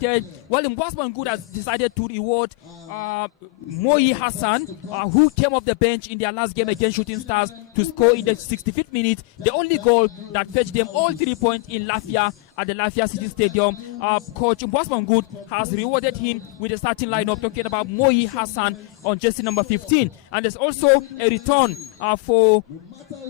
United, well, Mbosman Good has decided to reward Moi Hassan, who came off the bench in their last game against Shooting Stars to score in the 65th minute, the only goal that fetched them all 3 points in Lafia at the Lafia City Stadium. Coach Mbosman Good has rewarded him with a starting lineup, talking about Moi Hassan on jersey number 15. And there's also a return for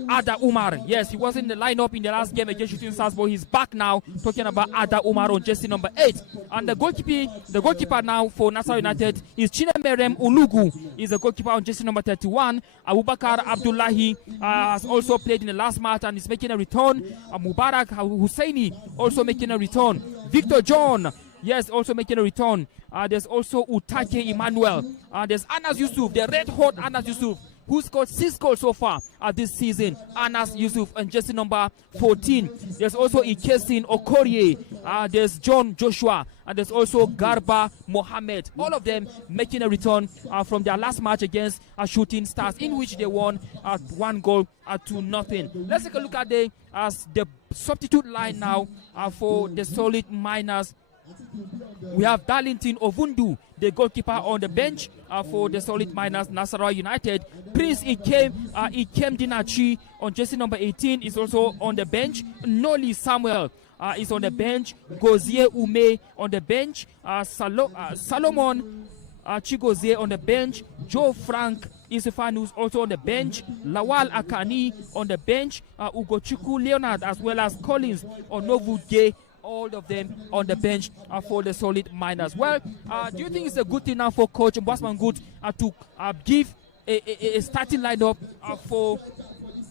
Ada Umar. Yes, he was in the lineup in the last game against Shooting Stars, but he's back now, talking about Ada Umar on jersey number 8. And the goalkeeper now for NASARAWA United is Chinemerem Ulugu. He's the goalkeeper on jersey number 31. Abubakar Abdullahi has also played in the last match and is making a return. Mubarak Husseini also making a return. Victor John, yes, also making a return. There's also Utake Emmanuel. There's Anas Yusuf, the red-hot Anas Yusuf, who scored 6 goals so far this season. Anas Yusuf and jersey number 14. There's also Ikesin Okorie. There's John Joshua. And there's also Garba Mohammed. All of them making a return from their last match against Shooting Stars, in which they won 1 goal to nothing. Let's take a look at the substitute line now for the Solid Miners. We have Darlington Ovundu, the goalkeeper, on the bench for the Solid Miners, NASARAWA United. Prince Ikem Dinachi on jersey number 18 is also on the bench. Noli Samuel is on the bench. Gozie Ume on the bench. Salomon Chigozie on the bench. Joe Frank Isifanus also on the bench. Lawal Akani on the bench. Ugochukwu Leonard as well as Collins Onovuge. All of them on the bench for the Solid Miners. Well, do you think it's a good thing now for Coach Mbosman Good to give a starting lineup for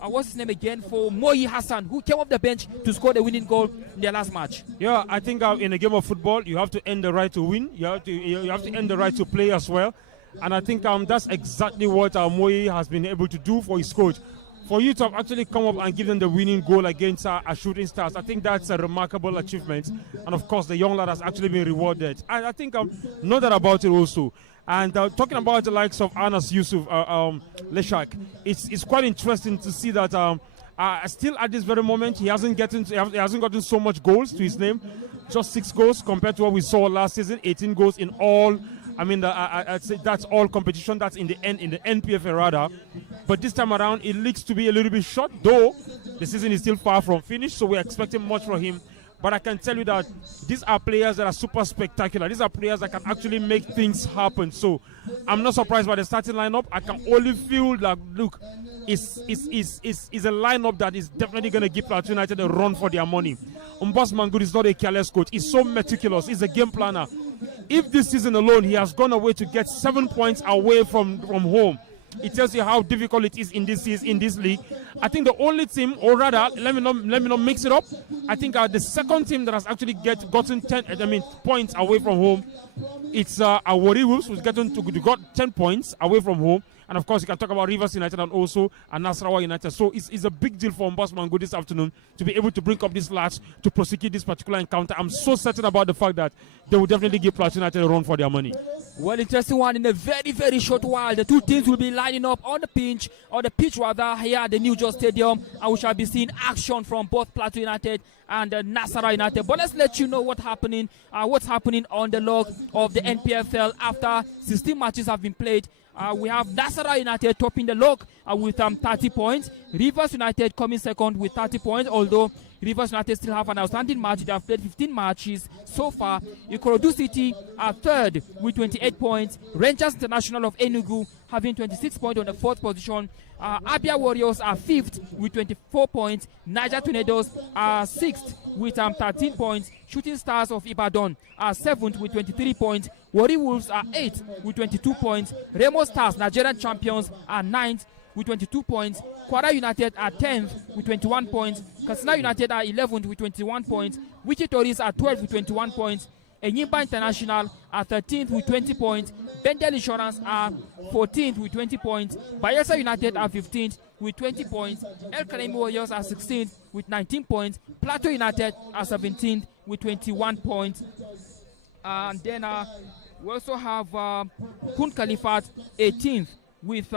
what's his name again, for Moi Hassan, who came off the bench to score the winning goal in their last match? Yeah, I think in a game of football, you have to earn the right to win. You have to earn the right to play as well. And I think that's exactly what Moi has been able to do for his coach. For you to have actually come up and give them the winning goal against Shooting Stars, I think that's a remarkable achievement. And of course, the young lad has actually been rewarded. And I think know that about it also. And talking about the likes of Anas Yusuf, Leshak, it's quite interesting to see that still at this very moment, he hasn't gotten so much goals to his name. Just 6 goals compared to what we saw last season, 18 goals in all. I mean, I'd say that's all competition. That's in the NPFL rather. But this time around, it looks to be a little bit short, though the season is still far from finished, so we're expecting much from him. But I can tell you that these are players that are super spectacular. These are players that can actually make things happen. So I'm not surprised by the starting lineup. I can only feel that, look, it's a lineup that is definitely going to give PLATEAU United a run for their money. Mbosman Good is not a careless coach. He's so meticulous. He's a game planner. If this season alone he has gone away to get 7 points away from home, it tells you how difficult it is in this league. I think the only team, or rather, let me not mix it up. I think the second team that has actually gotten 10 points away from home, it's Warri Wolves, who's got 10 points away from home. And of course, you can talk about Rivers United and also NASARAWA United. So it's a big deal for Mbosman Good this afternoon to be able to bring up these lads to prosecute this particular encounter. I'm so certain about the fact that they will definitely give PLATEAU United a run for their money. Well, interesting one. In a very, very short while, the two teams will be lining up on the pitch rather, here at the New York Stadium, and we shall be seeing action from both PLATEAU United and NASARAWA United. But let's let you know what's happening on the log of the NPFL after 16 matches have been played. We have NASARAWA United topping the log with 30 points. Rivers United coming second with 30 points, although Rivers United still have an outstanding match. They have played 15 matches so far. Ikorodu City are third with 28 points. Rangers International of Enugu having 26 points on the 4th position. Abia Warriors are 5th with 24 points. Niger Tornadoes are 6th with 13 points. Shooting Stars of Ibadan are 7th with 23 points. Warri Wolves are 8th with 22 points. Remo Stars, Nigerian champions, are 9th with 22 points. Kwara United are 10th with 21 points. Katsina United are 11th with 21 points. Wiki Tories are 12th with 21 points. Enyimba International are 13th with 20 points. Bendel Insurance are 14th with 20 points. Bayelsa United are 15th with 20 points. El Kanemi Warriors are 16th with 19 points. PLATEAU United are 17th with 21 points. And then we also have Kun Khalifat 18th with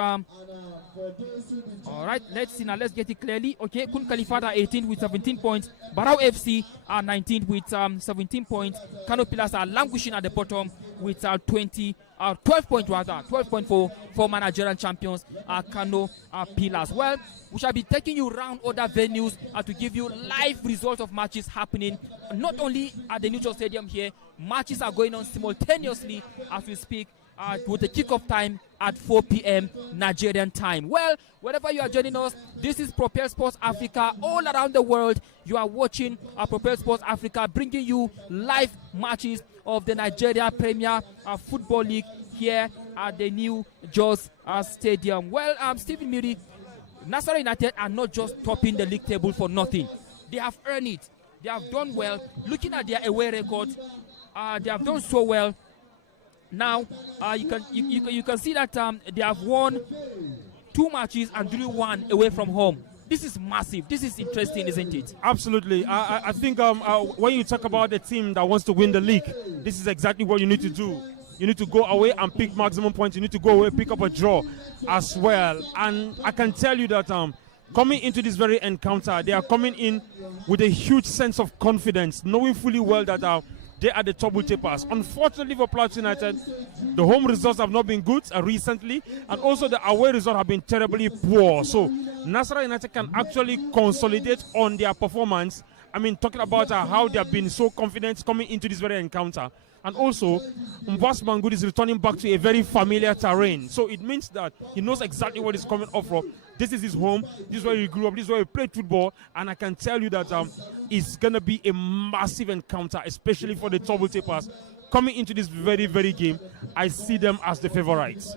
All right, let's see now. Let's get it clearly. Okay, Kun Kalifat are 18th with 17 points. Barao FC are 19th with 17 points. Kano Pillars are languishing at the bottom with 12 points rather. 12 points for former Nigerian champions, Kano Pillars. Well, we shall be taking you around other venues to give you live results of matches happening. Not only at the neutral stadium here, matches are going on simultaneously as we speak. With the kickoff time at 4 p.m. Nigerian time. Well, wherever you are joining us, this is Propel Sports Africa. All around the world, you are watching Propel Sports Africa, bringing you live matches of the Nigerian Premier Football League here at the new Jos Stadium. Well, Stephen Muri, NASARAWA United are not just topping the league table for nothing. They have earned it. They have done well. Looking at their away record, they have done so well. Now, you can see that they have won 2 matches and drew 1 away from home. This is massive. This is interesting, isn't it? Absolutely. I think when you talk about a team that wants to win the league, this is exactly what you need to do. You need to go away and pick maximum points. You need to go away, pick up a draw as well. And I can tell you that coming into this very encounter, they are coming in with a huge sense of confidence, knowing fully well that they are the trouble tapers. Unfortunately for PLATEAU United, the home results have not been good recently, and also the away results have been terribly poor. So NASARAWA United can actually consolidate on their performance. I mean, talking about how they have been so confident coming into this very encounter. And also, Mbas Mangud is returning back to a very familiar terrain. So it means that he knows exactly what is coming up from. This is his home. This is where he grew up. This is where he played football. And I can tell you that it's going to be a massive encounter, especially for the trouble tapers. Coming into this very, very game, I see them as the favorites.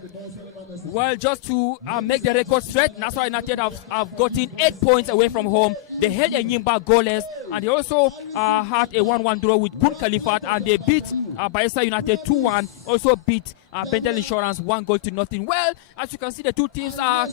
Well, just to make the record straight, NASARAWA United have gotten 8 points away from home. They held Enyimba goalless, and they also had a 1-1 draw with Kun Kalifat, and they beat Bayelsa United 2-1. Also beat Bendel Insurance 1-0. Well, as you can see, the two teams are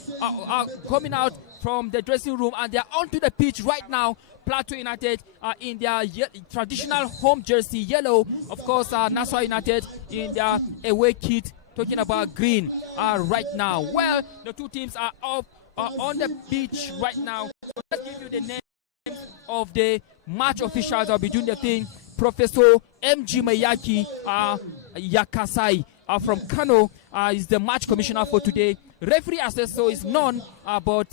coming out from the dressing room, and they are onto the pitch right now. PLATEAU United in their traditional home jersey, yellow. Of course, NASARAWA United in their away kit, talking about green right now. Well, the two teams are up on the pitch right now. So let's give you the name of the match officials that will be doing the thing. Professor M.G. Mayaki Yakasai from Kano is the match commissioner for today. Referee assessor is none but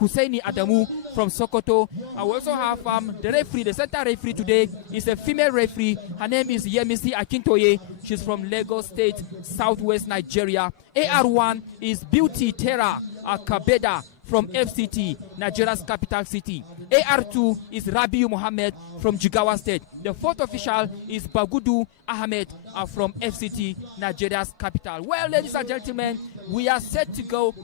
Husseini Adamu from Sokoto. We also have the referee, the center referee today is a female referee. Her name is Yemisi Akintoye. She's from Lagos State, Southwest Nigeria. AR1 is Beauty Terra Kabeda from FCT, Nigeria's capital city. AR2 is Rabiu Mohammed from Jigawa State. The fourth official is Bagudu Ahmed from FCT, Nigeria's capital. Well, ladies and gentlemen, we are set to go.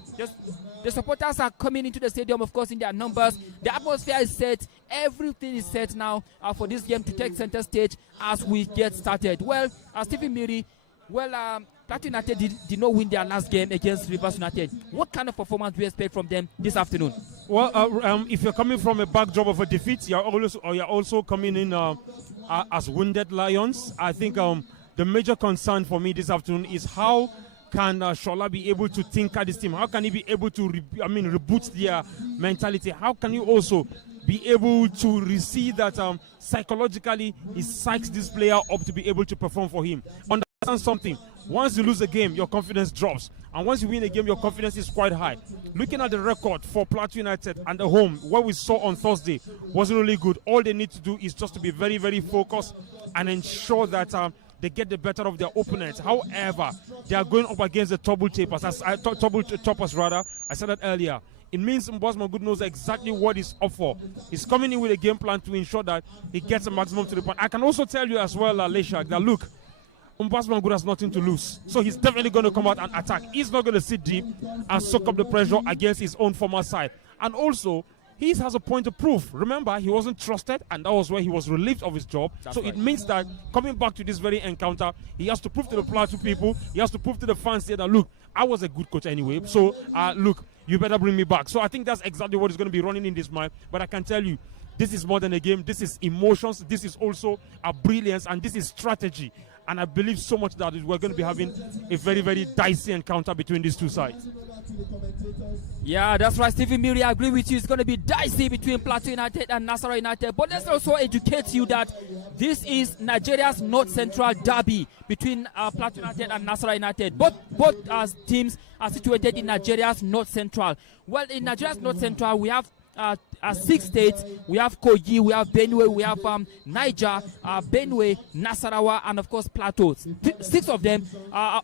The supporters are coming into the stadium, of course, in their numbers. The atmosphere is set. Everything is set now for this game to take center stage as we get started. Well, Stephen Muri, PLATEAU United did not win their last game against Rivers United. What kind of performance do you expect from them this afternoon? Well, if you're coming from a backdrop of a defeat, you're also coming in as wounded lions. I think the major concern for me this afternoon is how can Shola be able to tinker this team? How can he be able to reboot their mentality? How can you also be able to receive that psychologically he psychs this player up to be able to perform for him? Understand something. Once you lose a game, your confidence drops. And once you win a game, your confidence is quite high. Looking at the record for PLATEAU United and the home, what we saw on Thursday wasn't really good. All they need to do is just to be very, very focused and ensure that they get the better of their opponents. However, they are going up against the trouble tapers. Trouble toppers, rather. I said that earlier. It means Mbas Mangud knows exactly what he's up for. He's coming in with a game plan to ensure that he gets a maximum to the point. I can also tell you as well, Leshak, that look, Mbas Mangud has nothing to lose. So he's definitely going to come out and attack. He's not going to sit deep and soak up the pressure against his own former side. And also, he has a point to prove. Remember, he wasn't trusted, and that was where he was relieved of his job. That's so right. It means that coming back to this very encounter, he has to prove to the PLATEAU people, he has to prove to the fans here that, look, I was a good coach anyway. So, look, you better bring me back. So I think that's exactly what is going to be running in this mind. But I can tell you, this is more than a game. This is emotions. This is also a brilliance, and this is strategy. And I believe so much that we're going to be having a very, very dicey encounter between these two sides. Yeah, that's right, Stephen Miri. I agree with you. It's going to be dicey between Plateau United and Nasarawa United. But let's also educate you that this is Nigeria's North Central derby between Plateau United and Nasarawa United. Both teams are situated in Nigeria's North Central. Well, in Nigeria's North Central, we have 6 states. We have Kogi, we have Benue, we have Niger, Benue, Nasarawa, and of course Plateau. 6 of them,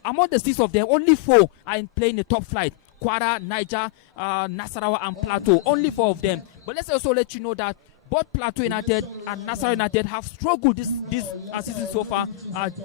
among the 6 of them, only 4 are playing the top flight. Kwara, Niger, Nasarawa, and Plateau. Only 4 of them. But let's also let you know that both Plateau United and Nasarawa United have struggled this season so far,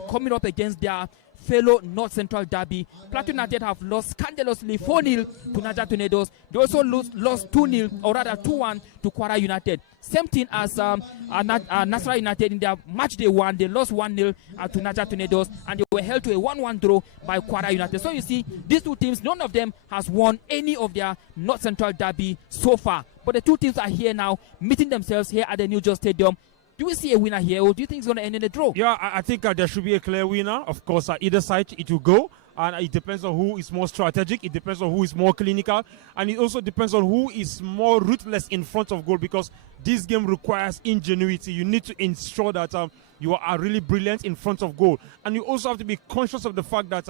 coming up against their fellow North Central derby. Plateau United have lost scandalously 4-0 to Niger Tornadoes. They also lost 2-0, or rather 2-1 to Kwara United. Same thing as Nasarawa United in their match day 1. They lost 1-0 to Niger Tornadoes, and they were held to a 1-1 draw by Kwara United. So you see, these 2 teams, none of them has won any of their North Central derby so far. But the 2 teams are here now, meeting themselves here at the New Just Stadium. Do we see a winner here, or do you think it's going to end in a draw? Yeah, I think there should be a clear winner. Of course, either side it will go. And it depends on who is more strategic. It depends on who is more clinical. And it also depends on who is more ruthless in front of goal, because this game requires ingenuity. You need to ensure that you are really brilliant in front of goal. And you also have to be conscious of the fact that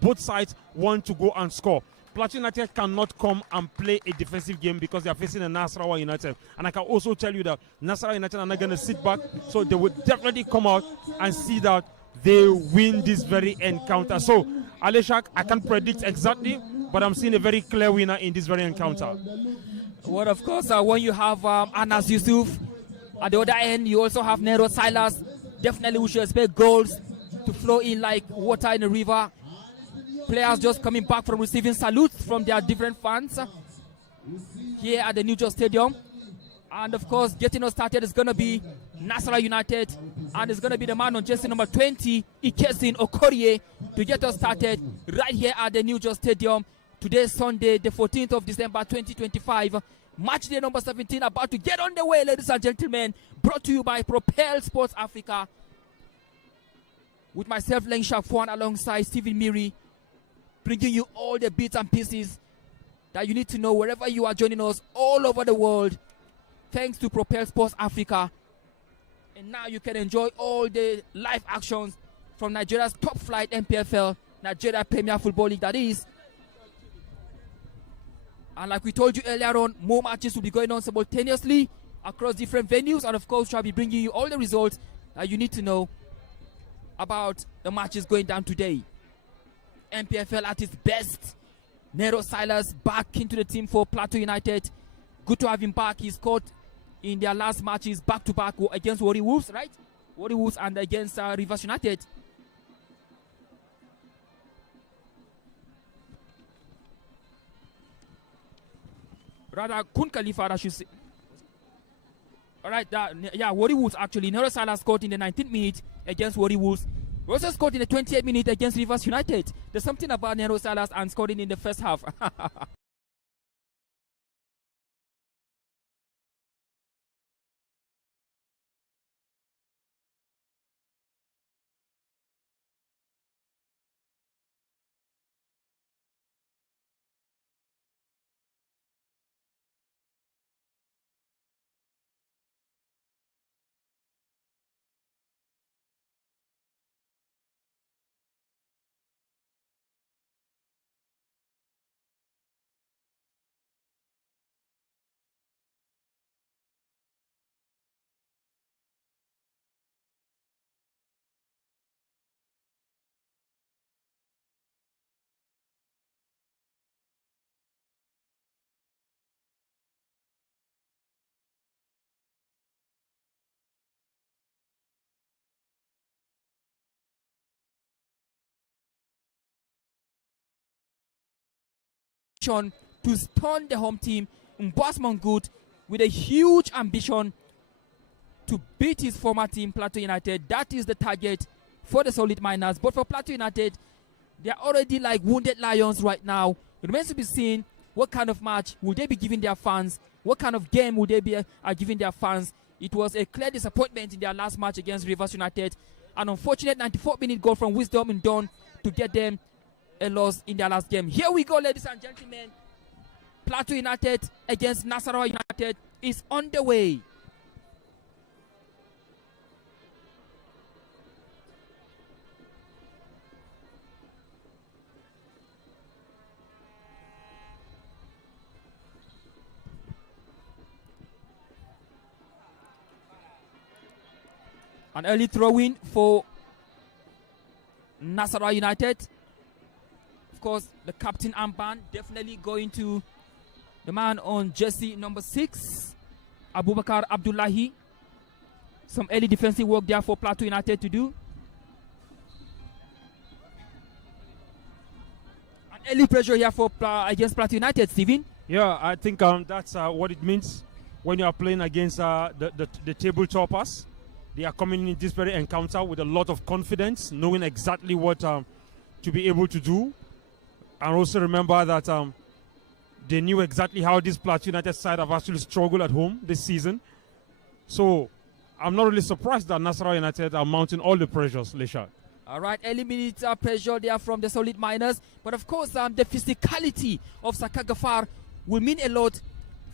both sides want to go and score. Plateau United cannot come and play a defensive game because they are facing a Nasarawa United. And I can also tell you that Nasarawa United are not going to sit back. So they will definitely come out and see that they win this very encounter. So, Aleshak, I can't predict exactly, but I'm seeing a very clear winner in this very encounter. Well, of course, when you have Anas Yusuf at the other end, you also have Nero Silas. Definitely we should expect goals to flow in like water in a river. Players just coming back from receiving salutes from their different fans here at the New Just Stadium. And of course, getting us started is going to be Nasarawa United, and it's going to be the man on jersey number 20, Ikesin Okorie, to get us started right here at the New Just Stadium. Today, Sunday, the 14th of December, 2025. Match day number 17 about to get on the way, ladies and gentlemen. Brought to you by Propel Sports Africa. With myself, Leng Shafwan, alongside Stephen Miri, bringing you all the bits and pieces that you need to know wherever you are joining us all over the world. Thanks to Propel Sports Africa. And now you can enjoy all the live actions from Nigeria's top flight NPFL, Nigeria Premier Football League, that is. And like we told you earlier on, more matches will be going on simultaneously across different venues. And of course, shall be bringing you all the results that you need to know about the matches going down today. NPFL at its best. Nero Silas back into the team for Plateau United. Good to have him back. He scored in their last matches back-to-back against Warri Wolves, right? Warri Wolves and against Rivers United. Rather, Kun Khalifa, I should say. All right, yeah, Warri Wolves actually. Nero Silas scored in the 19th minute against Warri Wolves. He also scored in the 28th minute against Rivers United. There's something about Nero Silas and scoring in the first half. To stun the home team, Mbasman Good, with a huge ambition to beat his former team, Plateau United. That is the target for the Solid Miners. But for Plateau United, they are already like wounded lions right now. It remains to be seen what kind of match will they be giving their fans, what kind of game will they be giving their fans. It was a clear disappointment in their last match against Rivers United. An unfortunate 94th minute goal from Wisdom in Dawn to get them a loss in their last game. Here we go, ladies and gentlemen. Plateau United against Nasarawa United is on the way. An early throw-in for Nasarawa United. Of course, the captain armband definitely going to the man on jersey number 6, Abubakar Abdullahi. Some early defensive work there for Plateau United to do. An early pressure here for against Plateau United, Steven. Yeah, I think that's what it means when you are playing against the table toppers. They are coming in this very encounter with a lot of confidence, knowing exactly what to be able to do. And also remember that they knew exactly how this Plateau United side have actually struggled at home this season. So I'm not really surprised that Nasarawa United are mounting all the pressures, Lesha. All right, early minutes pressure there from the solid miners. But of course, the physicality of Saka Gafar will mean a lot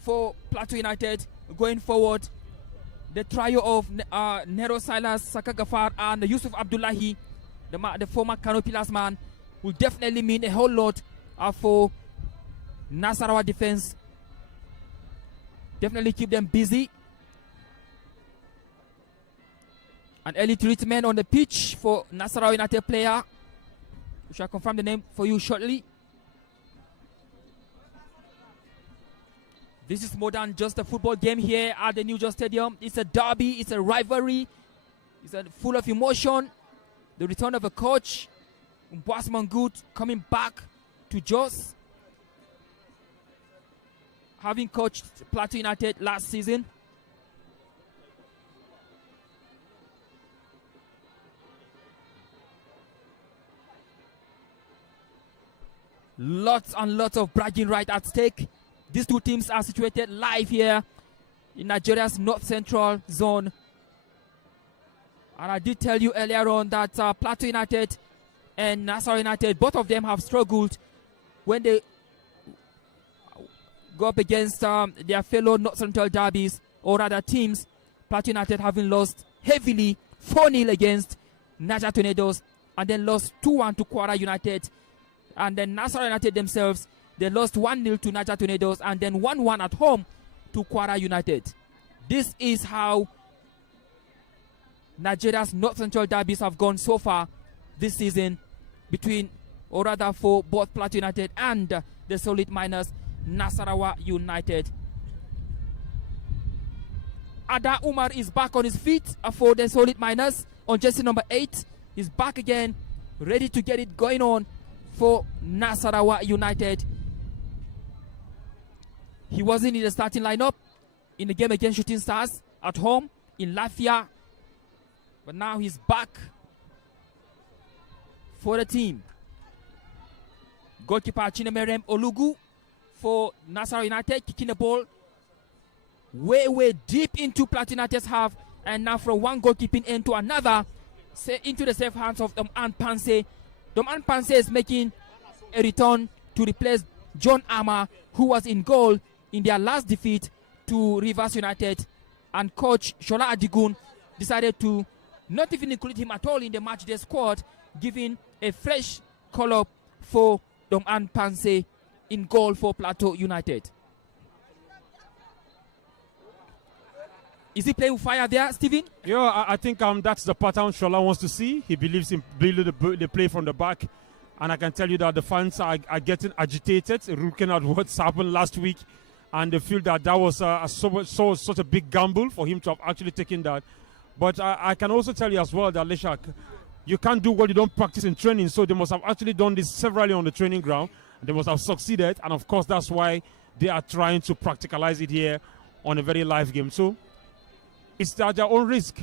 for Plateau United going forward. The trio of Nero Silas, Saka Gafar, and Yusuf Abdullahi, the former Kano Pillars man, will definitely mean a whole lot for Nasarawa defense. Definitely keep them busy. An early treatment on the pitch for Nasarawa United player. We shall confirm the name for you shortly. This is more than just a football game here at the New Jos Stadium. It's a derby, it's a rivalry, it's full of emotion. The return of a coach, Mbwas Mangut, coming back to Jos, having coached Plateau United last season. Lots and lots of bragging right at stake. These two teams are situated live here in Nigeria's North Central zone. And I did tell you earlier on that Plateau United and Nasarawa United, both of them have struggled when they go up against their fellow North Central derbies, or rather teams. Plateau United having lost heavily 4-0 against Niger Tornadoes, and then lost 2-1 to Kwara United. And then Nasarawa United themselves, they lost 1-0 to Niger Tornadoes and then 1-1 at home to Kwara United. This is how Nigeria's North Central derbies have gone so far this season, between, or rather for both Plateau United and the solid miners, Nasarawa United. Ada Umar is back on his feet for the solid miners on jersey number 8. He's back again, ready to get it going on for Nasarawa United. He wasn't in the starting lineup in the game against Shooting Stars at home in Lafia, but now he's back for the team. Goalkeeper Chinemerem Olugu for Nasarawa United, kicking the ball way deep into Plateau United's half, and now from one goalkeeping end to another, into the safe hands of Dom'an Panse. Dom'an Panse is making a return to replace John Ama, who was in goal in their last defeat to Rivers United, and coach Shola Adigun decided to not even include him at all in the matchday squad, giving a fresh call-up for Dom'an Panse in goal for Plateau United. Is he playing with fire there, Stephen? Yeah, I think that's the pattern Shola wants to see. He believes in building the play from the back. And I can tell you that the fans are getting agitated, looking at what's happened last week. And they feel that was such a big gamble for him to have actually taken that. But I can also tell you as well that, Leshak, you can't do what you don't practice in training. So they must have actually done this severally on the training ground. They must have succeeded. And, of course, that's why they are trying to practicalize it here on a very live game. So it's at their own risk.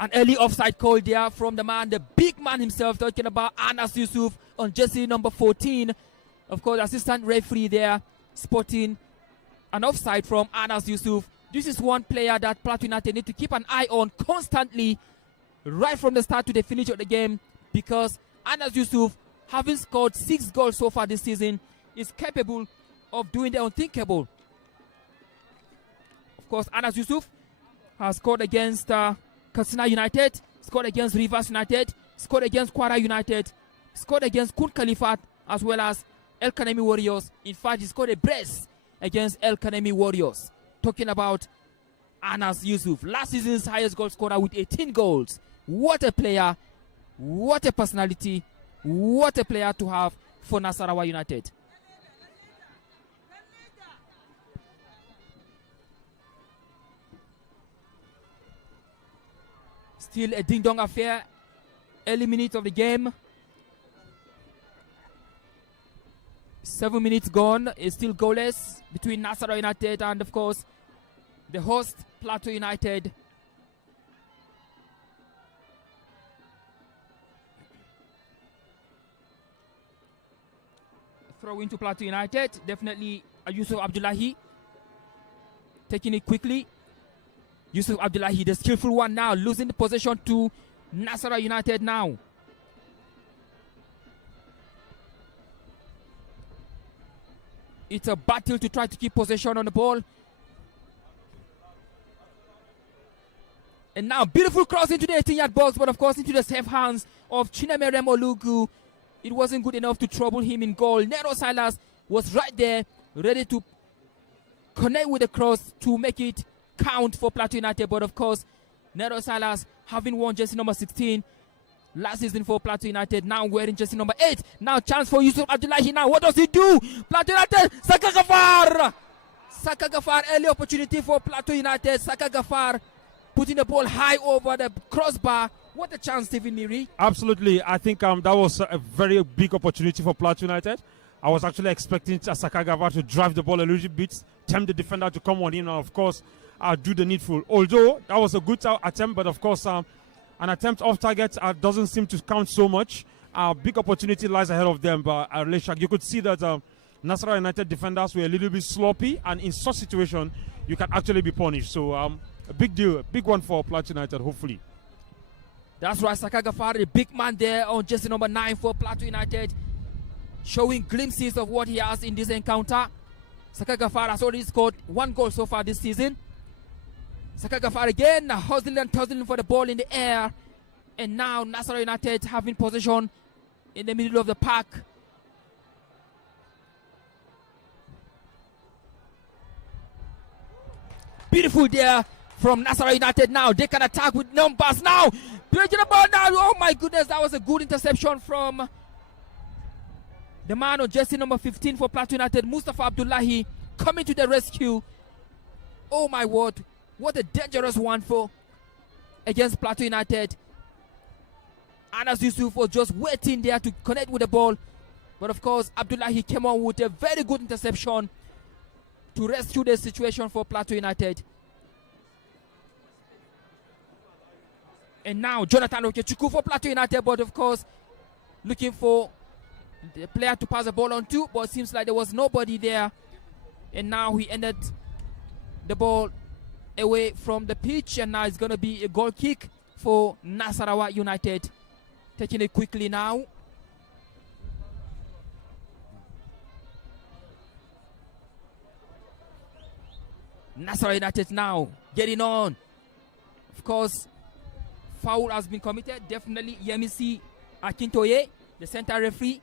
An early offside call there from the man, the big man himself, talking about Anas Yusuf on jersey number 14. Of course, assistant referee there spotting an offside from Anas Yusuf. This is one player that Plateau United need to keep an eye on constantly, right from the start to the finish of the game, because Anas Yusuf having scored 6 goals so far this season, is capable of doing the unthinkable. Of course, Anas Yusuf has scored against Katsina United, scored against Rivers United, scored against Kwara United, scored against Kun Khalifat, as well as El Kanemi Warriors. In fact, he scored a brace against El Kanemi Warriors. Talking about Anas Yusuf, last season's highest goal scorer with 18 goals. What a player, what a personality, what a player to have for Nasarawa United. Still a ding-dong affair, early minutes of the game. 7 minutes gone, it's still goalless between Nasarawa United and, of course, the host, PLATEAU United. Throw into PLATEAU United, definitely Yusuf Abdullahi taking it quickly. Yusuf Abdullahi, the skillful one now, losing the possession to Nasarawa United now. It's a battle to try to keep possession on the ball. And now, beautiful cross into the 18-yard box, but of course into the safe hands of Chinemerem Olugu. It wasn't good enough to trouble him in goal. Nero Silas was right there, ready to connect with the cross to make it count for PLATEAU United, but of course Nero Silas, having worn jersey number 16 last season for PLATEAU United, now wearing jersey number 8. Now chance for Yusuf Abdullahi. Now what does he do? PLATEAU United, Saka Gafar! Saka Gafar, early opportunity for PLATEAU United. Saka Gafar putting the ball high over the crossbar. What a chance, Stephen Miri. Absolutely. I think that was a very big opportunity for PLATEAU United. I was actually expecting Saka Gafar to drive the ball a little bit, tempt the defender to come on in, and of course do the needful. Although that was a good attempt, but of course an attempt off target doesn't seem to count so much. Big opportunity lies ahead of them, but you could see that Nasarawa United defenders were a little bit sloppy, and in such situation you can actually be punished. So a big deal, a big one for PLATEAU United, hopefully. That's right, Saka Gafar, the big man there on jersey number 9 for PLATEAU United, showing glimpses of what he has in this encounter. Saka Gafar has already scored 1 goal so far this season. Saka Gafar again, hustling and tussling for the ball in the air. And now Nasarawa United having possession in the middle of the park. Beautiful there from Nasarawa United now. They can attack with numbers now. Breaking the ball now. Oh my goodness, that was a good interception from the man on jersey number 15 for PLATEAU United, Mustafa Abdullahi, coming to the rescue. Oh my word. What a dangerous one for against PLATEAU United. Anas Yusuf was just waiting there to connect with the ball. But of course, Abdullahi came on with a very good interception to rescue the situation for PLATEAU United. And now Jonathan Okechukwu for PLATEAU United, but of course, looking for the player to pass the ball on to, but it seems like there was nobody there. And now he ended the ball away from the pitch, and now it's going to be a goal kick for Nasarawa United. Taking it quickly now. Nasarawa United now getting on. Of course, foul has been committed. Definitely Yemisi Akintoye, the center referee,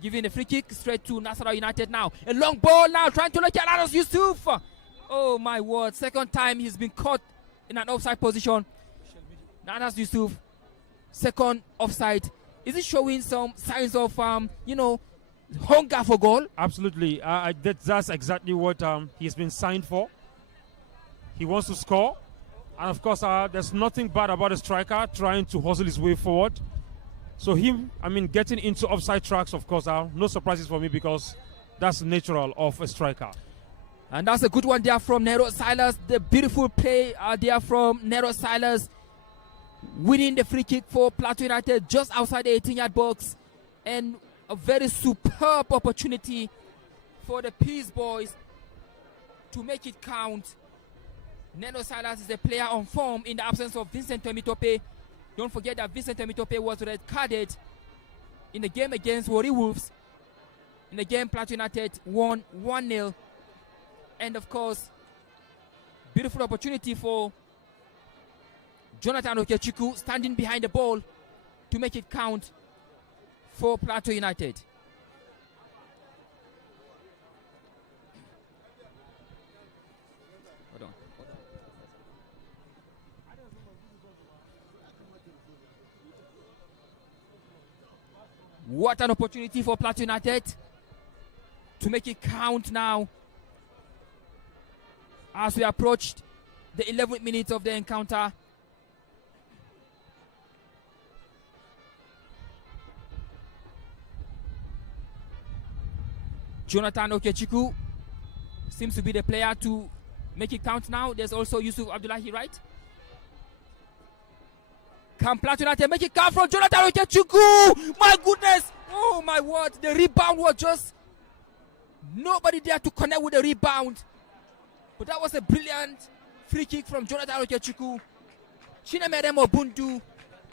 giving a free kick straight to Nasarawa United now. A long ball now, trying to look at Anas Yusuf. Oh my word, second time he's been caught in an offside position. Anas Yusuf, second offside. Is it showing some signs of, hunger for goal? Absolutely. That's exactly what he's been signed for. He wants to score. And of course, there's nothing bad about a striker trying to hustle his way forward. So getting into offside tracks, of course, no surprises for me, because that's natural of a striker. And that's a good one there from Nero Silas. The beautiful play there from Nero Silas, winning the free kick for PLATEAU United just outside the 18-yard box. And a very superb opportunity for the Peace Boys to make it count. Nero Silas is a player on form in the absence of Vincent Temitope. Don't forget that Vincent Temitope was red carded in the game against Warri Wolves. In the game, Plateau United won 1-0. And of course, beautiful opportunity for Jonathan Okechukwu standing behind the ball to make it count for Plateau United. Hold on. What an opportunity for Plateau United to make it count now as we approached the 11th minute of the encounter. Jonathan Okechukwu seems to be the player to make it count now. There's also Yusuf Abdullahi, right? Can Plateau United make it count from Jonathan Okechukwu? My goodness! Oh my word! The rebound was just nobody there to connect with the rebound. But that was a brilliant free kick from Jonathan Okechukwu. Chinemerem Obundu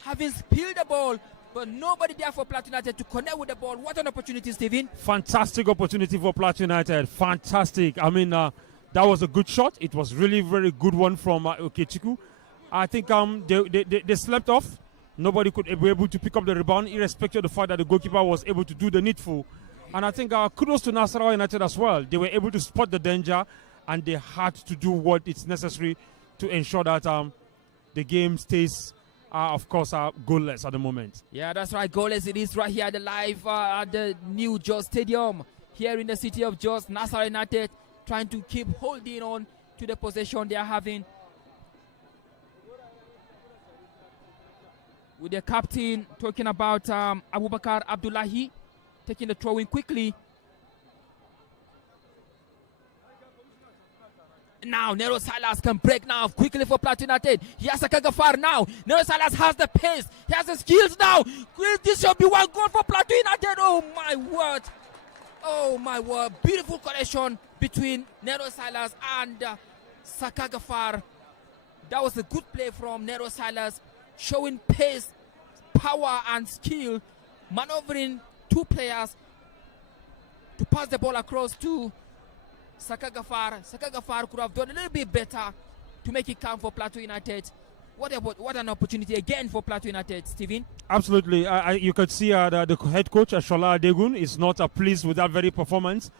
having spilled the ball, but nobody there for Plateau United to connect with the ball. What an opportunity, Stephen. Fantastic opportunity for Plateau United. Fantastic. I mean, that was a good shot. It was really very good one from Okechukwu. I think they slept off. Nobody could be able to pick up the rebound, irrespective of the fact that the goalkeeper was able to do the needful. And I think kudos to NASARAWA United as well. They were able to spot the danger, and they had to do what is necessary to ensure that the game stays, of course, goalless at the moment. Yeah, that's right. Goalless it is right here at the live at the new Jos Stadium here in the city of Jos. NASARAWA United trying to keep holding on to the possession they are having. With the captain talking about Abubakar Abdullahi taking the throw in quickly. Now Nero Salas can break now quickly for Plateau United. He has a Kagafar now. Nero Salas has the pace. He has the skills now. This should be one goal for Plateau United. Oh my word. Oh my word. Beautiful connection between Nero Salas and Sakagafar. That was a good play from Nero Salas, showing pace, power and skill, maneuvering two players to pass the ball across to Sakagafar. Sakagafar could have done a little bit better to make it count for Plateau United. What an opportunity again for Plateau United, Stephen. Absolutely. You could see the head coach, Shola Adegun, is not pleased with that very performance.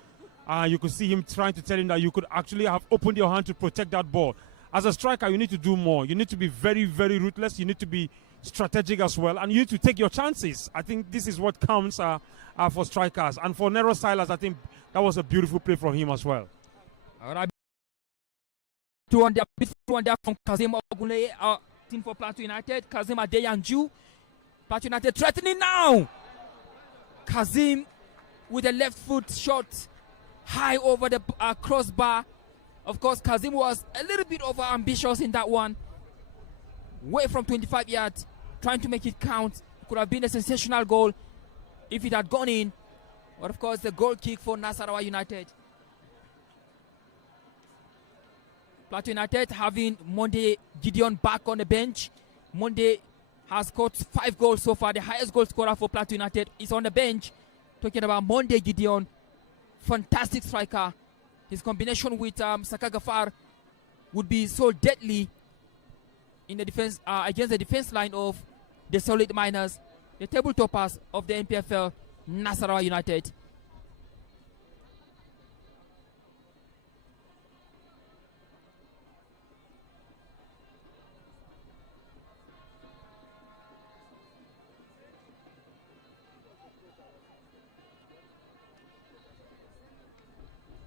You could see him trying to tell him that you could actually have opened your hand to protect that ball. As a striker, you need to do more. You need to be very, very ruthless. You need to be strategic as well. And you need to take your chances. I think this is what counts for strikers. And for Nero Silas, I think that was a beautiful play from him as well. All right. Two on there from Kazim Ogunle, team for Plateau United. Kazim Adeyanju. Plateau United threatening now. Kazim with a left foot shot high over the crossbar. Of course, Kazim was a little bit over ambitious in that one. Way from 25 yards, trying to make it count. Could have been a sensational goal if it had gone in. But of course, the goal kick for NASARAWA United. Plateau United having Monday Gideon back on the bench. Monday has scored 5 goals so far. The highest goal scorer for Plateau United is on the bench. Talking about Monday Gideon. Fantastic striker. His combination with Sakagafar would be so deadly in the defense against the defense line of the Solid Miners, the table toppers of the NPFL, NASARAWA United.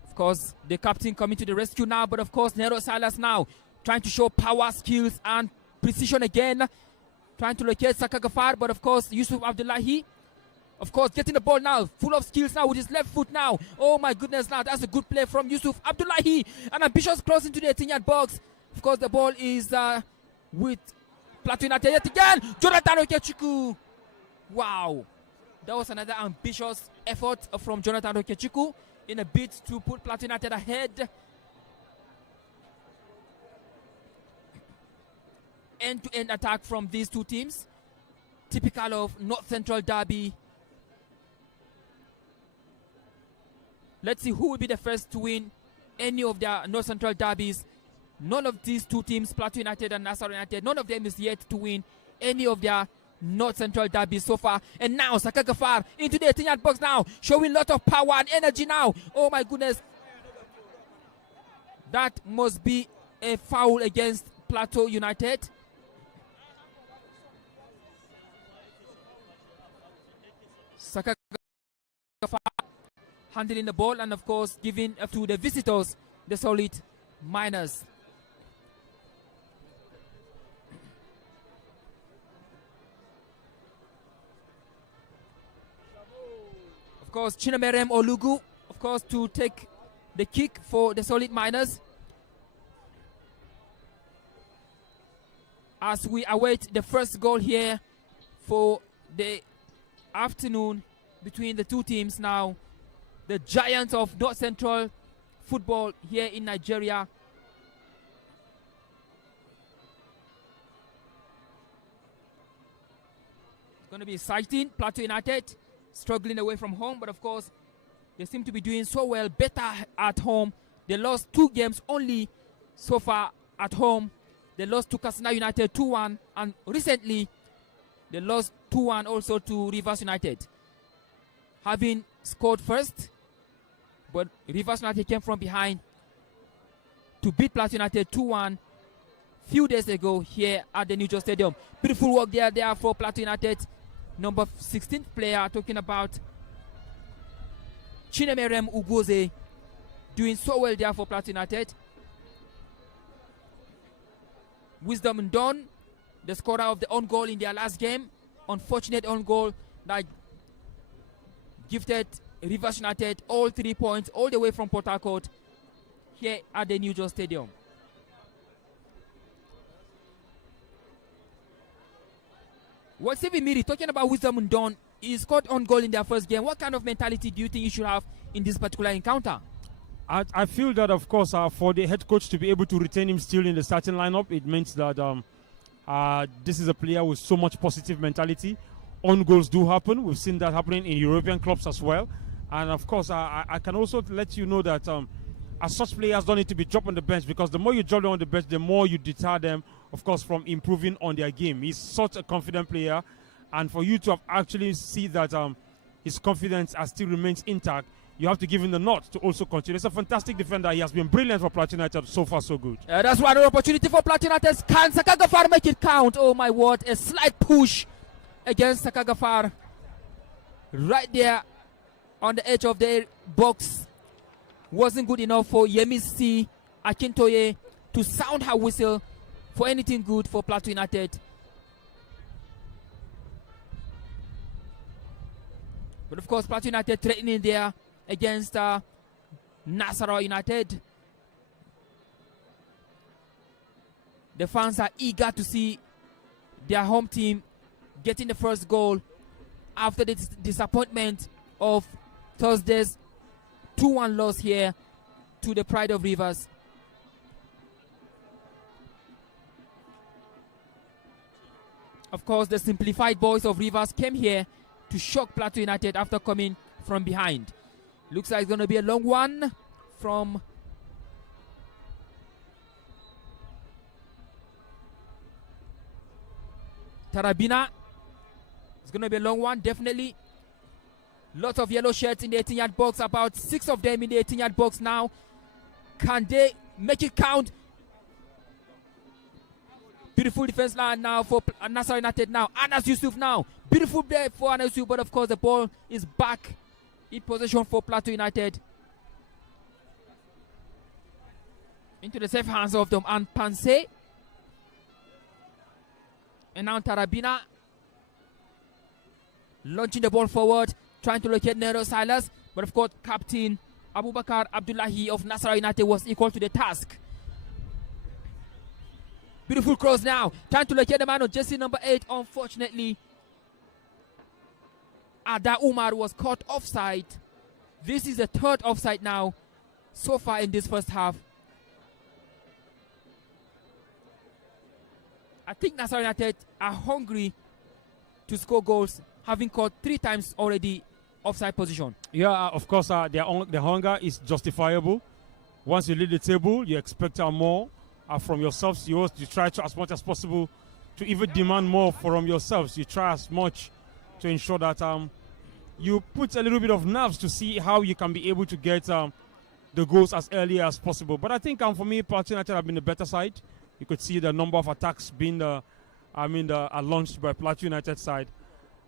Of course, the captain coming to the rescue now, but of course, Nero Silas now trying to show power, skills, and precision again. Trying to locate Sakagafar, but of course, Yusuf Abdullahi, of course, getting the ball now, full of skills now with his left foot now. Oh my goodness, now that's a good play from Yusuf Abdullahi. An ambitious cross into the 18-yard box. Of course, the ball is with Plateau United yet again. Jonathan Okechukwu. Wow. That was another ambitious effort from Jonathan Okechukwu in a bid to put Plateau United ahead. end-to-end attack from these two teams, typical of North Central derby. Let's see who will be the first to win any of their North Central derbies. None of these two teams, Plateau United and Nasarawa United, none of them is yet to win any of their North Central derbies so far. And now Saka Gafar into the 18-yard box now, showing a lot of power and energy now. Oh my goodness. That must be a foul against Plateau United. Saka Gafar handling the ball and of course giving to the visitors the solid minus. Of course, Chinamerem Olugu, of course, to take the kick for the solid miners. As we await the first goal here for the afternoon between the two teams now, the giants of North Central football here in Nigeria. It's going to be exciting. Plateau United struggling away from home, but of course they seem to be doing so well, better at home. They lost 2 games only so far at home. They lost to Katsina United 2-1, and recently they lost 2-1 also to Rivers United, having scored first, but Rivers United came from behind to beat Plateau United 2-1 few days ago here at the New York Stadium. Beautiful work there for Plateau United. Number 16th player, talking about Chinemerem Ugoze, doing so well there for Plateau United. Wisdom Ndon, the scorer of the own goal in their last game. Unfortunate own goal that gifted Rivers United all 3 points all the way from Port Harcourt here at the New York Stadium. What's even Miri talking about Wisdom Ndon? He scored on goal in their first game. What kind of mentality do you think you should have in this particular encounter? I feel that, of course, for the head coach to be able to retain him still in the starting lineup, it means that this is a player with so much positive mentality. On goals do happen. We've seen that happening in European clubs as well. And, of course, I can also let you know that as such players don't need to be dropped on the bench, because the more you drop them on the bench, the more you deter them, of course, from improving on their game. He's such a confident player. And for you to have actually see that his confidence still remains intact, you have to give him the nod to also continue. It's a fantastic defender. He has been brilliant for Plateau United. So far, so good. That's one opportunity for Plateau United. Can Saka Gafar make it count? Oh my word. A slight push against Saka Gafar. Right there on the edge of the box. Wasn't good enough for Yemisi Akintoye to sound her whistle for anything good for Plateau United. But of course, Plateau United threatening there against Nasarawa United. The fans are eager to see their home team getting the first goal after the disappointment of Thursday's 2-1 loss here to the Pride of Rivers. Of course, the simplified boys of Rivers came here to shock Plateau United after coming from behind. Looks like it's going to be a long one from Tarabina. It's going to be a long one, definitely. Lots of yellow shirts in the 18-yard box, about 6 of them in the 18-yard box now. Can they make it count? Beautiful defense line now for Nasarawa United now. Anas Yusuf now. Beautiful play for Anas Yusuf, but of course the ball is back in possession for Plateau United. Into the safe hands of them and Panse. And now Tarabina launching the ball forward, trying to locate Nero Silas. But of course, Captain Abubakar Abdullahi of Nasarawa United was equal to the task. Beautiful cross now. Trying to locate the man on jersey number 8. Unfortunately, Ada Umar was caught offside. This is the 3rd offside now so far in this first half. I think Nasarawa United are hungry to score goals, having caught 3 times already offside position. Yeah, of course, their hunger is justifiable. Once you lead the table, you expect more from yourselves. You try to, as much as possible, to even demand more from yourselves. You try as much to ensure that you put a little bit of nerves to see how you can be able to get the goals as early as possible. But I think for me, PLATEAU United have been the better side. You could see the number of attacks being launched by PLATEAU United side.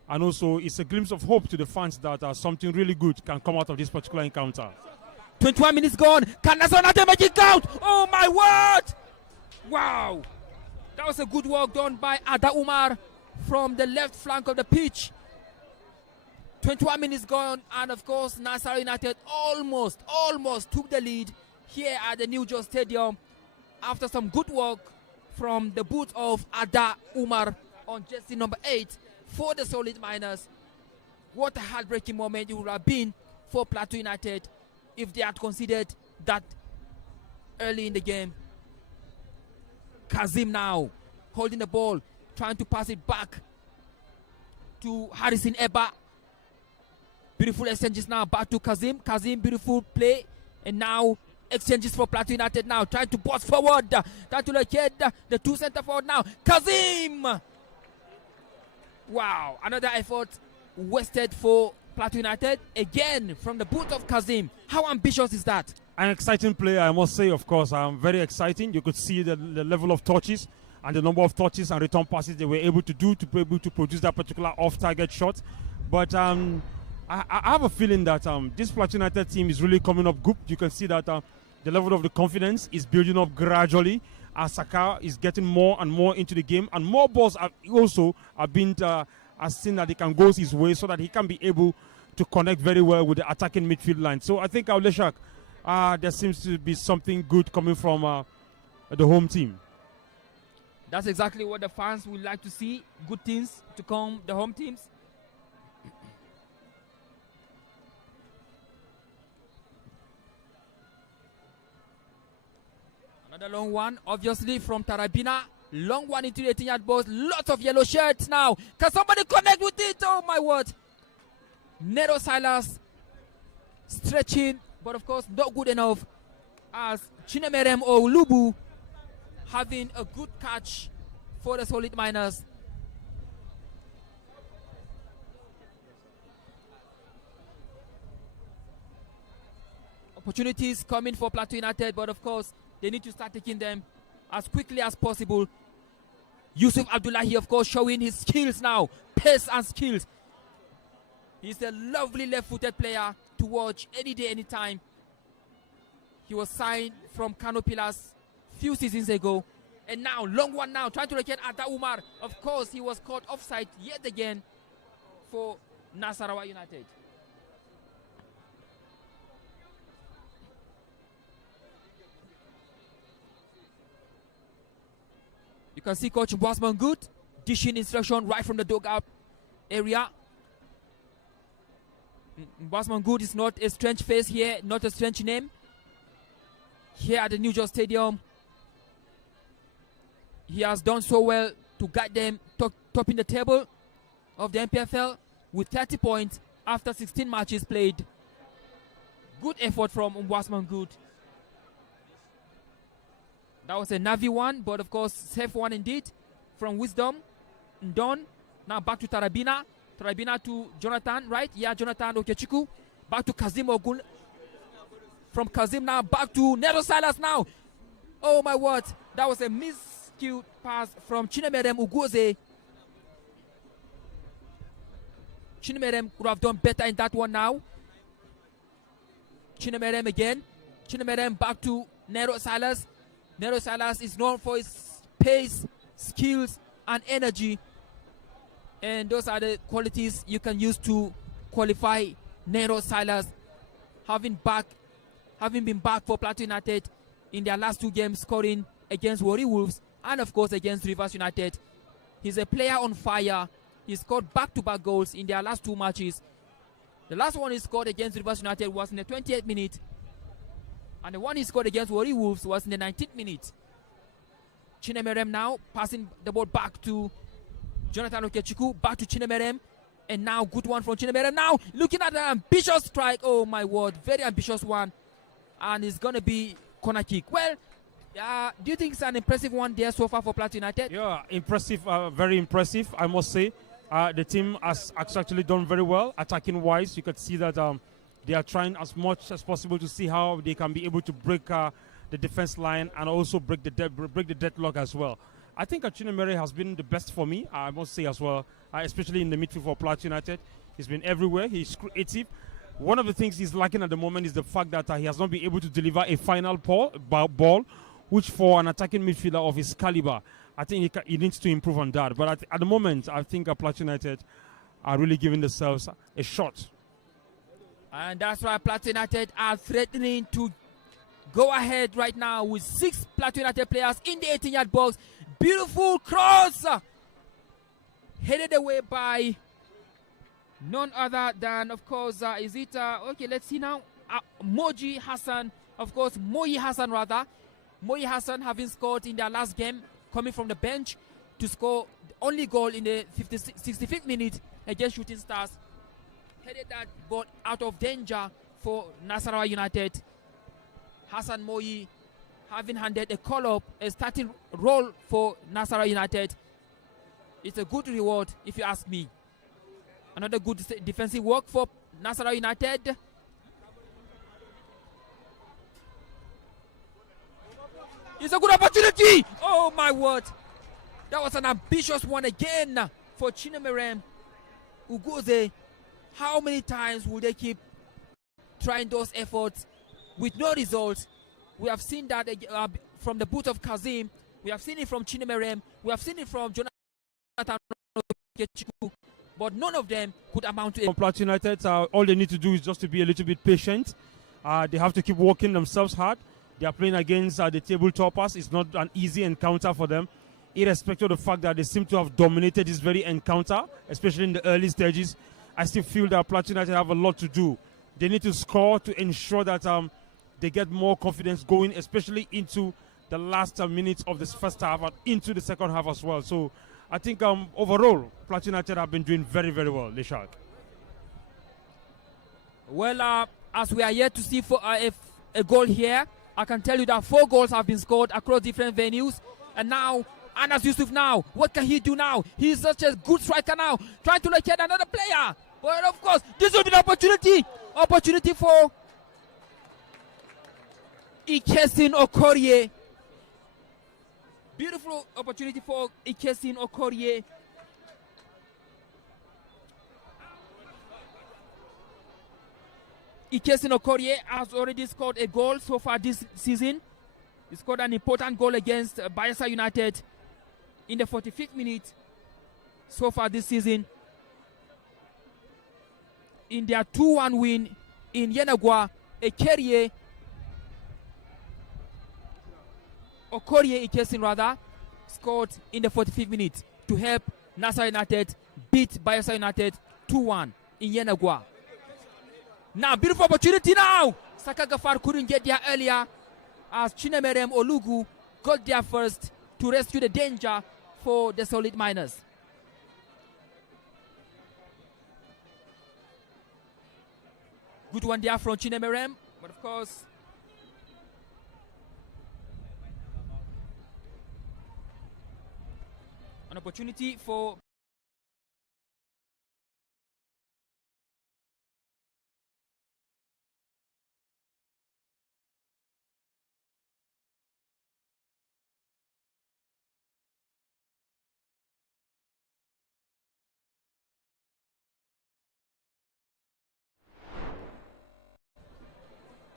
And also, it's a glimpse of hope to the fans that something really good can come out of this particular encounter. 21 minutes gone. Can Nasarawa United make it count? Oh my word! Wow! That was a good work done by Ada Umar from the left flank of the pitch. 21 minutes gone, and of course, Nasarawa United almost took the lead here at the New Jos Stadium after some good work from the boot of Ada Umar on jersey number 8 for the Solid Miners. What a heartbreaking moment it would have been for PLATEAU United if they had considered that early in the game. Kazim now holding the ball, trying to pass it back to Harrison Eba. Beautiful exchanges now, back to Kazim. Kazim, beautiful play. And now exchanges for PLATEAU United now, trying to bust forward. Trying to locate the 2 center forward now. Kazim! Wow, another effort wasted for PLATEAU United. Again, from the boot of Kazim. How ambitious is that? An exciting player, I must say, of course. Very exciting. You could see the level of touches and the number of touches and return passes they were able to do to be able to produce that particular off-target shot. But I have a feeling that this PLATEAU United team is really coming up good. You can see that the level of the confidence is building up gradually as Saka is getting more and more into the game, and more balls are being seen that he can go his way so that he can be able to connect very well with the attacking midfield line. So I think Leshak, there seems to be something good coming from the home team. That's exactly what the fans would like to see. Good things to come, the home teams. Another long one, obviously from Tarabina. Long one into the 18-yard box. Lots of yellow shirts now. Can somebody connect with it? Oh my word. Nero Silas stretching, but of course not good enough, as Chinemerem Olubu having a good catch for the Solid Miners. Opportunities coming for PLATEAU United, but of course they need to start taking them as quickly as possible. Yusuf Abdullahi, of course, showing his skills now, pace and skills. He's a lovely left-footed player to watch any day, anytime. He was signed from Kano Pillars few seasons ago. And now, long one now, trying to locate Ada Umar. Of course, he was caught offside yet again for Nasarawa United. You can see Coach Mbasman Good dishing instruction right from the dugout area. Mbasman Good is not a strange face here, not a strange name. Here at the New Jos Stadium, he has done so well to guide them topping the table of the NPFL with 30 points after 16 matches played. Good effort from Mbasman Good. That was a Navi one, but of course, safe one indeed from Wisdom. Ndon. Now back to Tarabina. Tarabina to Jonathan, right? Yeah, Jonathan Okechiku. Back to Kazim Ogun. From Kazim now back to Nero Silas now. Oh my word. That was a miscued pass from Chinemerem Ugoze. Chinemerem could have done better in that one now. Chinemerem again. Chinemerem back to Nero Silas. Nero Silas is known for his pace, skills, and energy. And those are the qualities you can use to qualify Nero Silas. Having been back for PLATEAU United in their last 2 games, scoring against Warri Wolves and of course against Rivers United. He's a player on fire. He scored back-to-back goals in their last 2 matches. The last one he scored against Rivers United was in the 28th minute. And the one he scored against Warri Wolves was in the 19th minute. Chinemerem now passing the ball back to Jonathan Okechukwu, back to Chinemerem, and now good one from Chinemerem. Now looking at an ambitious strike. Oh my word, very ambitious one, and it's gonna be corner kick. Well, do you think it's an impressive one there so far for Plateau United? Yeah, impressive, very impressive, I must say. The team has actually done very well attacking wise. You could see that they are trying as much as possible to see how they can be able to break the defense line and also break the deadlock as well. I think Chinemere has been the best for me, I must say as well, especially in the midfield for Plateau United. He's been everywhere. He's creative. One of the things he's lacking at the moment is the fact that he has not been able to deliver a final ball, which for an attacking midfielder of his caliber, I think he needs to improve on that. But at the moment, I think Plateau United are really giving themselves a shot. And that's why Plateau United are threatening to go ahead right now with 6 Plateau United players in the 18-yard box. Beautiful cross! Headed away by none other than, of course, is it, okay, let's see now. Moji Hassan, of course, Moyi Hassan rather. Moyi Hassan having scored in their last game, coming from the bench to score the only goal in the 65th minute against Shooting Stars. Headed that ball out of danger for Nasarawa United. Hassan Moyi having handed a call-up, a starting role for Nasarawa United. It's a good reward, if you ask me. Another good defensive work for Nasarawa United. It's a good opportunity! Oh my word! That was an ambitious one again for Chinemerem Ugoze. How many times will they keep trying those efforts with no results? We have seen that from the boot of Kazim. We have seen it from Chinemerem. We have seen it from Jonathan Okechukwu. But none of them could amount to it. Plateau United, all they need to do is just to be a little bit patient. They have to keep working themselves hard. They are playing against the table toppers. It's not an easy encounter for them, irrespective of the fact that they seem to have dominated this very encounter, especially in the early stages. I still feel that Plateau United have a lot to do. They need to score to ensure that they get more confidence going, especially into the last minutes of this first half and into the second half as well. So I think overall, Plateau United have been doing very, very well, the Shark. Well, as we are yet to see for a goal here, I can tell you that 4 goals have been scored across different venues. And now, Anas Yusuf now, what can he do now? He's such a good striker now, trying to locate another player. But of course, this will be the opportunity for Ikesin Okorie. Beautiful opportunity for Ikesin Okorie. Ikesin Okorie has already scored a goal so far this season. He scored an important goal against Bayelsa United in the 45th minute so far this season. In their 2-1 win in Yenagua, Okorie Ikesin rather, scored in the 45th minute to help Nasarawa United beat Bayelsa United 2-1 in Yenagua. Now, beautiful opportunity now. Saka Gafar couldn't get there earlier as Chinemerem Olugu got there first to rescue the danger for the Solid Miners. Good one there from Chinemerem, but of course, an opportunity for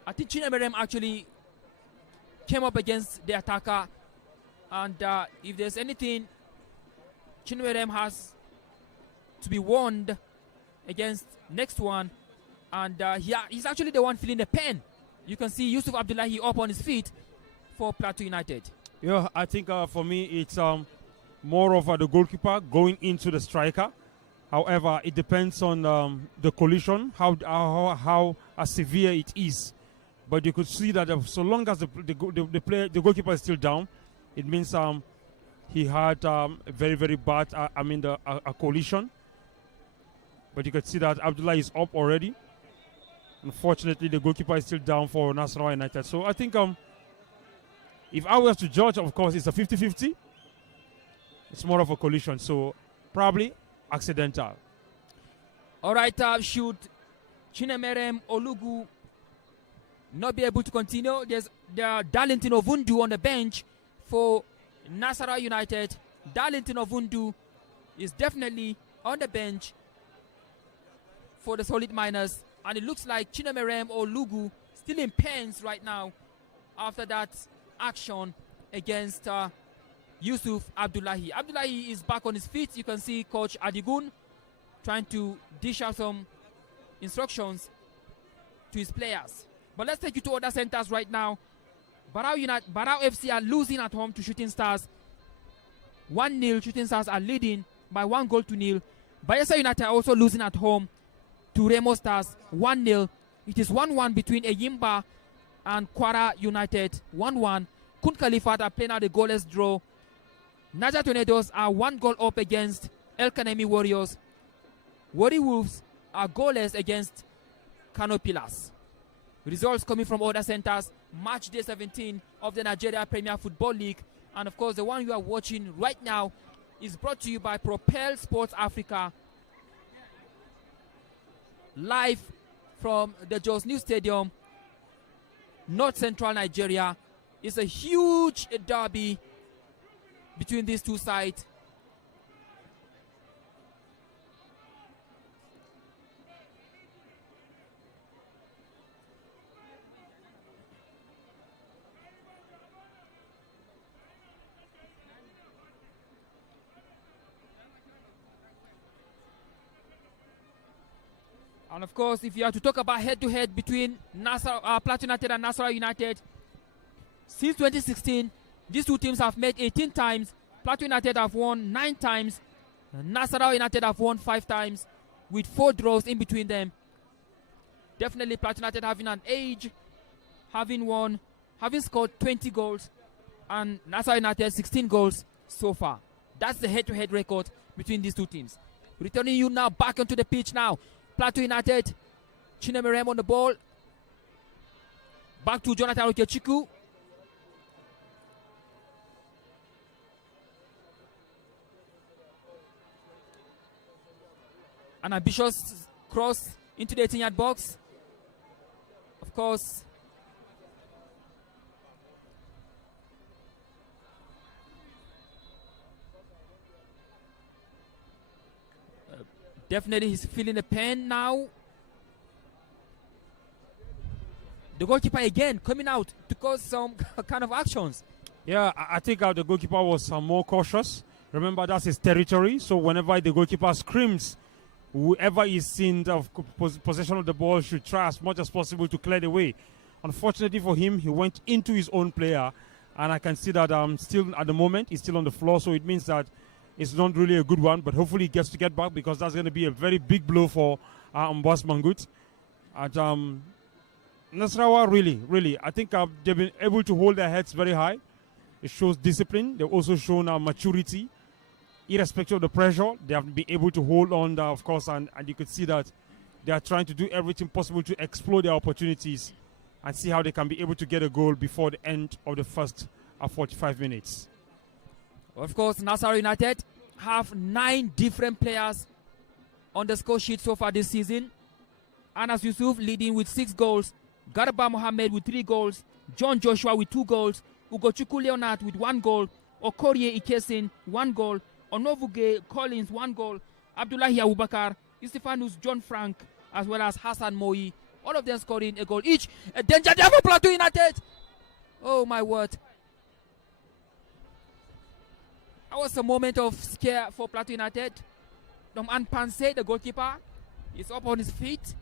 I think Chinemerem actually came up against the attacker, and if there's anything Chinemerem has to be warned against next one, and he's actually the one feeling the pain. You can see Yusuf Abdullahi up on his feet for Plateau United. Yeah, I think for me it's more of the goalkeeper going into the striker. However, it depends on the collision, how severe it is. But you could see that so long as the goalkeeper is still down, it means he had a very, very bad, a collision. But you can see that Abdullah is up already. Unfortunately, the goalkeeper is still down for NASARAWA United. So I think if I was to judge, of course, it's a 50-50. It's more of a collision, so probably accidental. All right, should Chinemerem Olugu not be able to continue? There's Darlington Ovundu on the bench for NASARAWA United. Darlington Ovundu is definitely on the bench for the Solid Miners. And it looks like Chinemerem Olugu still in pains right now after that action against Yusuf Abdullahi. Abdullahi is back on his feet. You can see Coach Adigun trying to dish out some instructions to his players. But let's take you to other centers right now. Barao FC are losing at home to Shooting Stars. 1-0. Shooting Stars are leading by 1-0. Bayelsa United are also losing at home to Remo Stars 1-0. It is 1-1 between Eyimba and Kwara United. 1-1. Kun Khalifat are playing out a goalless draw. Niger Tornadoes are 1 goal up against El Kanemi Warriors. Wari Wolves are goalless against Kano Pillars. Results coming from other centers. Match day 17 of the Nigerian Premier Football League. And of course, the one you are watching right now is brought to you by Propel Sports Africa. Live from the Jos New Stadium, North Central Nigeria. It's a huge derby between these two sides. And of course, if you have to talk about head-to-head between PLATEAU United and NASARAWA United, since 2016, these two teams have met 18 times. PLATEAU United have won 9 times. NASARAWA United have won 5 times, with 4 draws in between them. Definitely PLATEAU United having an edge, having scored 20 goals, and NASARAWA United 16 goals so far. That's the head-to-head record between these two teams. Returning you now back onto the pitch now. PLATEAU United, Chinemerem on the ball. Back to Jonathan Okechiku. An ambitious cross into the 18-yard box. Of course, definitely he's feeling the pain now. The goalkeeper again coming out to cause some kind of actions. Yeah, I think the goalkeeper was more cautious. Remember, that's his territory. So whenever the goalkeeper screams, whoever is in the possession of the ball should try as much as possible to clear the way. Unfortunately for him, he went into his own player. And I can see that still at the moment, he's still on the floor. So it means that it's not really a good one, but hopefully he gets to get back, because that's going to be a very big blow for Mbas Mangut. And NASARAWA, really, I think they've been able to hold their heads very high. It shows discipline. They've also shown maturity. Irrespective of the pressure, they have been able to hold on, of course, and you could see that they are trying to do everything possible to explore their opportunities and see how they can be able to get a goal before the end of the first 45 minutes. Of course, NASARAWA United have 9 different players on the score sheet so far this season. Anas Yusuf leading with 6 goals. Garba Mohammed with 3 goals. John Joshua with 2 goals. Ugochukwu Leonard with 1 goal. Okorie Ikesin 1 goal. Onovuge Collins 1 goal. Abdullahi Abubakar, Stephanus John Frank, as well as Hassan Moi. All of them scoring a goal each. A danger there for PLATEAU United. Oh my word. That was a moment of scare for PLATEAU United. Dom'an Panse, the goalkeeper, is up on his feet.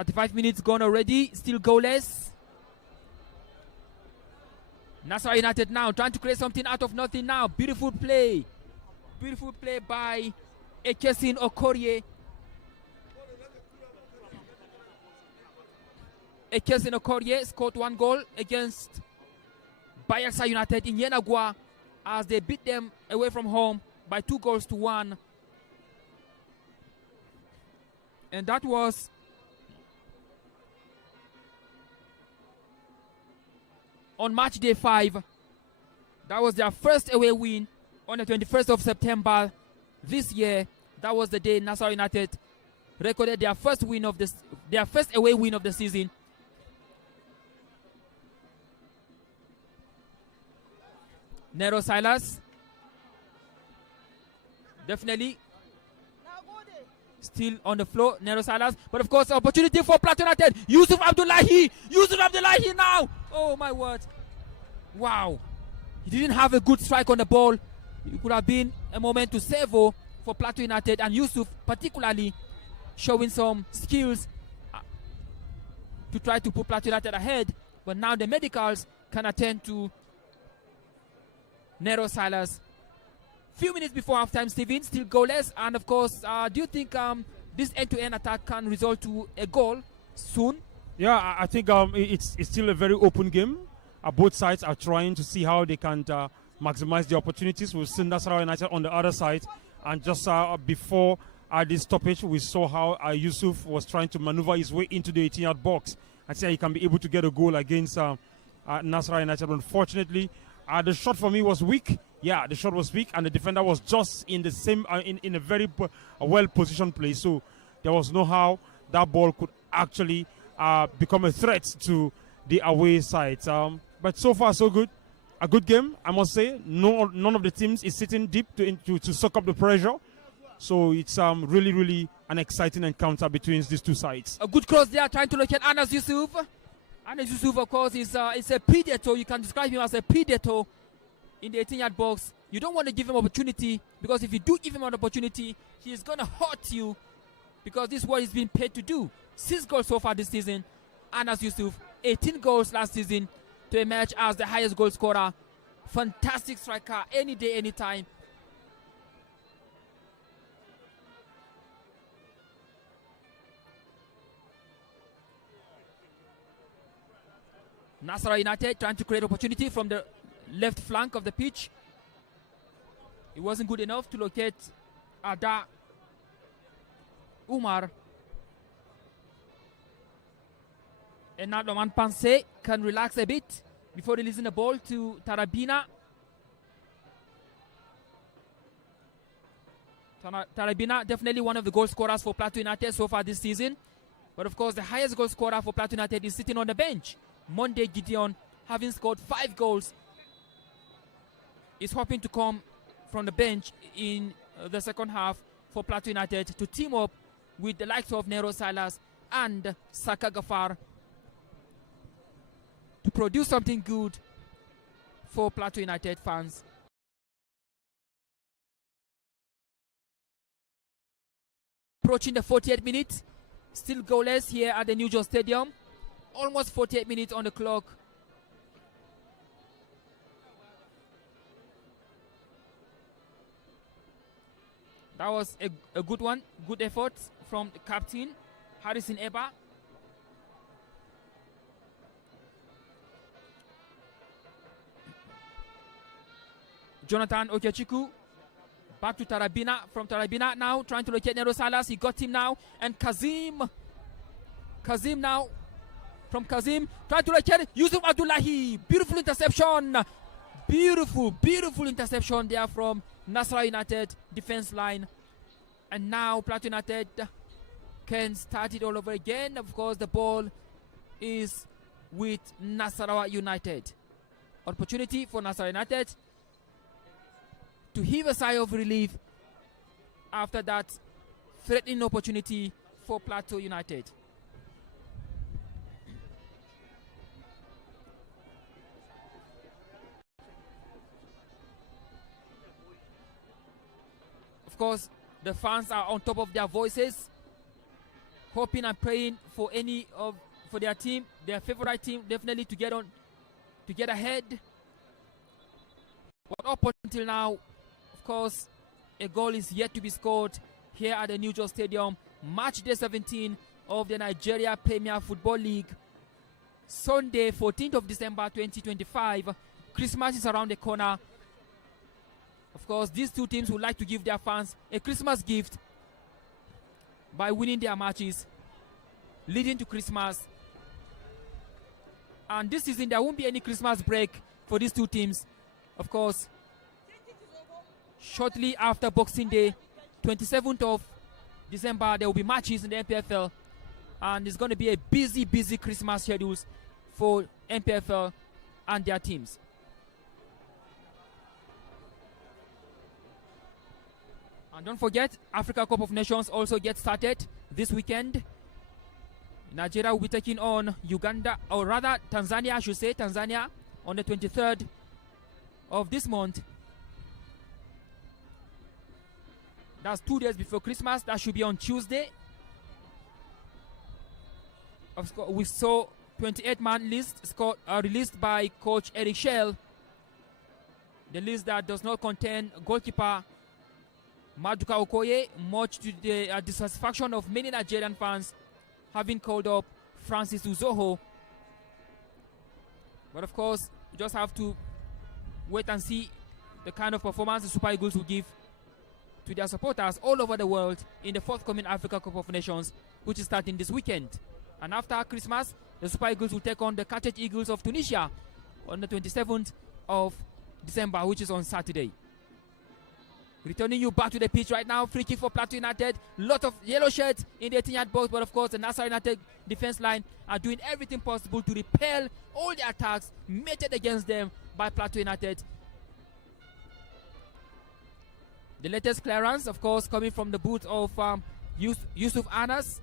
35 minutes gone already, still goalless. NASARAWA United now trying to create something out of nothing now. Beautiful play by Ekesin Okorie. Ekesin Okorie scored 1 goal against Bayelsa United in Yenagua as they beat them away from home by 2-1. And that was on match day 5. That was their first away win on the 21st of September this year. That was the day NASARAWA United recorded their first away win of the season. Nero Silas definitely still on the floor. Nero Silas, but of course opportunity for PLATEAU United. Yusuf Abdullahi now. Oh my word! Wow, he didn't have a good strike on the ball. It could have been a moment to savour for PLATEAU United, and Yusuf particularly showing some skills to try to put PLATEAU United ahead. But now the medicals can attend to Nero Silas. Few minutes before halftime, Steven, still goalless. And of course, do you think this end-to-end attack can result to a goal soon? Yeah, I think it's still a very open game. Both sides are trying to see how they can maximize the opportunities. We've seen NASARAWA United on the other side. And just before this stoppage, we saw how Yusuf was trying to maneuver his way into the 18-yard box and say he can be able to get a goal against NASARAWA United. Unfortunately, the shot for me was weak. Yeah, the shot was weak, and the defender was just in the same in a very well-positioned place. So there was no how that ball could actually become a threat to the away side. But so far, so good. A good game, I must say. None of the teams is sitting deep to soak up the pressure. So it's really, really an exciting encounter between these two sides. A good cross there, trying to locate Anas Yusuf. Anas Yusuf, of course, is a predator. You can describe him as a predator in the 18-yard box. You don't want to give him opportunity, because if you do give him an opportunity, he's going to hurt you, because this is what he's been paid to do. 6 goals so far this season. Anas Yusuf, 18 goals last season to emerge as the highest goal scorer. Fantastic striker, any day, anytime. NASARAWA United trying to create opportunity from the left flank of the pitch. It wasn't good enough to locate Ada Umar. And now Doman Panse can relax a bit before releasing the ball to Tarabina. Tarabina, definitely one of the goal scorers for PLATEAU United so far this season. But of course, the highest goal scorer for PLATEAU United is sitting on the bench. Monday Gideon, having scored 5 goals, is hoping to come from the bench in the second half for PLATEAU United to team up with the likes of Nero Silas and Saka Gafar to produce something good for PLATEAU United fans. Approaching the 48th minute, still goalless here at the New York Stadium. Almost 48 minutes on the clock. That was a good one. Good effort from the captain, Harrison Eba. Jonathan Okechiku. Back to Tarabina. From Tarabina now, trying to locate Nero Salas. He got him now. And Kazim now. From Kazim, trying to locate Yusuf Abdullahi. Beautiful interception. Beautiful interception there from NASARAWA United defense line. And now PLATEAU United can start it all over again. Of course, the ball is with NASARAWA United. Opportunity for NASARAWA United to heave a sigh of relief after that threatening opportunity for PLATEAU United. Of course, the fans are on top of their voices. hoping and praying for their team, their favorite team, definitely to get ahead. But up until now, of course, a goal is yet to be scored here at the New Jos Stadium. Match day 17 of the Nigeria Premier Football League. Sunday, 14th of December 2025. Christmas is around the corner. Of course, these two teams would like to give their fans a Christmas gift by winning their matches leading to Christmas. And this season, there won't be any Christmas break for these two teams. Of course, shortly after Boxing Day, 27th of December, there will be matches in the NPFL. And it's going to be a busy Christmas schedules for NPFL and their teams. And don't forget, Africa Cup of Nations also gets started this weekend. Nigeria will be taking on Uganda, or rather Tanzania, I should say, Tanzania, on the 23rd of this month. That's 2 days before Christmas. That should be on Tuesday. Of course, we saw 28-man list released by Coach Eric Shell. The list that does not contain goalkeeper Maduka Okoye, much to the dissatisfaction of many Nigerian fans, having called up Francis Uzoho. But of course, you just have to wait and see the kind of performance the Super Eagles will give to their supporters all over the world in the forthcoming Africa Cup of Nations, which is starting this weekend. And after Christmas, the Super Eagles will take on the Carthage Eagles of Tunisia on the 27th of December, which is on Saturday. Returning you back to the pitch right now. Free kick for Plateau United. Lot of yellow shirts in the 18-yard box, but of course the NASARAWA United defense line are doing everything possible to repel all the attacks meted against them by Plateau United. The latest clearance, of course, coming from the boot of Yusuf Anas.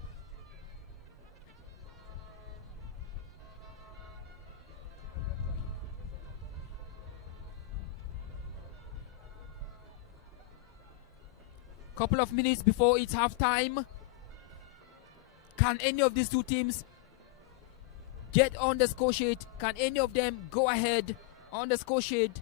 Couple of minutes before it's half time. Can any of these two teams get on the score sheet? Can any of them go ahead on the score sheet?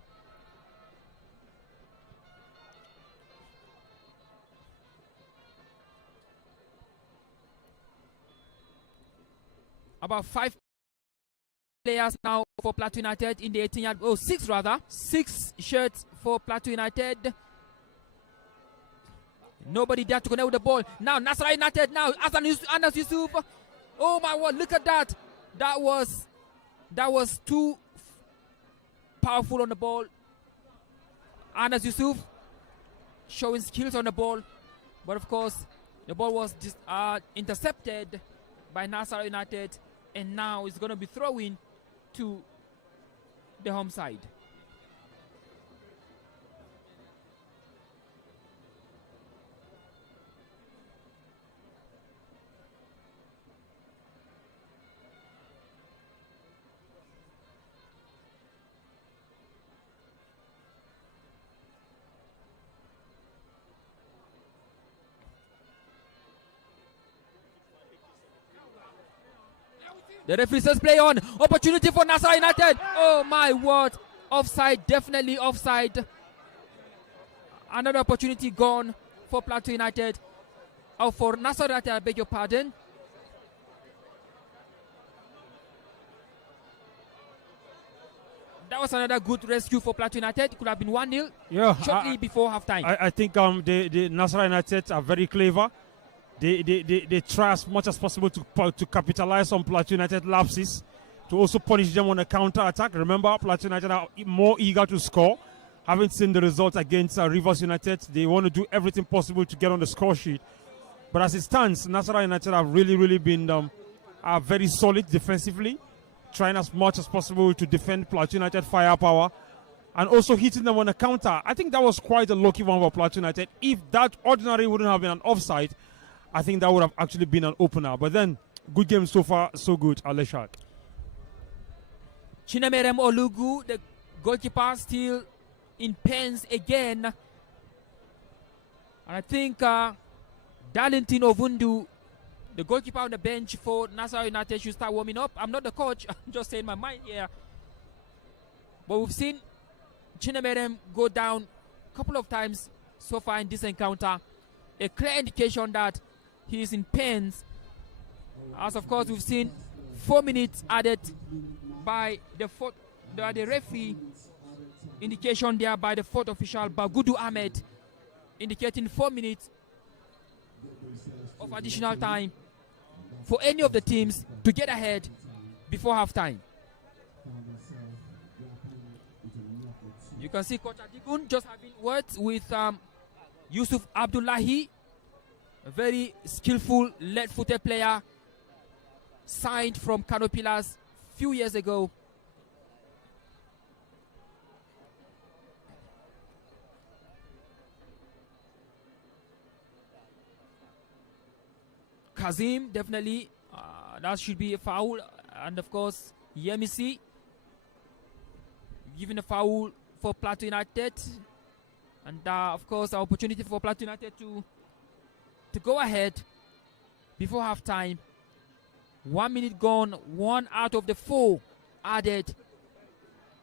About 5 players now for Plateau United in the 18-yard. Oh, 6 rather. 6 shirts for Plateau United. Nobody there to connect with the ball. Now NASARAWA United now. Anas Yusuf. Oh my word, look at that. That was too powerful on the ball. Anas Yusuf showing skills on the ball. But of course, the ball was just intercepted by NASARAWA United. And now it's going to be throwing to the home side. The referee says play on. Opportunity for NASARAWA United. Oh my word. Offside, definitely offside. Another opportunity gone for Plateau United. Oh, for NASARAWA United, I beg your pardon. That was another good rescue for Plateau United. It could have been 1-0 shortly before halftime. I think the NASARAWA United are very clever. They try as much as possible to capitalize on Plateau United lapses, to also punish them on a counter-attack. Remember, Plateau United are more eager to score. Having seen the result against Rivers United, they want to do everything possible to get on the score sheet. But as it stands, NASARAWA United have really been are very solid defensively, trying as much as possible to defend Plateau United firepower and also hitting them on a counter. I think that was quite a lucky one for Plateau United. If that ordinary wouldn't have been an offside, I think that would have actually been an opener. But then, good game so far, so good, Aleshad. Chinemerem Olugu, the goalkeeper, still in pains again. And I think Darlington Ovundu, The goalkeeper on the bench for Nasarawa United should start warming up. I'm not the coach. I'm just saying my mind here. But we've seen Chinemerem go down a couple of times so far in this encounter. A clear indication that he is in pains. As of course we've seen 4 minutes added by the referee. Indication there by the fourth official, Bagudu Ahmed, indicating 4 minutes of additional time for any of the teams to get ahead before halftime. You can see Coach Adigun just having words with Yusuf Abdullahi, a very skillful lead-footed player signed from Kano Pillars a few years ago. Kazim, definitely, that should be a foul. And of course, Yemisi giving a foul for Plateau United. And of course, an opportunity for Plateau United to go ahead before halftime. 1 minute gone, 1 out of the 4 added.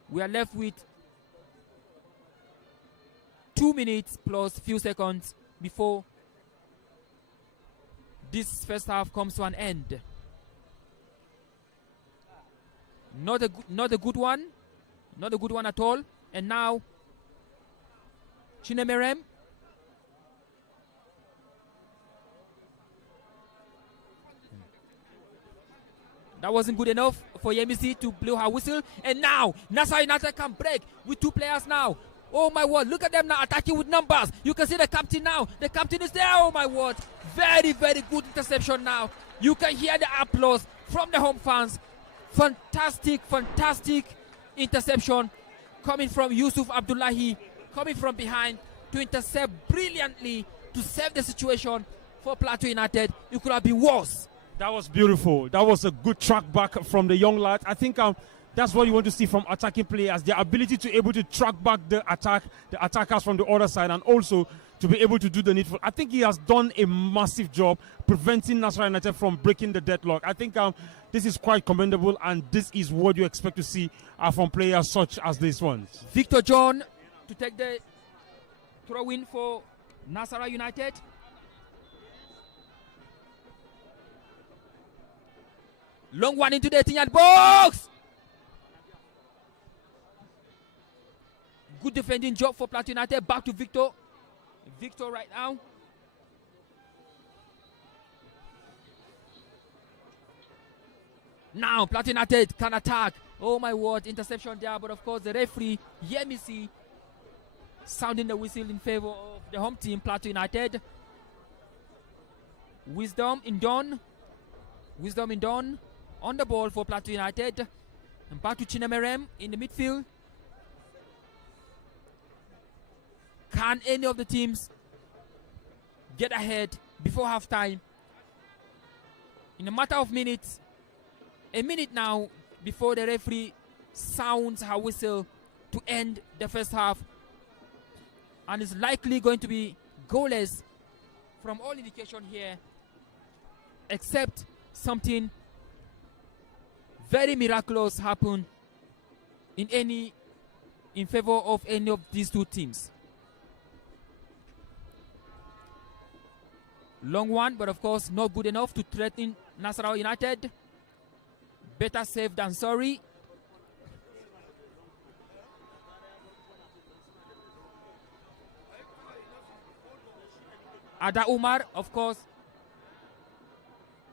We are left with 2 minutes plus few seconds before this first half comes to an end. Not a good one at all. And now Chinemerem that wasn't good enough for Yemisi to blow her whistle. And now Nasarawa United can break with 2 players now. Oh my word, look at them now attacking with numbers. You can see the captain now. The captain is there. Oh my word. Very, very good interception now. You can hear the applause from the home fans. Fantastic, fantastic interception coming from Yusuf Abdullahi, coming from behind to intercept brilliantly to save the situation for Plateau United. It could have been worse. That was beautiful. That was a good track back from the young lad. I think that's what you want to see from attacking players, the ability to able to track back the attackers from the other side, and also to be able to do the needful. I think he has done a massive job preventing Nasarawa United from breaking the deadlock. I think this is quite commendable, and this is what you expect to see from players such as these ones. Victor John to take the throw-in for Nasarawa United. Long one into the 18-yard box. Good defending job for Plateau United. Back to Victor. Victor right now. Now Plateau United can attack. Oh my word, interception there. But of course the referee, Yemisi, sounding the whistle in favor of the home team, Plateau United. Wisdom in Don. On the ball for Plateau United. And back to Chinemerem in the midfield. Can any of the teams get ahead before halftime? In a matter of minutes, a minute now before the referee sounds her whistle to end the first half, and it's likely going to be goalless from all indication here, except something very miraculous happen in favor of any of these two teams. Long one, but of course not good enough to threaten Nasarawa United. Better safe than sorry. Ada Umar, of course,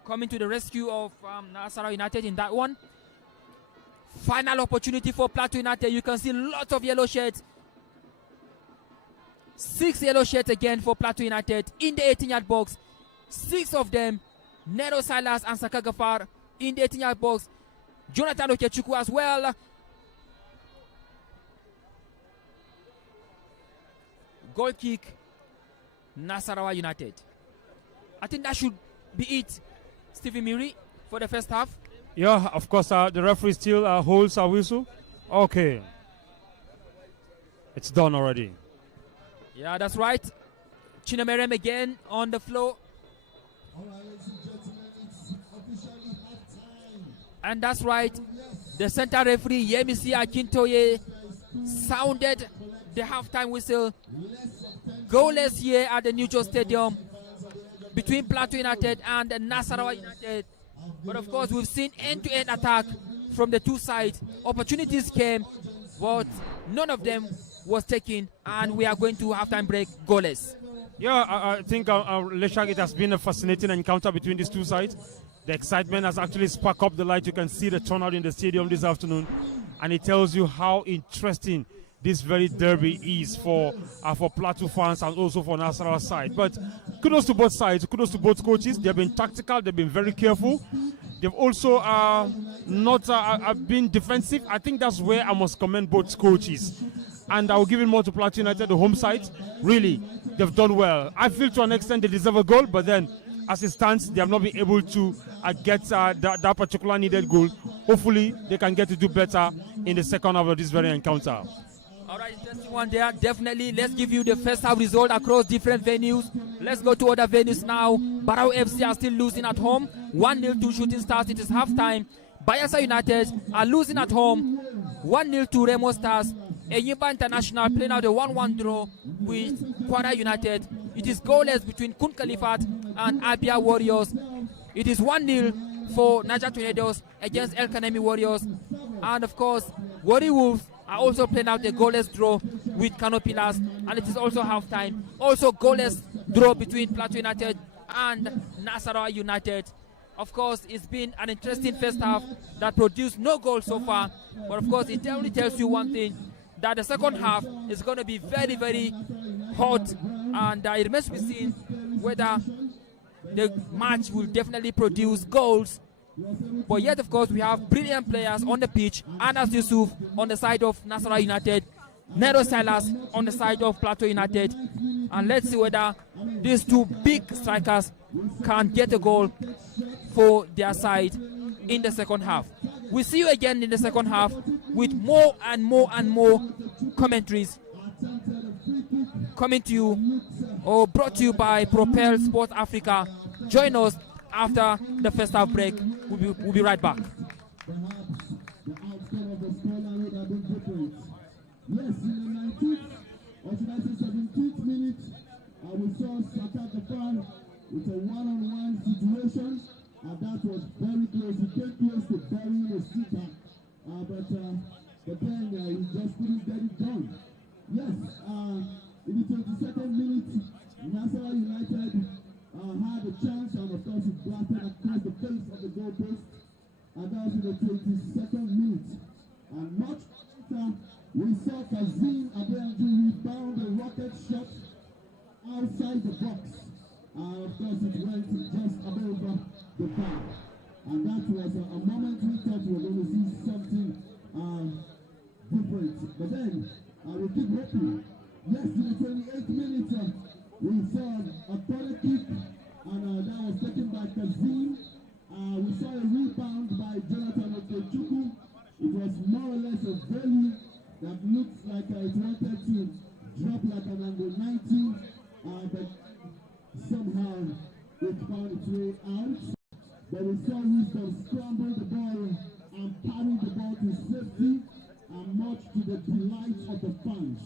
coming to the rescue of Nasarawa United in that one. Final opportunity for Plateau United. You can see lots of yellow shirts. 6 yellow shirts again for Plateau United in the 18-yard box. 6 of them. Nero Silas and Saka Gafar in the 18-yard box. Jonathan Okechuku as well. Goal kick, Nasarawa United. I think that should be it, Stephen Miri, for the first half. Yeah, of course, the referee still holds a whistle. Okay. It's done already. Yeah, that's right. Chinemerem again on the floor. All right, ladies and gentlemen. And that's right. The center referee, Yemisi Akintoye, sounded the halftime whistle. Goalless here at the neutral stadium between PLATEAU United and NASARAWA United. But of course, we've seen end-to-end attack from the two sides. Opportunities came, but none of them was taken, and we are going to halftime break goalless. Yeah, I think, Leshak, it has been a fascinating encounter between these two sides. The excitement has actually sparked up the light. You can see the turnout in the stadium this afternoon, and it tells you how interesting this very derby is for PLATEAU fans and also for NASARAWA side. But kudos to both sides, kudos to both coaches. They've been tactical, they've been very careful. They've also not been defensive. I think that's where I must commend both coaches. And I will give it more to PLATEAU United, the home side. Really, they've done well. I feel to an extent they deserve a goal, but then as it stands, they have not been able to get that particular needed goal. Hopefully, they can get to do better in the second half of this very encounter. All right, interesting one there. Definitely, let's give you the first half result across different venues. Let's go to other venues now. Barao FC are still losing at home. 1-0 to Shooting Stars. It is halftime. Bayelsa United are losing at home. 1-0 to Remo Stars. Enyimba International playing out a 1-1 draw with Kwara United. It is goalless between Kun Khalifat and Abia Warriors. It is 1-0 for Niger Tornadoes against El Kanemi Warriors. And of course, Warri Wolves are also playing out a goalless draw with Kano Pillars, and it is also halftime. Also goalless draw between PLATEAU United and NASARAWA United. Of course, it's been an interesting first half that produced no goals so far, but of course it only tells you one thing, that the second half is going to be very, very hot, and it remains to be seen whether the match will definitely produce goals. But yet, of course, we have brilliant players on the pitch. Anas Yusuf on the side of NASARAWA United, Nero Silas on the side of PLATEAU United. And let's see whether these two big strikers can get a goal for their side in the second half. We'll see you again in the second half with more and more and more commentaries coming to you or brought to you by Propel Sport Africa. Join us after the first half break. We'll be right back. Yes, in the 19th or should I say 17th minute, we saw Saka Gafan with a one-on-one situation, and that was very close. He came close to burying the seeker, but then he just couldn't get it done. Yes, in the 22nd minute, NASARAWA United had a chance, and of course it blasted across the face of the goalpost, and that was in the 22nd minute. And much later, we saw Kazim Adeyanju rebound a rocket shot outside the box. Of course, it went just above the bar. And that was a moment we thought we were going to see something different. But then, we keep hoping. Yes, in the 28th minute, we saw a corner kick, and that was taken by Kazim. We saw a rebound by Jonathan Okechukwu. It was more or less a volley that looks like it wanted to drop like an angle 90, but somehow it found its way out. But we saw Wisdom scramble the ball and carry the ball to safety, and much to the delight of the fans.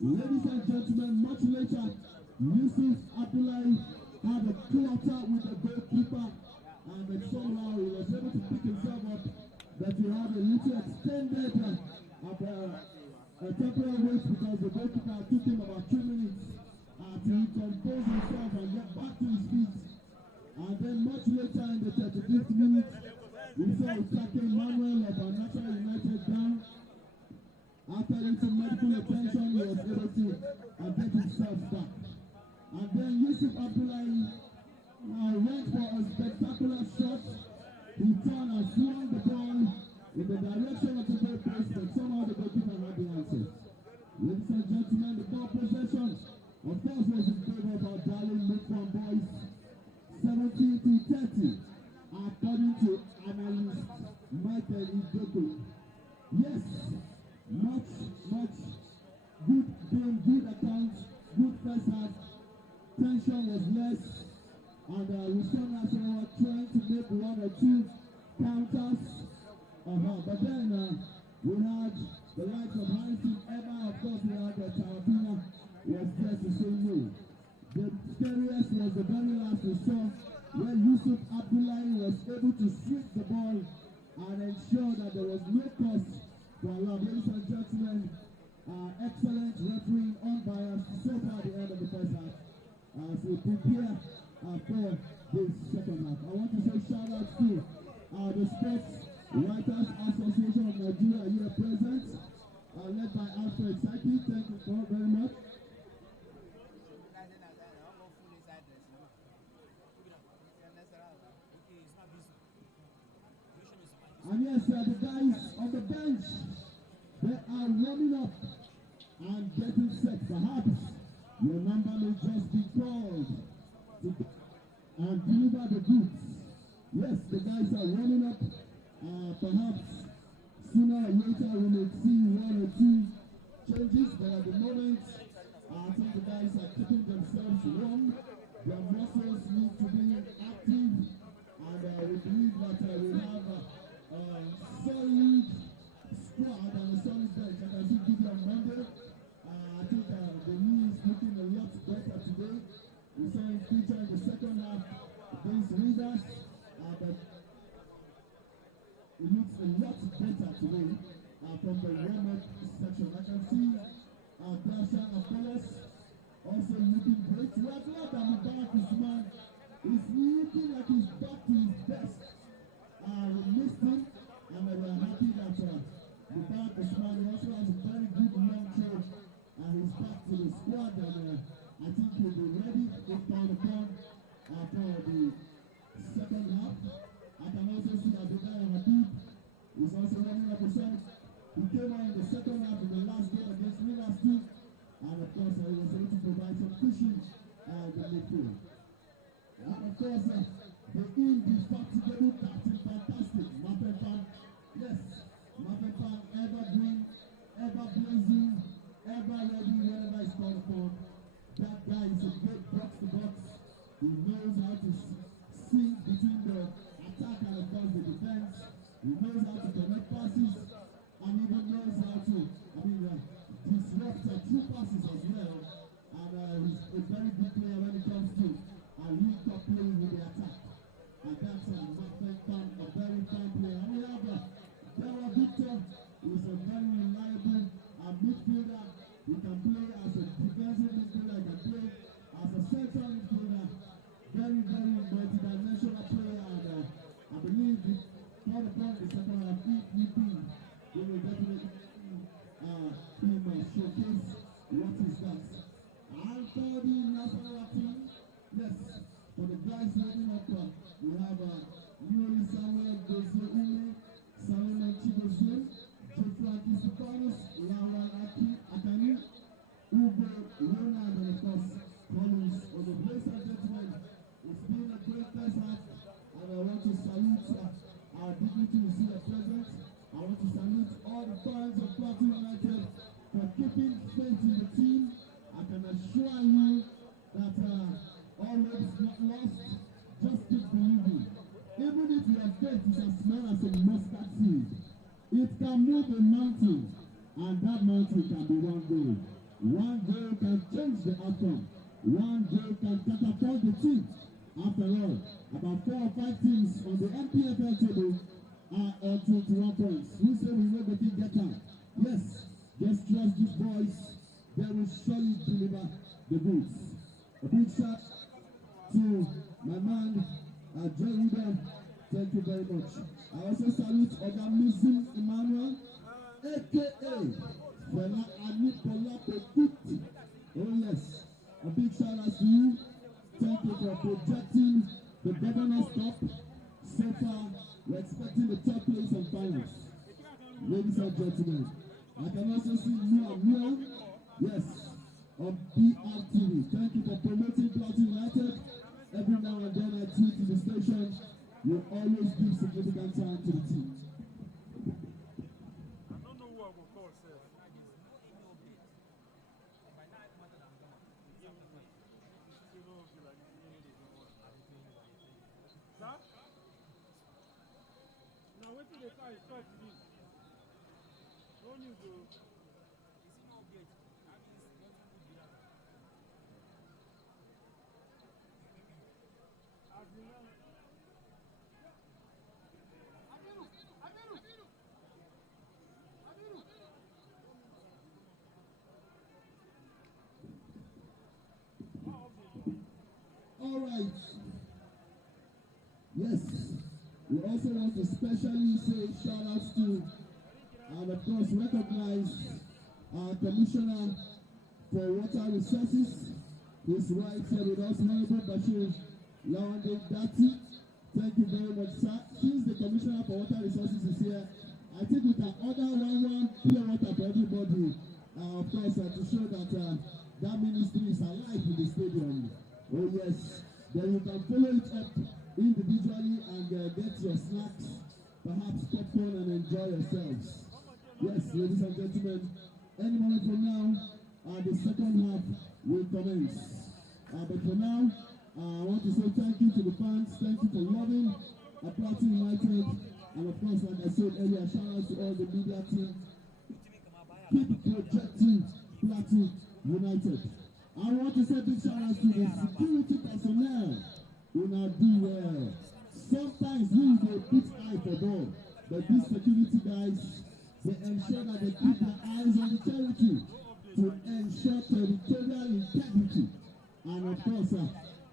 Ladies and gentlemen, much later, Yusuf Abdullahi had a quarter with the goalkeeper, and somehow he was able to pick himself up, but he had a little extended temporary wait because the goalkeeper took him about 2 minutes to recompose himself and get back to his feet. And then much later in the 35th minute, we saw Itake Manuel of NASARAWA United down. After little medical attention, he was able to get himself back. And then Yusuf Abdullahi went for a spectacular shot. He turned and swung the ball in the direction of the goalpost, but somehow the goalkeeper had the answer. Ladies and gentlemen, the ball possession, of course, was in favor of our darling Mukwan boys, 17-30, according to analyst Michael Idoko. Yes, much good game, good account, good first half. Tension was less, and we saw NASARAWA trying to make one or two counters. But then we had the likes of Hansi, Emma, of course we had Tarapina was there to say no. The scariest was the very last we saw where Yusuf Abdullahi was able to sweep the ball and ensure that there was no cause for Allah. Ladies and gentlemen, excellent refereeing, unbiased so far at the end of the first half. So prepare for this second half. I want to say shout out to the Sports Writers Association of Nigeria here present, led by Alfred Saki. Thank you very much. And yes, the guys on the bench, they are warming up and getting set. Perhaps your number may just be called to and deliver the goods. Yes, the guys are warming up. Perhaps sooner or later we may see one or two changes, but at the moment, I think the guys are keeping themselves warm. Their muscles need to be active, and we believe that we have solid squad and a solid bench. I can see Gideon Monday. I think the knee is looking a lot better today. We saw him feature in the second half against Rivers, but it looks a lot better today from the warm-up section. I can see Dasha Apollos also looking great. We are glad that Mubarak Usman is looking like he's back to his best. We missed him, and we are happy that Mubarak Usman also has a very good long throw, and he's back to the squad, and I think he'll be ready to turn upon for the second half. I can also see Abdullah Habib is also running up the side. He came on in the second half of the last game against Rivers too, and of course he was able to provide some cushion in the midfield. And of course, the indefatigable captain, fantastic, Mapefan. Yes, Mapefan, ever green, ever blazing, ever ready whenever it's called for. That guy is a great box-to-box. He knows how to see between the attack and of course the defense. He knows how to connect passes, and even knows how to, disrupt true passes as well. And he's a very good player when it comes to link up playing with the attack. And that's a very fine player. And we have Dara Victor, who is a very reliable midfielder. He can play as a defensive midfielder, he can play as a central midfielder. Very, very multi-dimensional player, and I believe the third point is second half, if we will definitely showcase what is that. And for the NASARAWA team, yes, for the guys holding up, we have Yuri Samuel Dozie, Salomon Chigozie, Jofraki Stefanos, Laura Akani, Ugo Leonard, and of course, Collins. On the place, gentlemen, it's been a great first half, and I want to salute our dignitaries here present. I want to salute all the fans of PLATEAU United for keeping faith in the team. I can assure you that all hope is not lost. Just keep believing. Even if your faith is as small as a mustard seed, it can move a mountain, and that mountain can be one goal. One goal can change the outcome. One goal can catapult the team. After all, about 4 or 5 teams on the NPFL table are on 21 points. We say we know the team get out. Yes, just trust these boys. They will surely deliver the goods. A big shot to my man, Joe Ruben. Thank you very much. I also salute Ogamizim Emmanuel, a.k.a. Fela Anikola Pekuti. Oh yes, a big shout out to you. Thank you for projecting the Governors Cup. So far, we're expecting the top place and finals. Ladies and gentlemen, I can also see Mia, yes, on BRTV. Thank you for promoting PLATEAU United. Every now and then I tweet to the station. You always give significant time to the team. I don't know who I will call, sir. Sir? Now, what did they try to do? All right. Yes. We also want to specially say shout outs to and of course recognize our Commissioner for Water Resources. He's right here with us, Honorable Bashir Lawande Dati. Thank you very much, sir. Since the Commissioner for Water Resources is here, I think we can order one pure water for everybody. Of course, to show that that ministry is alive in the stadium. Oh yes. Then you can follow it up individually and get your snacks, perhaps popcorn, and enjoy yourselves. Yes, ladies and gentlemen, any moment from now, the second half will commence. But for now, I want to say thank you to the fans, thank you for loving PLATEAU United, and of course, like I said earlier, shout out to all the media team. Keep projecting PLATEAU United. I want to say big shout out to the security personnel who now do well. Sometimes we will put eye for ball, but these security guys, they ensure that they keep their eyes on the territory to ensure territorial integrity. And of course,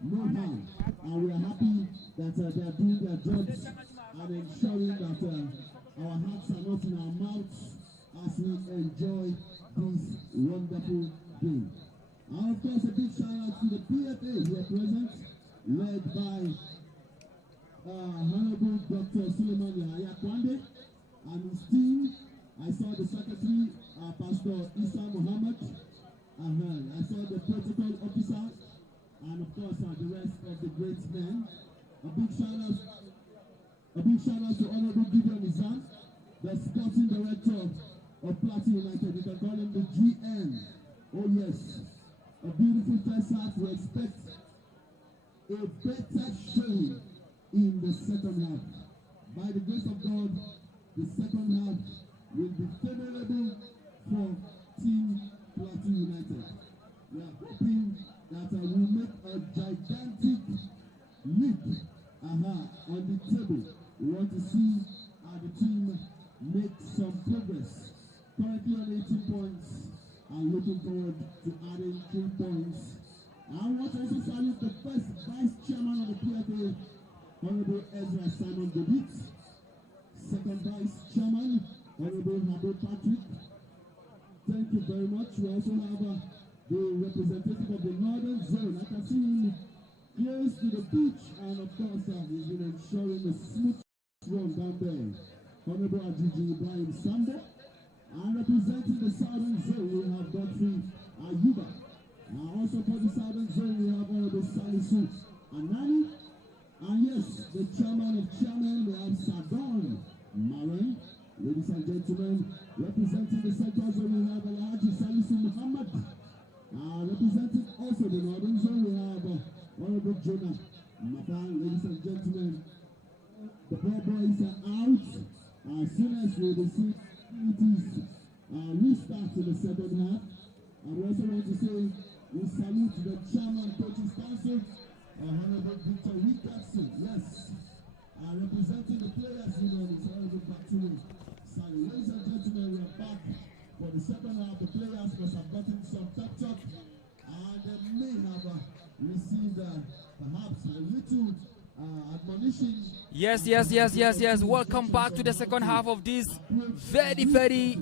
no harm. And we are happy that they are doing their jobs and ensuring that our hearts are not in our mouths as we enjoy this wonderful game. And of course, a big shout out to the PFA here present, led by Honorable Dr. Suleiman Yahya Kwande and his team. I saw the secretary, Pastor Isa Muhammad. I saw the protocol officer, and of course the rest of the great men. A big shout out to Honorable Gideon Izan, the sporting director of PLATEAU United. You can call him the GM. Oh yes. A beautiful first half. We expect a better showing in the second half. By the grace of God, the second half will be favorable for Team PLATEAU United. We are hoping that we'll make a gigantic leap on the table. We want to see the team make some progress. Currently on 18 points. I'm looking forward to adding 3 points. I want to also salute the first vice chairman of the PFA, Honorable Ezra Simon Debit. Second vice chairman, Honorable Habib Patrick. Thank you very much. We also have the representative of the Northern Zone. I can see him close to the pitch, and of course, he's been ensuring a smooth run down there. Honorable Ajiji Ibrahim Sambo. And representing the Southern Zone, we have Godfrey Ayuba. Also for the Southern Zone, we have Honorable Salisu Anani. And yes, the chairman of chairman, we have Sadon Maran. Ladies and gentlemen, representing the Central Zone, we have Alhaji Salisu Muhammad. Representing also the Northern Zone, we have Honorable Jonah Mapan. Ladies and gentlemen, the ball boys are out. As soon as we receive restart in the second half. I also want to say we salute the chairman coaches council, Honorable Victor Richardson. Yes, representing the players union is Honorable Baturi. Ladies and gentlemen, we are back for the second half. The players must have gotten some pep talk, and they may have received perhaps a little admonition. Yes. Welcome back to the second half of this very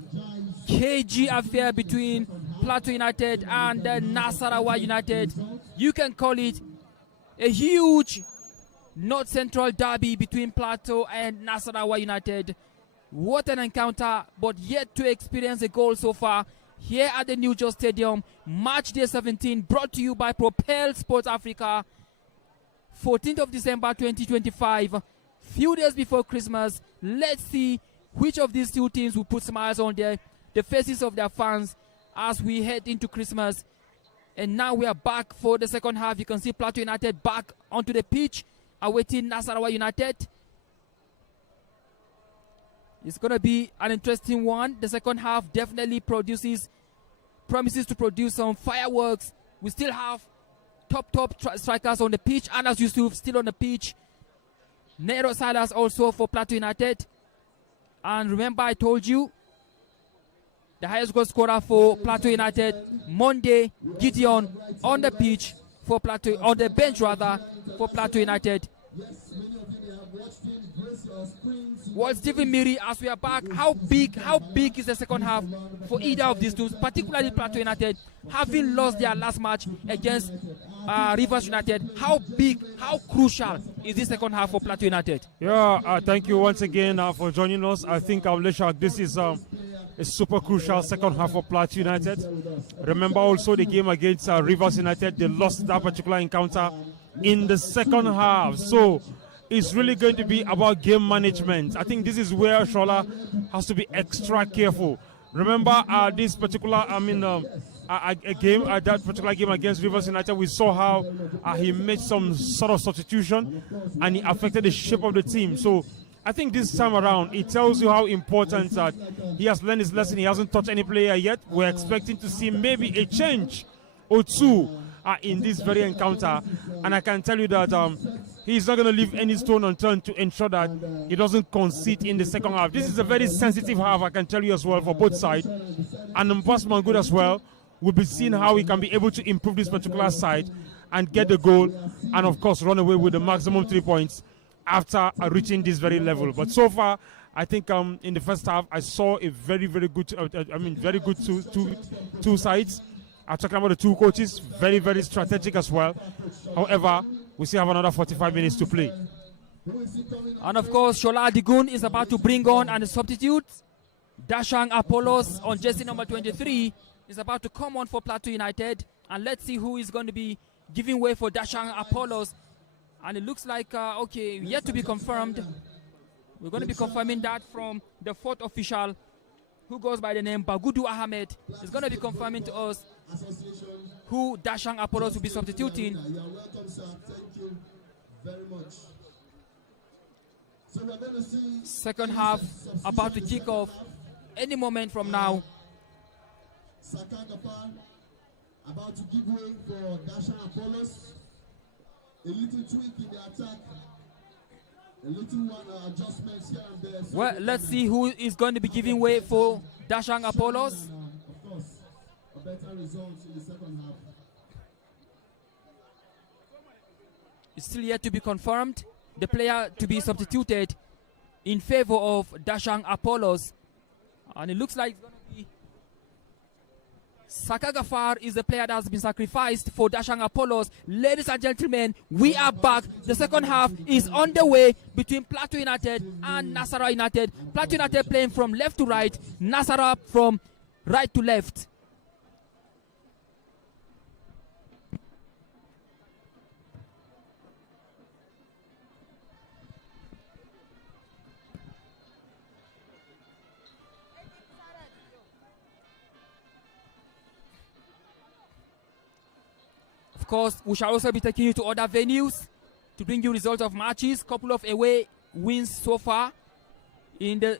cagey affair between PLATEAU United and NASARAWA United. You can call it a huge North Central derby between PLATEAU and NASARAWA United. What an encounter, but yet to experience a goal so far here at the New Jos Stadium. Match day 17 brought to you by Propel Sports Africa. 14th of December 2025, few days before Christmas. Let's see which of these two teams will put smiles on the faces of their fans as we head into Christmas. And now we are back for the second half. You can see PLATEAU United back onto the pitch, awaiting NASARAWA United. It's going to be an interesting one. The second half definitely promises to produce some fireworks. We still have top strikers on the pitch. Anas Yusuf still on the pitch. Nero Salas also for Plateau United. And remember, I told you, the highest goal scorer for Plateau United, Monday, Gideon, on the pitch for Plateau, on the bench rather, for Plateau United. Well, Stephen Miri, as we are back, how big is the second half for either of these teams, particularly Plateau United, having lost their last match against Rivers United? How big, how crucial is this second half for Plateau United? Yeah, thank you once again for joining us. I think, Leshak, this is a super crucial second half for Plateau United. Remember also the game against Rivers United, they lost that particular encounter in the second half. So it's really going to be about game management. I think this is where Shola has to be extra careful. Remember this particular, that particular game against Rivers United, we saw how he made some sort of substitution and he affected the shape of the team. So I think this time around, it tells you how important that he has learned his lesson. He hasn't touched any player yet. We're expecting to see maybe a change or two in this very encounter. And I can tell you that he's not going to leave any stone unturned to ensure that he doesn't concede in the second half. This is a very sensitive half, I can tell you as well, for both sides. And Mbasman Good as well will be seeing how he can be able to improve this particular side and get the goal and, of course, run away with the maximum 3 points after reaching this very level. But so far, I think in the first half, I saw a very good, very good two sides. I'm talking about the two coaches, very strategic as well. However, we still have another 45 minutes to play. And of course, Shola Digun is about to bring on and substitute. Dashang Apollos on jersey number 23 is about to come on for Plateau United. And let's see who is going to be giving way for Dashang Apollos. And it looks like, okay, yet to be confirmed. We're going to be confirming that from the fourth official, who goes by the name Bagudu Ahmed. Is going to be confirming to us who Dashang Apollos will be substituting. You are welcome, sir. Thank you very much. So we're going to see second half about to kick off any moment from now. Sakagapan about to give way for Dashang Apollos. A little tweak in the attack. A little adjustments here and there. Well, let's see who is going to be giving way for Dashang Apollos. Of course, a better result in the second half. It's still yet to be confirmed. The player to be substituted in favor of Dashang Apollos. And it looks like it's going to be Saka Gafar is the player that has been sacrificed for Dashang Apollos. Ladies and gentlemen, we are back. The second half is on the way between Plateau United and NASARAWA United. Plateau United playing from left to right, NASARAWA from right to left. Of course, we shall also be taking you to other venues to bring you results of matches. Couple of away wins so far in the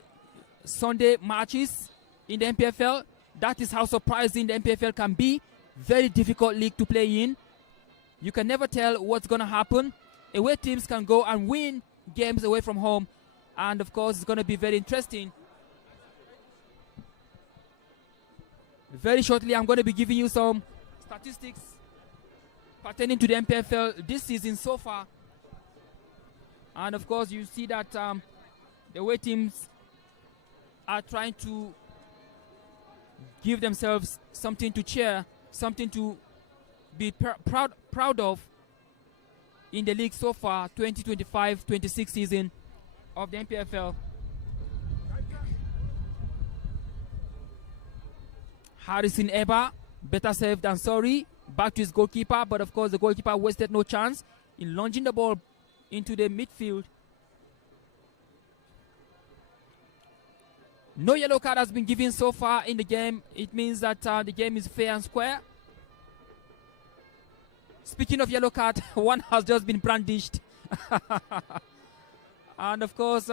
Sunday matches in the NPFL. That is how surprising the NPFL can be. Very difficult league to play in. You can never tell what's going to happen. Away teams can go and win games away from home. And of course, it's going to be very interesting. Very shortly, I'm going to be giving you some statistics pertaining to the NPFL this season so far. And of course, you see that the away teams are trying to give themselves something to cheer, something to be proud of in the league so far, 2025-26 season of the NPFL. Harrison Eba, better safe than sorry. Back to his goalkeeper, but of course the goalkeeper wasted no chance in launching the ball into the midfield. No yellow card has been given so far in the game. It means that the game is fair and square. Speaking of yellow card, one has just been brandished. And of course,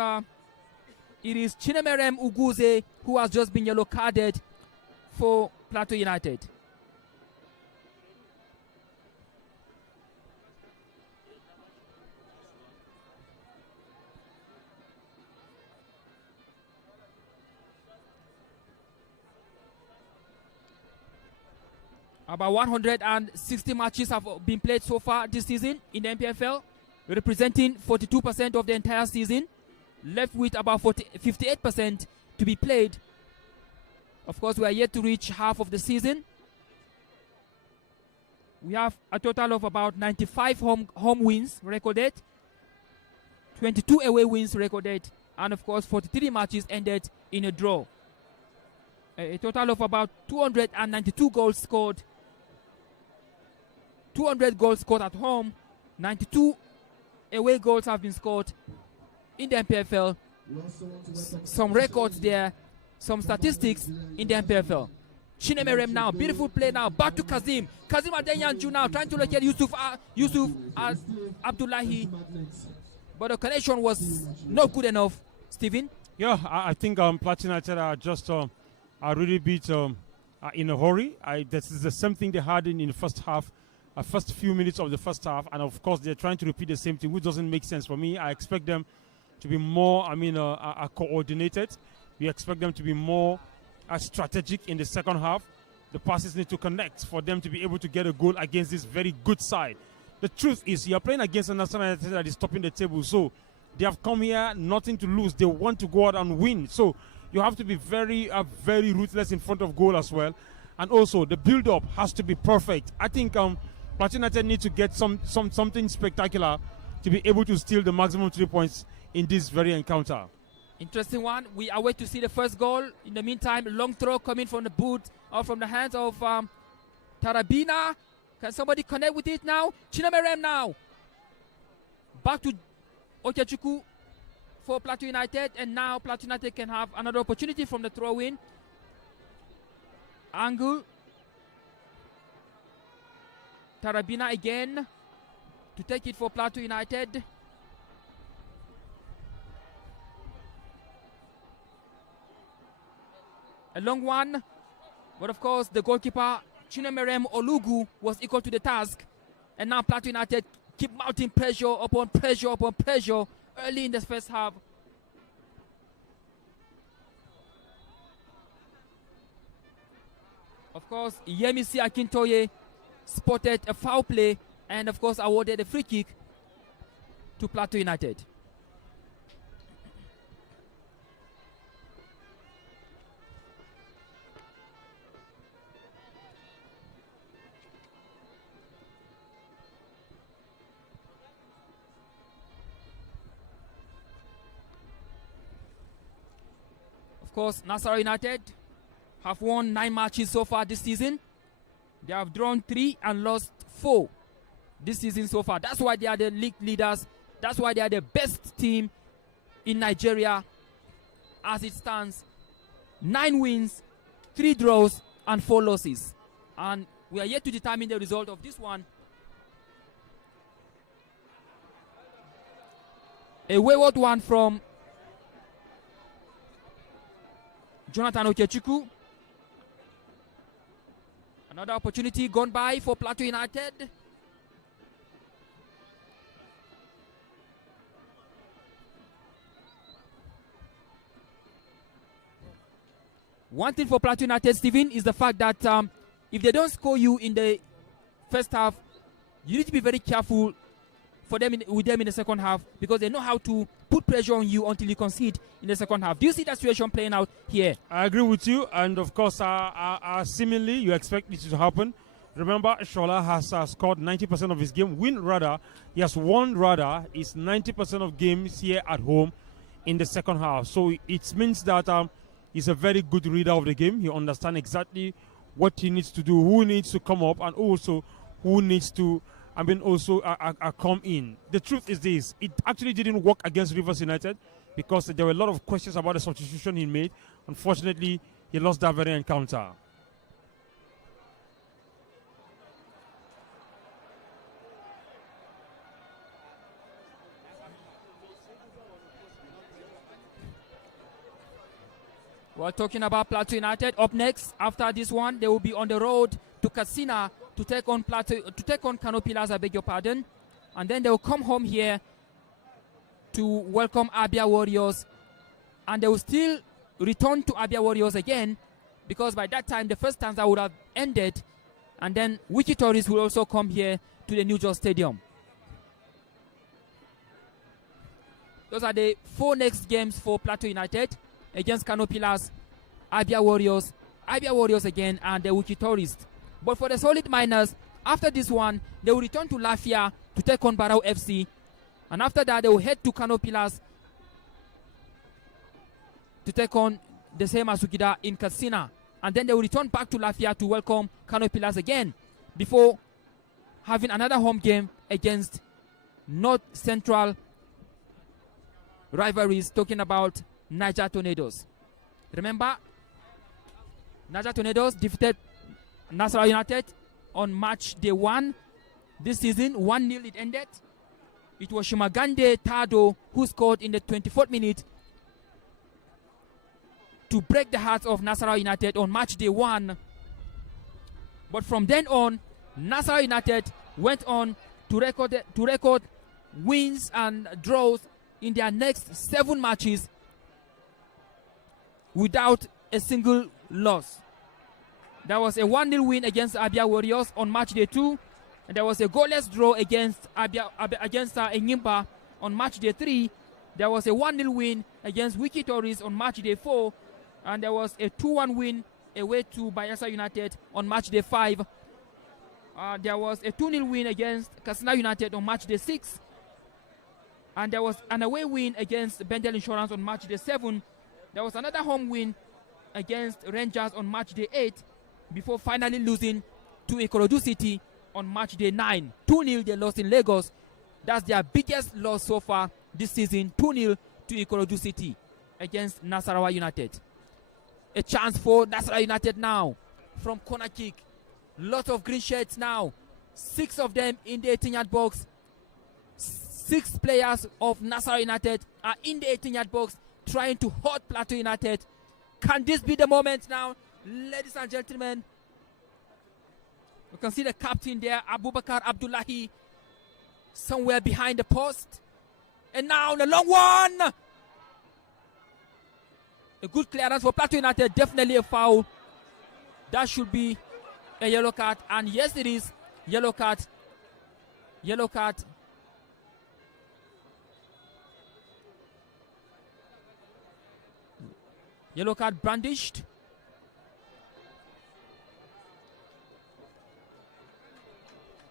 It is Chinemerem Uguze who has just been yellow carded for Plateau United. About 160 matches have been played so far this season in the NPFL, representing 42% of the entire season, left with about 58% to be played. Of course, we are yet to reach half of the season. We have a total of about 95 home wins recorded, 22 away wins recorded, and of course 43 matches ended in a draw. A total of about 292 goals scored. 200 goals scored at home, 92 away goals have been scored in the NPFL. Some records there, some statistics in the NPFL. Chinemerem now, beautiful play now, back to Kazim. Kazim Adenyanju now, trying to locate Yusuf Abdullahi. But the connection was not good enough, Stephen. Yeah, I think Plateau United are just are really beat in a hurry. This is the same thing they had in the first half. First few minutes of the first half, and of course they're trying to repeat the same thing, which doesn't make sense for me. I expect them to be more, coordinated. We expect them to be more strategic in the second half. The passes need to connect for them to be able to get a goal against this very good side. The truth is, you're playing against a NASARAWA that is topping the table, so they have come here nothing to lose. They want to go out and win, so you have to be very ruthless in front of goal as well, and also the build-up has to be perfect. I think Plateau United need to get something spectacular to be able to steal the maximum 3 points in this very encounter. Interesting one. We are waiting to see the first goal. In the meantime, long throw coming from the boot or from the hands of Tarabina. Can somebody connect with it now? Chinemerem now. Back to Okechukwu for Plateau United, and now Plateau United can have another opportunity from the throw-in. Angle. Tarabina again to take it for Plateau United. A long one, but of course the goalkeeper Chinemerem Olugu was equal to the task, and now Plateau United keep mounting pressure upon pressure upon pressure early in the first half. Of course, Yemisi Akintoye spotted a foul play and of course awarded a free kick to Plateau United. Of course, NASARAWA United have won 9 matches so far this season. They have drawn 3 and lost 4 this season so far. That's why they are the league leaders. That's why they are the best team in Nigeria as it stands. 9 wins, 3 draws, and 4 losses. And we are yet to determine the result of this one. A wayward one from Jonathan Okechukwu. Another opportunity gone by for Plateau United. One thing for Plateau United, Stephen, is the fact that if they don't score you in the first half, you need to be very careful for them with them in the second half, because they know how to put pressure on you until you concede in the second half. Do you see that situation playing out here? I agree with you, and of course, seemingly you expect this to happen. Remember, Shola has scored 90% of his game. He has won rather is 90% of games here at home in the second half. So it means that he's a very good reader of the game. He understands exactly what he needs to do, who needs to come up, and also who needs to come in. The truth is this: it actually didn't work against Rivers United because there were a lot of questions about the substitution he made. Unfortunately, he lost that very encounter. We're talking about Plateau United. Up next, after this one, they will be on the road to Katsina to take on Kano Pillars, I beg your pardon. And then they will come home here to welcome Abia Warriors. And they will still return to Abia Warriors again, because by that time the first stanza would have ended. And then Wiki Tourists will also come here to the New Jos Stadium. Those are the 4 next games for Plateau United: against Kano Pillars, Abia Warriors again, and the Wiki Tourists. But for the Solid Miners, after this one, they will return to Lafia to take on Barao FC. And after that, they will head to Kano Pillars to take on the same Asukida in Katsina. And then they will return back to Lafia to welcome Kano Pillars again, before having another home game against North Central rivalries, talking about Niger Tornadoes. Remember, Niger Tornadoes defeated NASARAWA United on match day 1 this season. 1-0 it ended. It was Shumagande Tado who scored in the 24th minute to break the hearts of NASARAWA United on match day 1. But from then on, NASARAWA United went on to record wins and draws in their next 7 matches without a single loss. There was a 1-0 win against Abia Warriors on match day 2, and there was a goalless draw against Enyimba on match day 3. There was a 1-0 win against Wiki Tourists on match day 4, and there was a 2-1 win away to Bayelsa United on match day 5. There was a 2-0 win against Katsina United on match day 6, and there was an away win against Bendel Insurance on match day 7. There was another home win against Rangers on match day 8, before finally losing to Ikorodu City on match day 9. 2-0 they lost in Lagos. That's their biggest loss so far this season. 2-0 to Ikorodu City against NASARAWA United. A chance for NASARAWA United now from corner kick. Lots of green shirts now. 6 of them in the 18-yard box. 6 players of NASARAWA United are in the 18-yard box trying to hurt Plateau United. Can this be the moment now, ladies and gentlemen? You can see the captain there, Abubakar Abdullahi, somewhere behind the post. And now the long one. A good clearance for Plateau United, definitely a foul. That should be a yellow card, and yes it is. Yellow card. Yellow card. Yellow card brandished.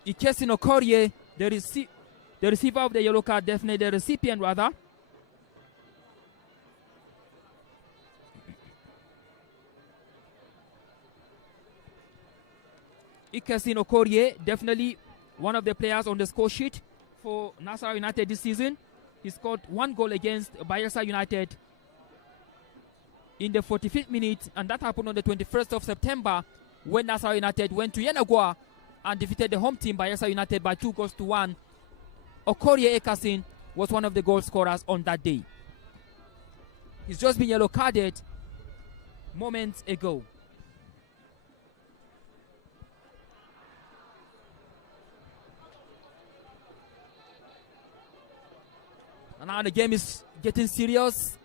Ikesin Okorie, the receiver of the yellow card, definitely the recipient rather. Ikesin Okorie, definitely one of the players on the score sheet for NASARAWA United this season. He scored 1 goal against Bayelsa United in the 45th minute, and that happened on the 21st of September when NASARAWA United went to Yenagoa and defeated the home team Bayelsa United by 2-1. Okorie Ekasin was one of the goal scorers on that day. He's just been yellow carded moments ago. And now the game is getting serious.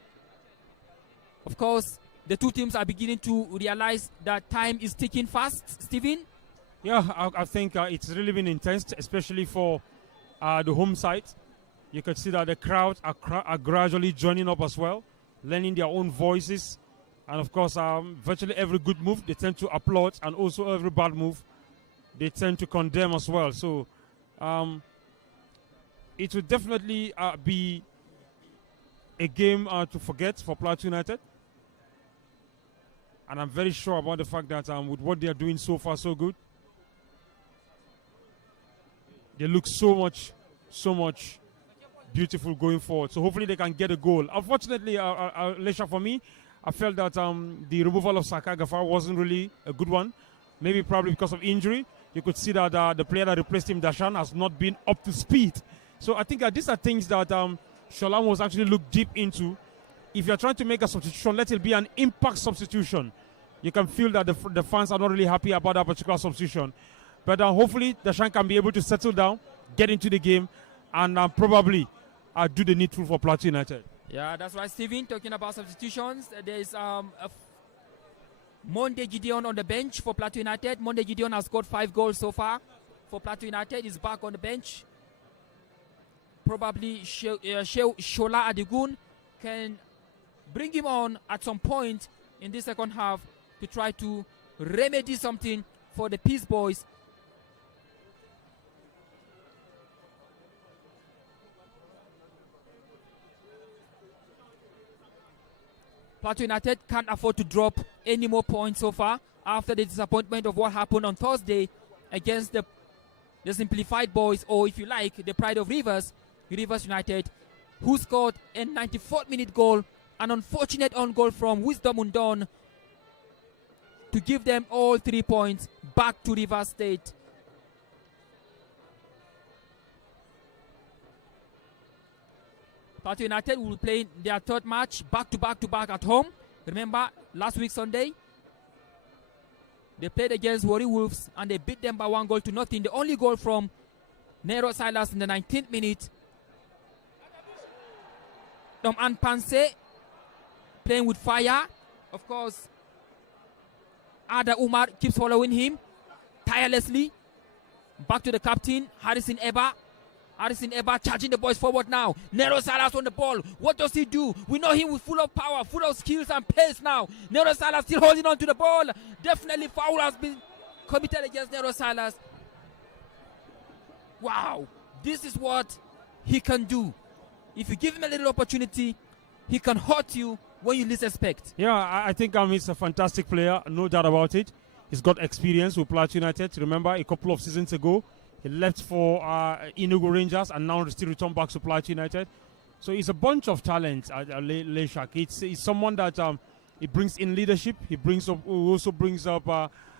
Of course, the 2 teams are beginning to realize that time is ticking fast. Stephen? Yeah, I think it's really been intense, especially for the home side. You can see that the crowds are gradually joining up as well, lending their own voices. And of course, virtually every good move they tend to applaud, and also every bad move they tend to condemn as well. So it will definitely be a game to forget for Plateau United. And I'm very sure about the fact that with what they are doing so far, so good. They look so much beautiful going forward. So hopefully they can get a goal. Unfortunately, Lesha, for me, I felt that the removal of Saka Gafar wasn't really a good one. Maybe probably because of injury. You could see that the player that replaced him, Dashan, has not been up to speed. So I think that these are things that Sholam was actually looked deep into if you're trying to make a substitution, let it be an impact substitution. You can feel that the fans are not really happy about that particular substitution. But hopefully, the Shan can be able to settle down, get into the game, and probably do the needful for Plateau United. Yeah, that's right, Steven. Talking about substitutions, there's Monday Gideon on the bench for Plateau United. Monday Gideon has scored 5 goals so far for Plateau United. He's back on the bench. Probably Shola Adigun can bring him on at some point in the second half to try to remedy something for the Peace Boys. Plateau United can't afford to drop any more points so far after the disappointment of what happened on Thursday against the Simplified Boys, or if you like, the Pride of Rivers United, who scored a 94th-minute goal, an unfortunate own goal from Wisdom Undon to give them all 3 points back to Rivers State. Plateau United will play their 3rd match back to back at home. Remember, last week Sunday, they played against Warri Wolves and they beat them by 1-0. The only goal from Nero Silas in the 19th minute. And Panse playing with fire. Of course, Ada Umar keeps following him tirelessly. Back to the captain, Harrison Eba. Harrison Eba charging the boys forward now. Nero Salas on the ball. What does he do? We know him with full of power, full of skills and pace now. Nero Salas still holding on to the ball. Definitely foul has been committed against Nero Salas. Wow. This is what he can do. If you give him a little opportunity, he can hurt you when you least expect. Yeah, I think he's a fantastic player, no doubt about it. He's got experience with Plateau United. Remember, a couple of seasons ago, he left for Enugu Rangers and now still returned back to Plateau United. So he's a bunch of talent, Leshak. It's someone that he brings in leadership. He also brings up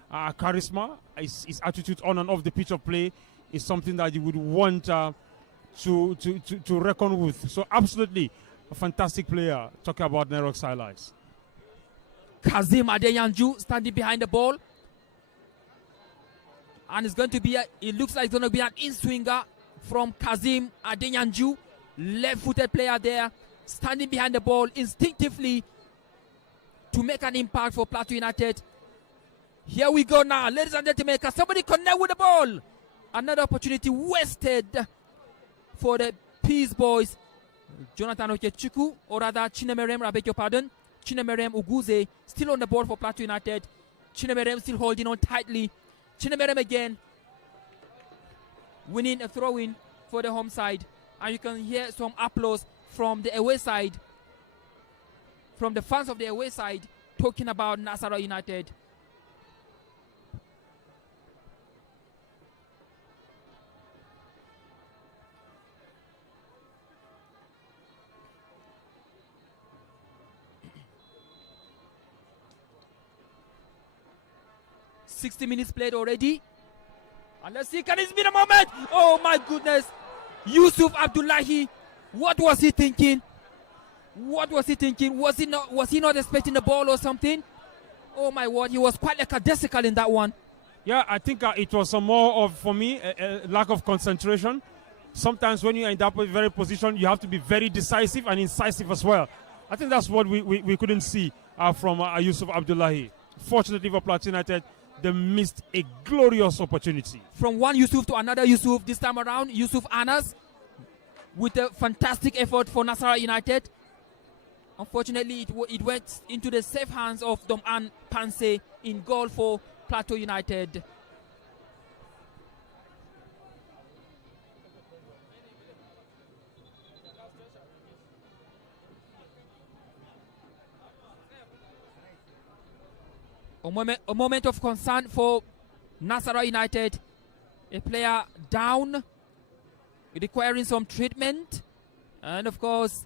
charisma. His attitude on and off the pitch of play is something that you would want to reckon with. So absolutely a fantastic player. Talking about Nerok Silas. Kazim Adeyanju standing behind the ball. And it's going to be, it looks like it's going to be an in-swinger from Kazim Adeyanju. Left-footed player there, standing behind the ball instinctively to make an impact for Plateau United. Here we go now, ladies and gentlemen. Can somebody connect with the ball? Another opportunity wasted for the Peace Boys. Jonathan Okechuku, or rather Chinemerem, I beg your pardon. Chinemerem Uguze still on the ball for Plateau United. Chinemerem still holding on tightly. Chinemerem again winning a throw-in for the home side. And you can hear some applause from the away side, from the fans of the away side, talking about NASARAWA United. "60 minutes played already. And let's see, can this be the moment? Oh my goodness. Yusuf Abdullahi, what was he thinking? What was he thinking? Was he not expecting the ball or something? Oh my word, he was quite lackadaisical in that one. Yeah, I think it was more of, for me, a lack of concentration. Sometimes when you're in that very position, you have to be very decisive and incisive as well. I think that's what we couldn't see from Yusuf Abdullahi. Fortunately for Plateau United, they missed a glorious opportunity. From one Yusuf to another Yusuf, this time around, Yusuf Anas with a fantastic effort for NASARAWA United. Unfortunately, it went into the safe hands of Dom'an Panse in goal for Plateau United. A moment of concern for NASARAWA United. A player down, requiring some treatment. And of course,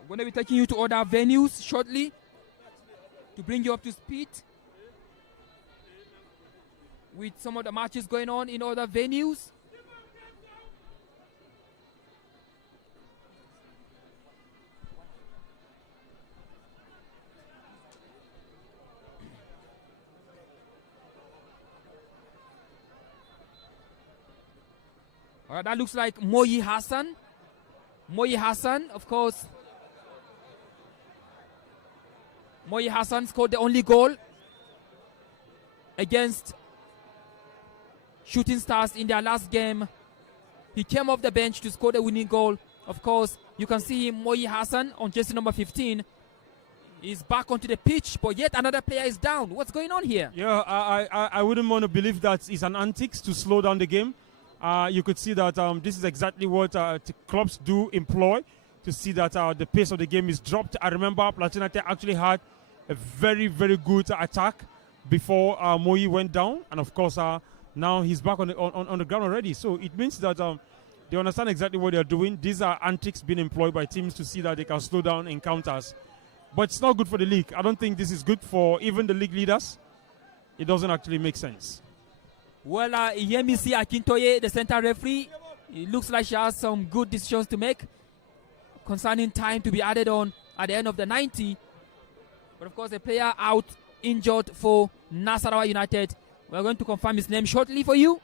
I'm going to be taking you to other venues shortly. to bring you up to speed with some of the matches going on in other venues. That looks like Moyi Hassan. Moyi Hassan, of course. Moyi Hassan scored the only goal against Shooting Stars in their last game. He came off the bench to score the winning goal. Of course, you can see him, Moyi Hassan, on jersey number 15. He's back onto the pitch, but yet another player is down. What's going on here? Yeah, I wouldn't want to believe that it's an antics to slow down the game. You could see that this is exactly what clubs do employ to see that the pace of the game is dropped. I remember PLATEAU actually had a very, very good attack before Moyi went down. And of course, now he's back on the ground already. So it means that they understand exactly what they're doing. These are antics being employed by teams to see that they can slow down encounters. But it's not good for the league. I don't think this is good for even the league leaders. It doesn't actually make sense. Well, Yemisi Akintoye, the center referee, it looks like she has some good decisions to make concerning time to be added on at the end of the 90. But of course, a player out injured for NASARAWA United. We're going to confirm his name shortly for you.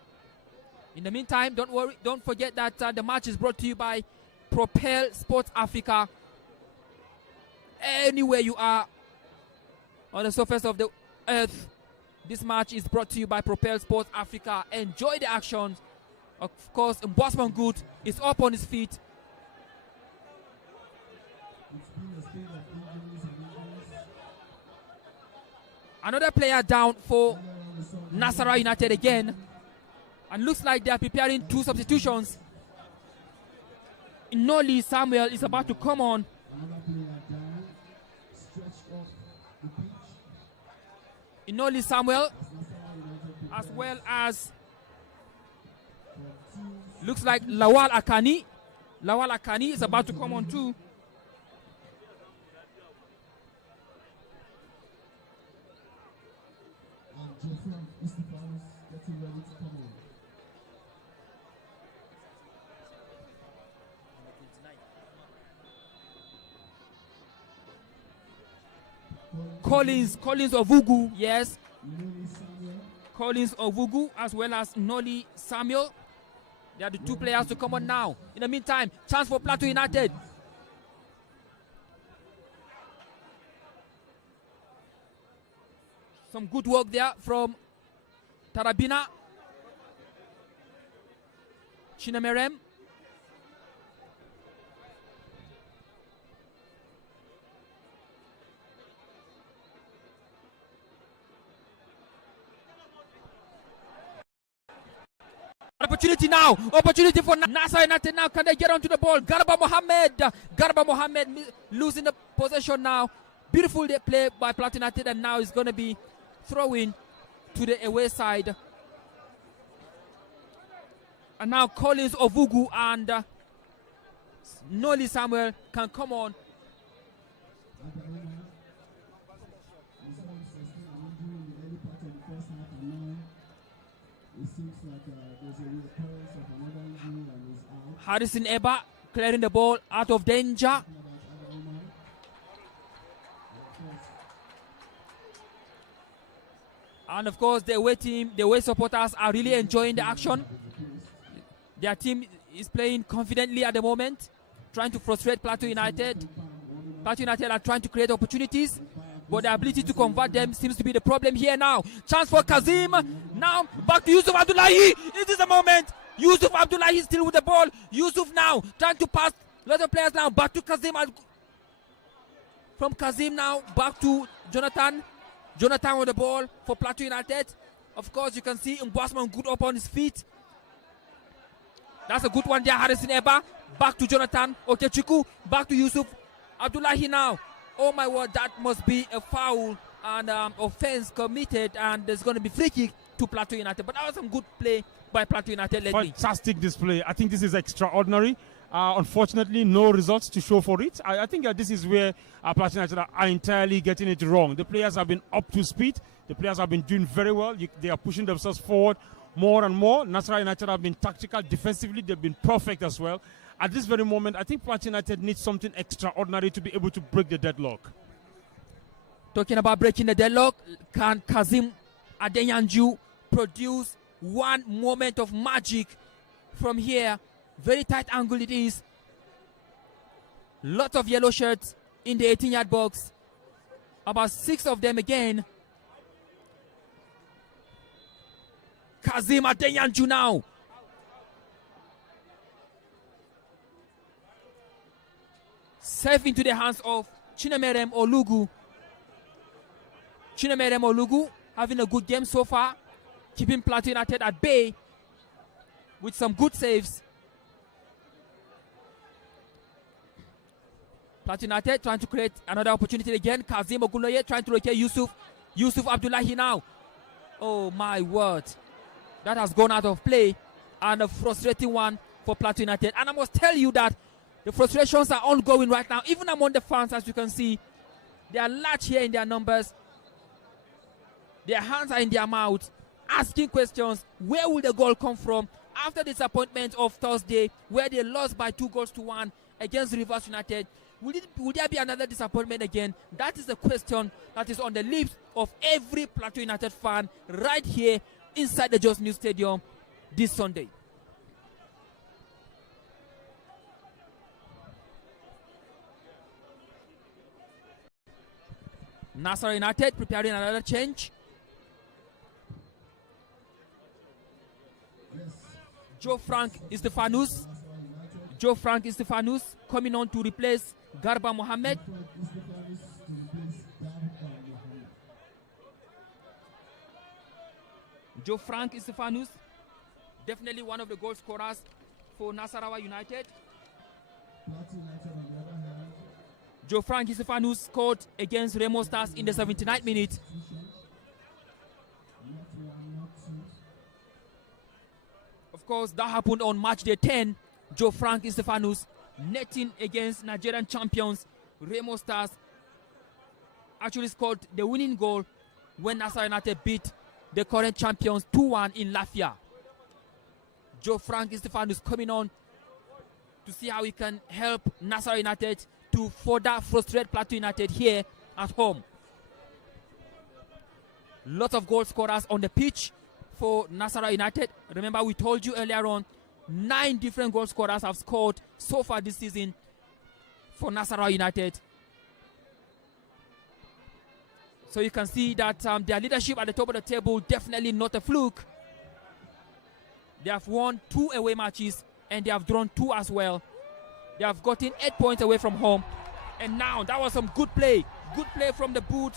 In the meantime, don't worry, don't forget that the match is brought to you by Propel Sports Africa. Anywhere you are on the surface of the earth, this match is brought to you by Propel Sports Africa. Enjoy the action. Of course, Mbosman Good is up on his feet. Another player down for NASARAWA United again. And looks like they are preparing two substitutions. Inoli Samuel is about to come on. Inoli Samuel, as well as looks like Lawal Akani. Lawal Akani is about to come on too. Collins Ovugu, yes. Collins Ovugu as well as Noli Samuel. They are the two players to come on now. In the meantime, chance for PLATEAU United. Some good work there from Tarabina. Chinamerem. Opportunity for NASARAWA United now. Can they get onto the ball? Garba Mohammed losing the possession now. Beautiful play by PLATEAU United, and now it's going to be throwing to the away side. And now Collins Ovugu and Noli Samuel can come on. Harrison Eba clearing the ball out of danger. And of course, the away team, the away supporters are really enjoying the action. Their team is playing confidently at the moment, trying to frustrate PLATEAU United. PLATEAU United are trying to create opportunities, but the ability to convert them seems to be the problem here now. Chance for Kazim. Now back to Yusuf Abdullahi. This is the moment. Yusuf Abdullahi is still with the ball. Yusuf now trying to pass. Lots of players now. Back to Kazim. From Kazim now back to Jonathan. Jonathan with the ball for PLATEAU United. Of course, you can see Mbosman Good up on his feet. That's a good one there. Harrison Eba. Back to Jonathan Okechuku. Back to Yusuf Abdullahi now. Oh my word, that must be a foul and offense committed, and there's going to be free kick to PLATEAU United. But that was some good play by PLATEAU United. Fantastic display. I think this is extraordinary. Unfortunately, no results to show for it. I think that this is where Plateau United are entirely getting it wrong. The players have been up to speed. The players have been doing very well. They are pushing themselves forward more and more. NASARAWA United have been tactical. Defensively, they've been perfect as well. At this very moment, I think Plateau United needs something extraordinary to be able to break the deadlock. Talking about breaking the deadlock, can Kazim Adeyanju produce one moment of magic from here? Very tight angle it is. Lots of yellow shirts in the 18-yard box. About 6 of them again. Kazim Adeyanju now. Safe into the hands of Chinemerem Olugu. Chinemerem Olugu having a good game so far, keeping Plateau United at bay with some good saves. Plateau United trying to create another opportunity again. Kazim Ogunloye trying to locate Yusuf Abdullahi now. Oh my word. That has gone out of play, and a frustrating one for Plateau United. And I must tell you that the frustrations are ongoing right now, even among the fans. As you can see, they are large here in their numbers. Their hands are in their mouths, asking questions. Where will the goal come from after the disappointment of Thursday, where they lost by 2-1 against Rivers United? Will there be another disappointment again? That is the question that is on the lips of every Plateau United fan right here inside the Jos New Stadium this Sunday. NASARAWA United preparing another change. Joe Frank Istefanus coming on to replace Garba Mohammed. Joe Frank Istefanus, definitely one of the goal scorers for NASARAWA United. Joe Frank Istefanus scored against Remo Stars in the 79th minute. Of course, that happened on match day 10. Joe Frank Istefanus netting against Nigerian champions Remo Stars. Actually scored the winning goal when NASARAWA United beat the current champions 2-1 in Lafia. Joe Frank Istefanus coming on to see how he can help NASARAWA United to further frustrate Plateau United here at home. Lots of goal scorers on the pitch for NASARAWA United. Remember, we told you earlier on, 9 different goal scorers have scored so far this season for NASARAWA United. So you can see that their leadership at the top of the table, definitely not a fluke. They have won 2 away matches and they have drawn 2 as well. They have gotten 8 points away from home. And now that was some good play. Good play from the boot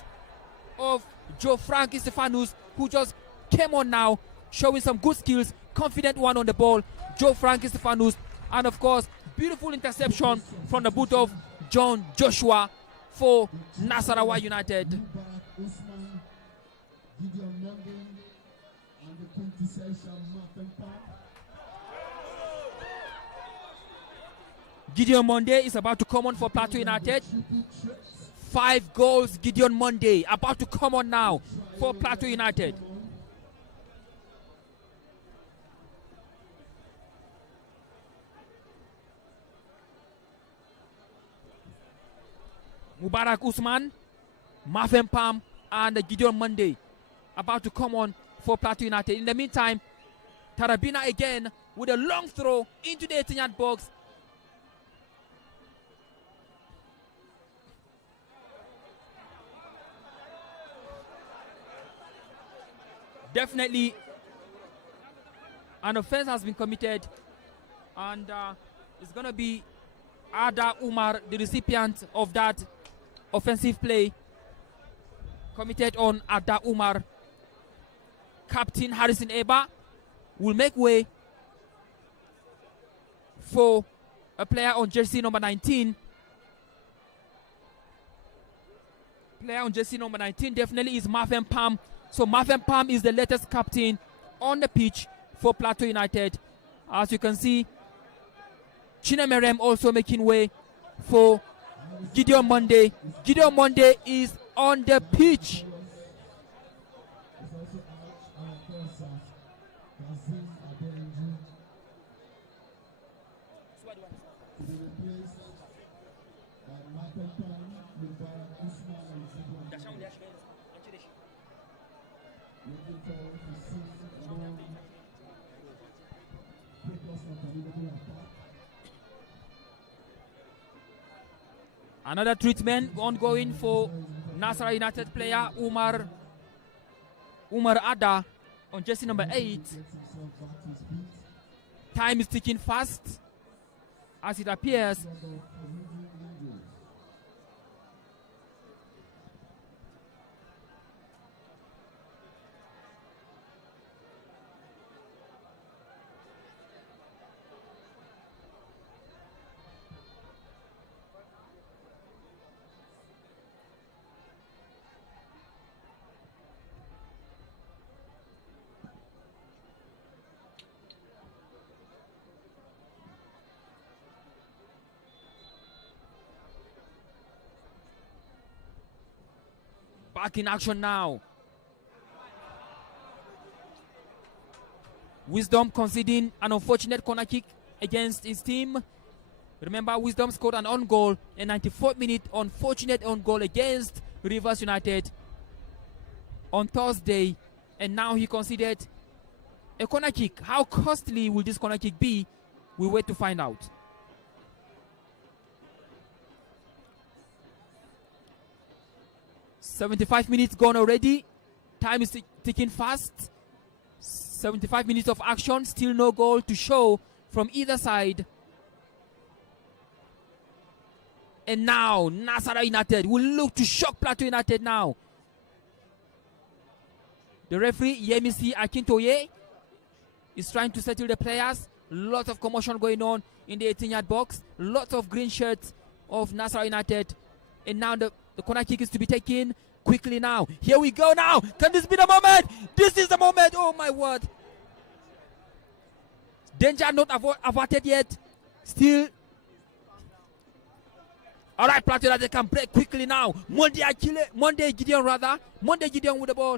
of Joe Frank Istefanus, who just came on now, showing some good skills. Confident one on the ball, Joe Frank Istefanus. And of course, beautiful interception from the boot of John Joshua for NASARAWA United. Gideon Monday is about to come on for Plateau United. 5 goals, Gideon Monday about to come on now for Plateau United. Mubarak Usman, Marvin Palm, and Gideon Monday about to come on for Plateau United. In the meantime, Tarabina again with a long throw into the 18-yard box. Definitely an offense has been committed, and it's going to be Ada Umar, the recipient of that offensive play committed on Ada Umar. Captain Harrison Eba will make way for a player on jersey number 19. Player on jersey number 19 definitely is Marvin Palm. So Marvin Palm is the latest captain on the pitch for Plateau United. As you can see, Chinemerem also making way for Gideon Monday. Gideon Monday is on the pitch. Another treatment ongoing for Nasarawa United player Umar Ada on jersey number 8. Time is ticking fast as it appears. Back in action now. Wisdom conceding an unfortunate corner kick against his team. Remember, Wisdom scored an own goal, a 94th minute unfortunate own goal against Rivers United on Thursday, and now he conceded a corner kick. How costly will this corner kick be? We wait to find out. "75 minutes gone already. Time is ticking fast. 75 minutes of action, still no goal to show from either side. And now Nasarawa United will look to shock Plateau United now. The referee Yemisi Akintoye is trying to settle the players. Lots of commotion going on in the 18-yard box. Lots of green shirts of Nasarawa United. And now the corner kick is to be taken quickly now. Here we go now. Can this be the moment? This is the moment. Oh my word. Danger not averted yet. Still. All right, Plateau United can break quickly now. Monday Gideon with the ball.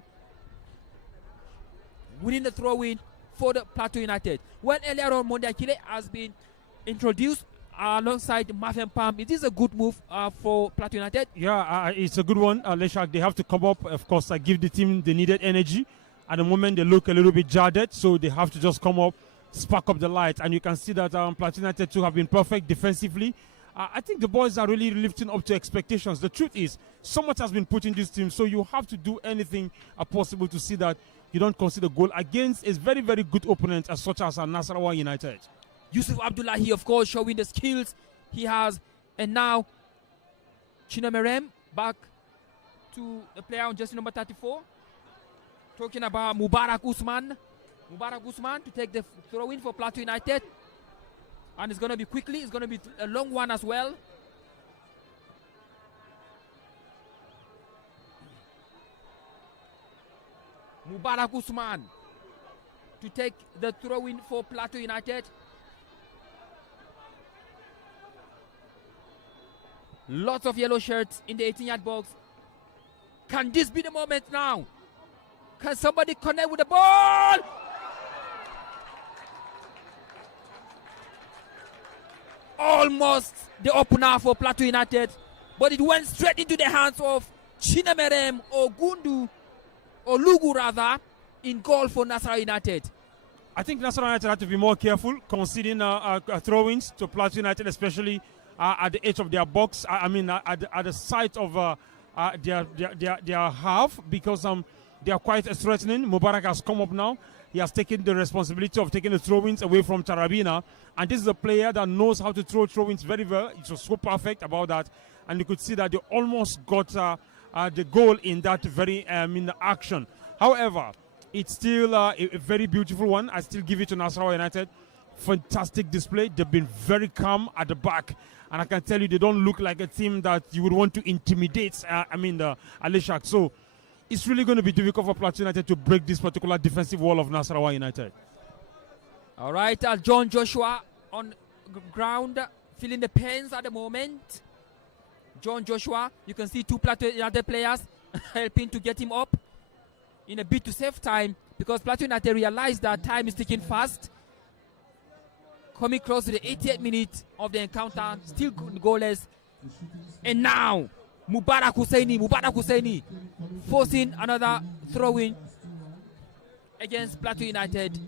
Winning the throw-in for the Plateau United. Well, earlier on, Monday Akile has been introduced alongside Mafem Pam. It is a good move for Plateau United. Yeah, it's a good one. Leshak, they have to come up, of course, give the team the needed energy. At the moment, they look a little bit jaded, so they have to just come up, spark up the light. And you can see that Plateau United too have been perfect defensively. I think the boys are really lifting up to expectations. The truth is, so much has been put in this team, so you have to do anything possible to see that you don't concede a goal against a very, very good opponent such as Nasarawa United. Yusuf Abdullahi, of course, showing the skills he has. And now, Chinemerem back to the player on jersey number 34. Talking about Mubarak Usman. Mubarak Usman to take the throw-in for Plateau United. And it's going to be quickly. It's going to be a long one as well. Mubarak Usman to take the throw-in for Plateau United. Lots of yellow shirts in the 18-yard box. Can this be the moment now? Can somebody connect with the ball? Almost the opener for Plateau United, but it went straight into the hands of Chinemerem or Gundu, or Lugu rather, in goal for Nasarawa United. I think Nasarawa United have to be more careful conceding throw-ins to Plateau United, especially at the edge of their box. I mean, at the side of their half, because they are quite threatening. Mubarak has come up now. He has taken the responsibility of taking the throw-ins away from Tarabina. And this is a player that knows how to throw throw-ins very well. It was so perfect about that. And you could see that they almost got the goal in that very action. However, it's still a very beautiful one. I still give it to Nasarawa United. Fantastic display. They've been very calm at the back. And I can tell you, they don't look like a team that you would want to intimidate, Alishak. So it's really going to be difficult for Plateau United to break this particular defensive wall of Nasarawa United. All right, John Joshua on ground, feeling the pains at the moment. John Joshua, you can see two Plateau United players helping to get him up in a bid to save time, because Plateau United realized that time is ticking fast. Coming close to the 88th minute of the encounter, still goalless. And now, Mubarak Hussaini forcing another throw-in against Plateau United.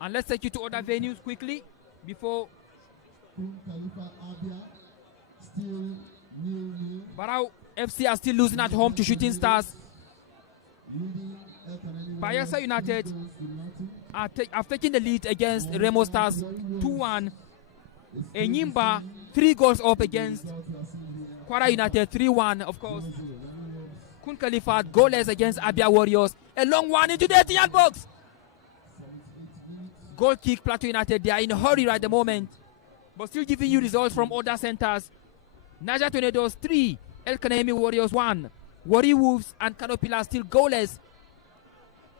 And let's take you to other venues quickly before Barau FC are still losing at home to Shooting Stars. Bayelsa United have taken the lead against Remo Stars 2-1. Enyimba 3 goals up against Kwara United 3-1, of course. Kun Khalifat goalless against Abia Warriors. A long one into the 18-yard box. Goal kick, Plateau United. They are in a hurry right at the moment, but still giving you results from other centers. Niger Tornadoes 3, El Kanemi Warriors 1. Warri Wolves and Canopila still goalless.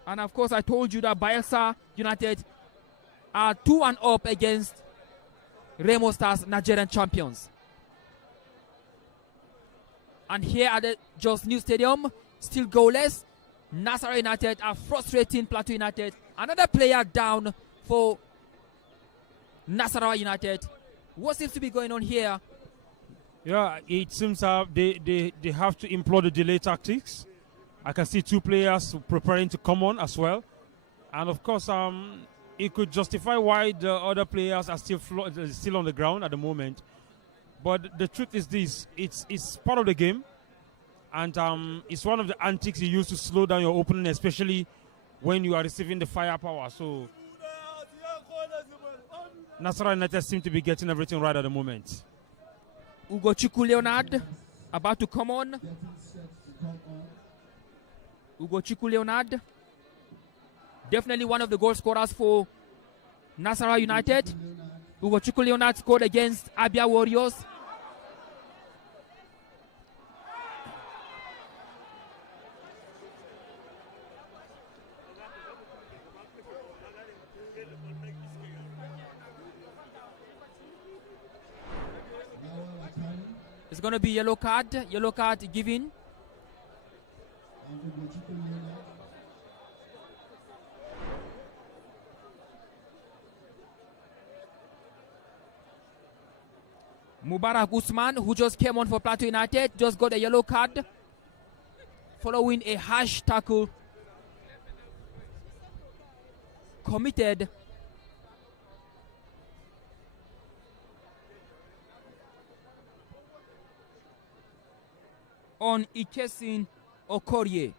And of course, I told you that Bayelsa United are 2-1 up against Remo Stars, Nigerian champions. And here at the Jos New Stadium, still goalless. NASARAWA United are frustrating Plateau United. Another player down for NASARAWA United. What seems to be going on here? Yeah, it seems they have to employ the delay tactics. I can see 2 players preparing to come on as well. And of course, it could justify why the other players are still on the ground at the moment. But the truth is this, it's part of the game. And it's one of the antics you use to slow down your opponent, especially when you are receiving the firepower. So NASARAWA United seem to be getting everything right at the moment. Ugochukwu Leonard about to come on. Ugochukwu Leonard, definitely one of the goal scorers for NASARAWA United. Ugochukwu Leonard scored against Abia Warriors. It's going to be yellow card given. Mubarak Usman, who just came on for Plateau United, just got a yellow card following a harsh tackle committed on Ikesin Okorie.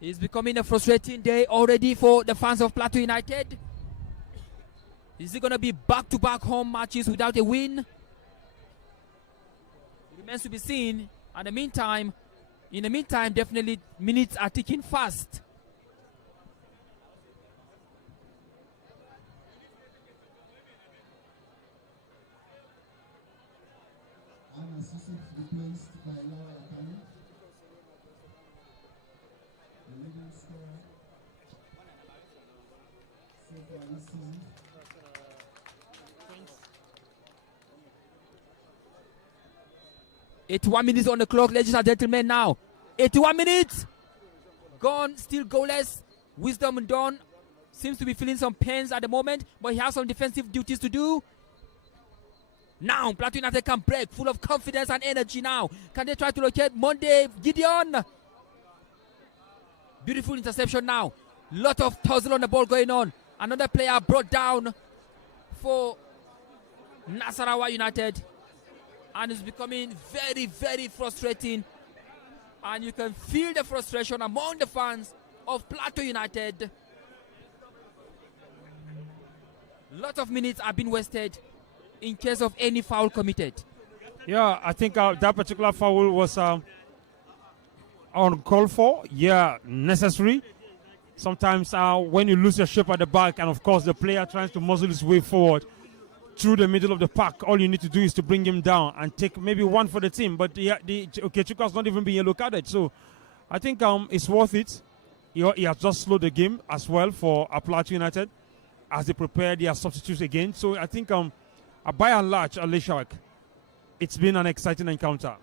It's becoming a frustrating day already for the fans of Plateau United. Is it going to be back-to-back home matches without a win? It remains to be seen. In the meantime, definitely minutes are ticking fast. Replaced by Laura Akane, the leading scorer so far this season. 81 minutes on the clock, ladies and gentlemen. Now 81 minutes gone, still goalless. Wisdom Dawn seems to be feeling some pains at the moment, but he has some defensive duties to do. Now Plateau United can break, full of confidence and energy. Now can they try to locate Monday Gideon? Beautiful interception now. Lot of tussle on the ball going on. Another player brought down for NASARAWA United, and it's becoming very, very frustrating. And you can feel the frustration among the fans of Plateau United. Lot of minutes have been wasted in case of any foul committed. Yeah, I think that particular foul was uncalled for. Yeah, necessary. Sometimes when you lose your shape at the back, and of course the player tries to muscle his way forward, through the middle of the park. All you need to do is to bring him down and take maybe one for the team. But Chuka's not even being yellow carded, so I think it's worth it. He has just slowed the game as well for PLATEAU United as they prepare their substitutes again. So I think by and large, Aleshak, it's been an exciting encounter.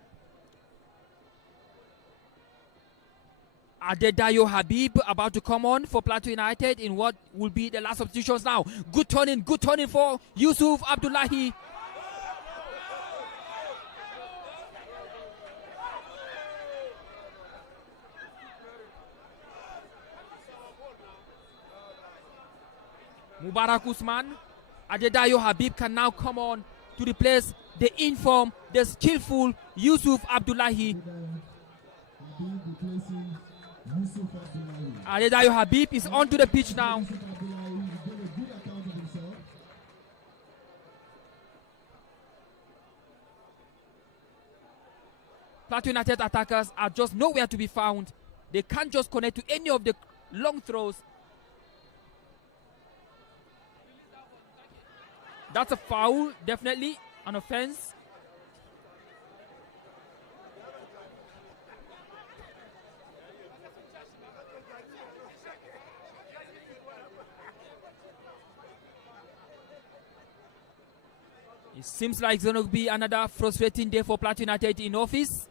Adedayo Habib about to come on for PLATEAU United in what will be the last substitutions now. Good turning for Yusuf Abdullahi. Mubarak Usman. Adedayo Habib can now come on to replace the informed, the skillful Yusuf Abdullahi. Adedayo Habib is onto the pitch now. PLATEAU United attackers are just nowhere to be found. They can't just connect to any of the long throws. That's a foul, definitely an offense. It seems like it's going to be another frustrating day for PLATEAU United in office.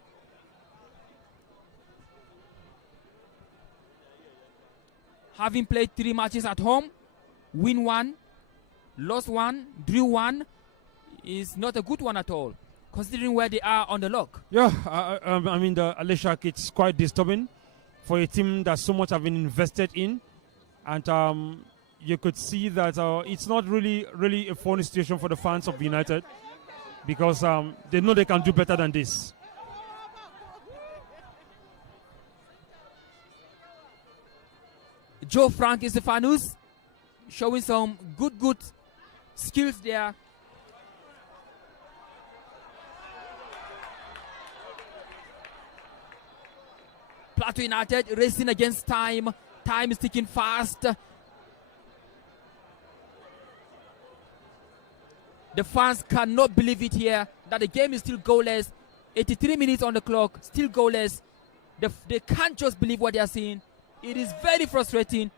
Having played 3 matches at home, win 1, lost 1, drew 1 is not a good one at all, considering where they are on the log. Yeah, I mean, Aleshak, it's quite disturbing for a team that so much have been invested in, and you could see that it's not really a funny situation for the fans of United, because they know they can do better than this. Joe Frank Estefanus showing some good skills there. PLATEAU United racing against time. Time is ticking fast. The fans cannot believe it here that the game is still goalless. 83 minutes on the clock, still goalless. They can't just believe what they are seeing. It is very frustrating.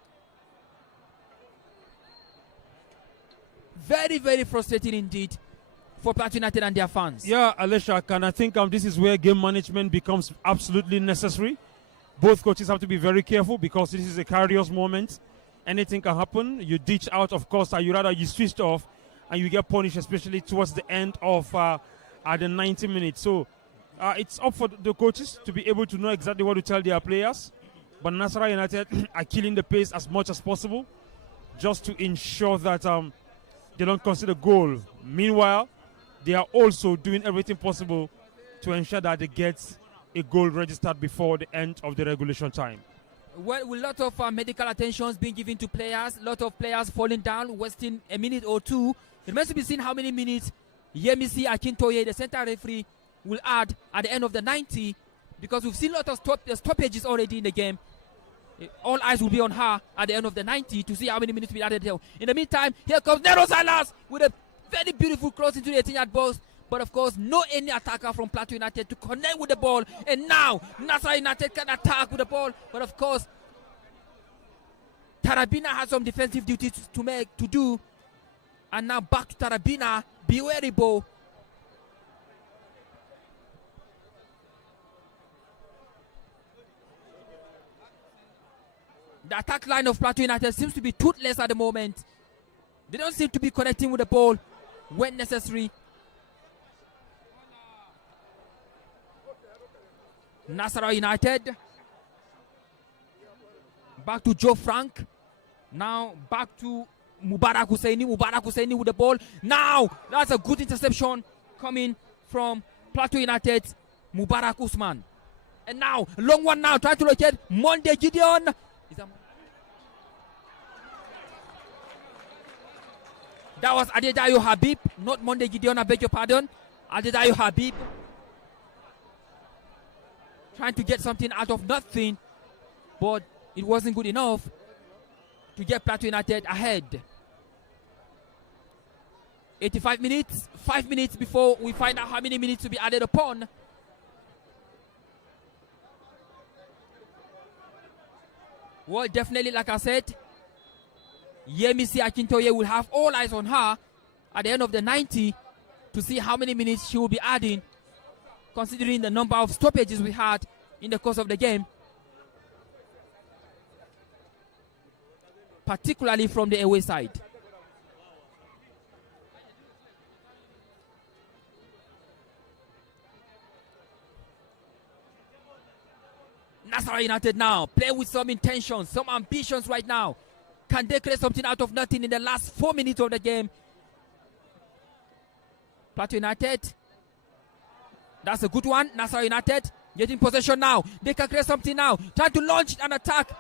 Very frustrating indeed for PLATEAU United and their fans. Yeah, Aleshak, and I think this is where game management becomes absolutely necessary. Both coaches have to be very careful, because this is a curious moment. Anything can happen. You ditch out, of course, you switched off, and you get punished, especially towards the end of at the 90 minutes. So it's up for the coaches to be able to know exactly what to tell their players. But NASARAWA United are killing the pace as much as possible, just to ensure that they don't concede a goal. Meanwhile, they are also doing everything possible to ensure that they get a goal registered before the end of the regulation time. Well, with a lot of medical attentions being given to players, a lot of players falling down, wasting a minute or two. It remains to be seen how many minutes Yemisi Akintoye, the center referee, will add at the end of the 90, because we've seen a lot of stoppages already in the game. All eyes will be on her at the end of the 90 to see how many minutes will be added here. In the meantime, here comes Nero Salas with a very beautiful cross into the 18-yard box. But of course, no any attacker from PLATEAU United to connect with the ball. And now, NASARAWA United can attack with the ball. But of course, Tarabina has some defensive duties to do. And now back to Tarabina. Beware, Bo. The attack line of PLATEAU United seems to be toothless at the moment. They don't seem to be connecting with the ball when necessary. NASARAWA United. Back to Joe Frank. Now back to Mubarak Hussaini. Mubarak Hussaini with the ball. Now that's a good interception coming from PLATEAU United. Mubarak Usman. And now, long one now, trying to locate Monday Gideon. That was Adedayo Habib, not Monday Gideon, I beg your pardon. Adedayo Habib trying to get something out of nothing, but it wasn't good enough to get PLATEAU United ahead. 85 minutes, 5 minutes before we find out how many minutes to be added upon. Well, definitely, like I said, Yemisi Akintoye will have all eyes on her at the end of the 90 to see how many minutes she will be adding, considering the number of stoppages we had in the course of the game, particularly from the away side. NASARAWA United now play with some intentions, some ambitions right now. Can they create something out of nothing in the last 4 minutes of the game? PLATEAU United, that's a good one. NASARAWA United getting possession now. They can create something now. Trying to launch an attack.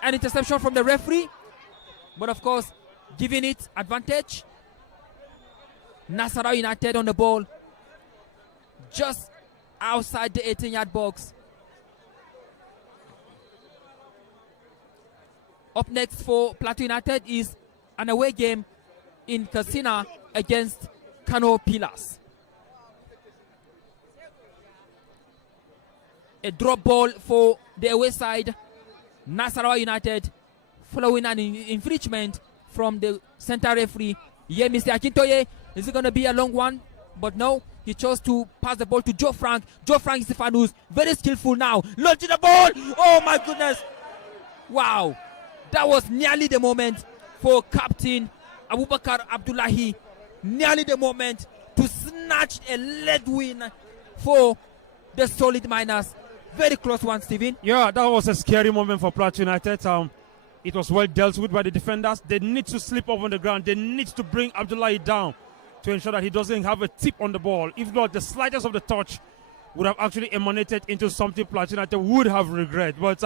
An interception from the referee. But of course, giving it advantage. NASARAWA United on the ball. Just outside the 18-yard box. Up next for PLATEAU United is an away game in Katsina against Kano Pillars. A drop ball for the away side. NASARAWA United following an infringement from the center referee. Yeah, Mr. Akintoye. Is it going to be a long one? But no, he chose to pass the ball to Joe Frank. Joe Frank Stefanus, very skillful now. Launching the ball. Oh my goodness. Wow. That was nearly the moment for Captain Abubakar Abdullahi. Nearly the moment to snatch a lead win for the Solid Miners. Very close one, Stephen. Yeah, that was a scary moment for PLATEAU United. It was well dealt with by the defenders. They need to slip up on the ground. They need to bring Abdullahi down to ensure that he doesn't have a tip on the ball. If not, the slightest of the touch would have actually emanated into something PLATEAU United would have regret. But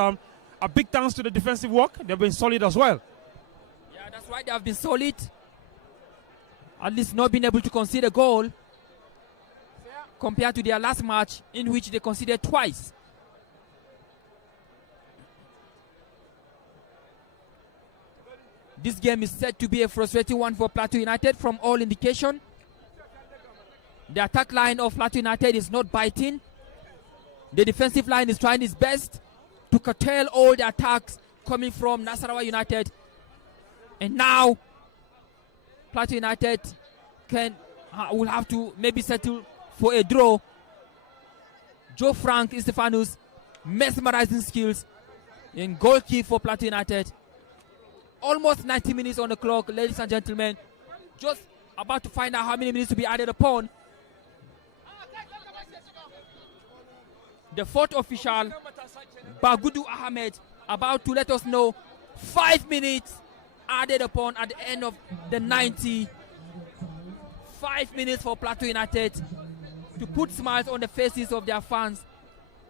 a big thanks to the defensive work. They've been solid as well. Yeah, that's right. They have been solid. At least not being able to concede a goal compared to their last match in which they conceded twice. This game is set to be a frustrating one for PLATEAU United from all indication. The attack line of PLATEAU United is not biting. The defensive line is trying its best to curtail all the attacks coming from NASARAWA United. And now, PLATEAU United will have to maybe settle for a draw. Joe Frank Stefanus, mesmerizing skills in goal kick for PLATEAU United. Almost 90 minutes on the clock, ladies and gentlemen. Just about to find out how many minutes to be added upon. The fourth official, Bagudu Ahmed, about to let us know 5 minutes added upon at the end of the 90. 5 minutes for PLATEAU United to put smiles on the faces of their fans.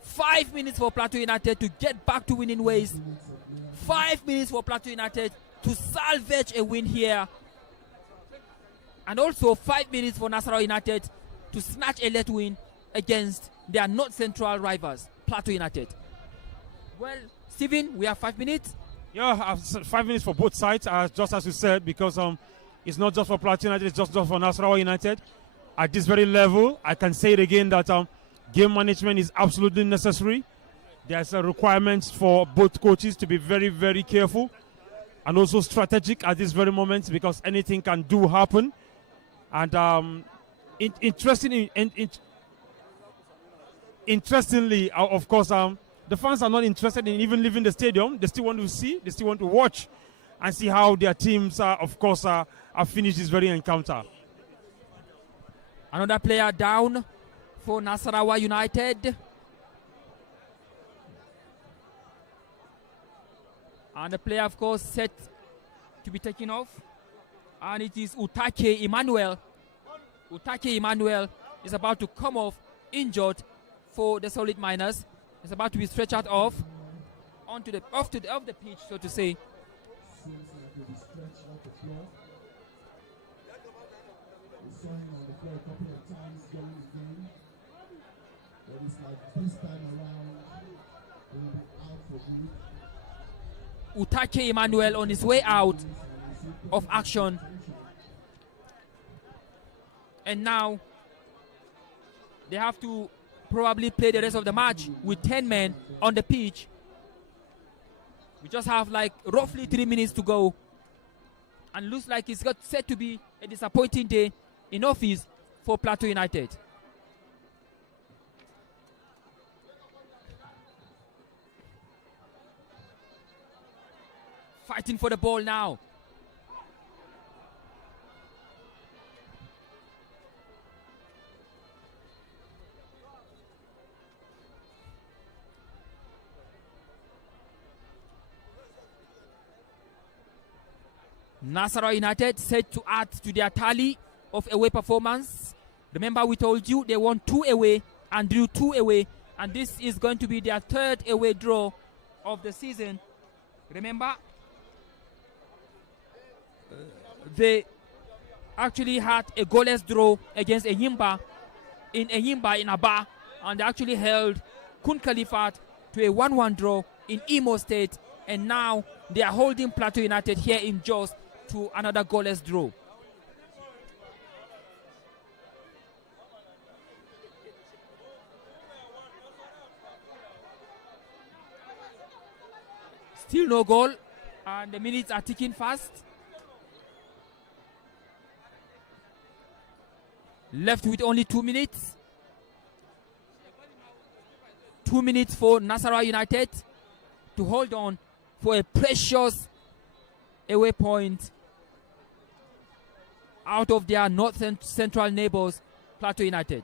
5 minutes for PLATEAU United to get back to winning ways. 5 minutes for PLATEAU United to salvage a win here. And also 5 minutes for NASARAWA United to snatch a late win against their North Central rivals, PLATEAU United. Well, Stephen, we have 5 minutes. Yeah, 5 minutes for both sides, just as you said, because it's not just for PLATEAU United, it's just for NASARAWA United. At this very level, I can say it again that game management is absolutely necessary. There's a requirement for both coaches to be very, very careful and also strategic at this very moment, because anything can happen. And interestingly, of course, the fans are not interested in even leaving the stadium. They still want to see, they still want to watch and see how their teams, of course, have finished this very encounter. Another player down for NASARAWA United. And the player, of course, set to be taken off. And it is Utake Emmanuel. Utake Emmanuel is about to come off injured for the Solid Miners. It's about to be stretched out off the pitch, so to say. Utake Emmanuel on his way out of action. And now they have to probably play the rest of the match with 10 men on the pitch. We just have like roughly 3 minutes to go. And looks like it's got set to be a disappointing day in office for Plateau United. Fighting for the ball now. NASARAWA United set to add to their tally of away performance. Remember, we told you they won 2 away and drew 2 away, and this is going to be their 3rd away draw of the season. Remember, they actually had a goalless draw against Enyimba in Aba, and they actually held Kun Khalifat to a 1-1 draw in Imo State, and now they are holding Plateau United here in Jos to another goalless draw. Still no goal, and the minutes are ticking fast. Left with only 2 minutes. 2 minutes for NASARAWA United to hold on for a precious away point out of their north and central neighbors, Plateau United.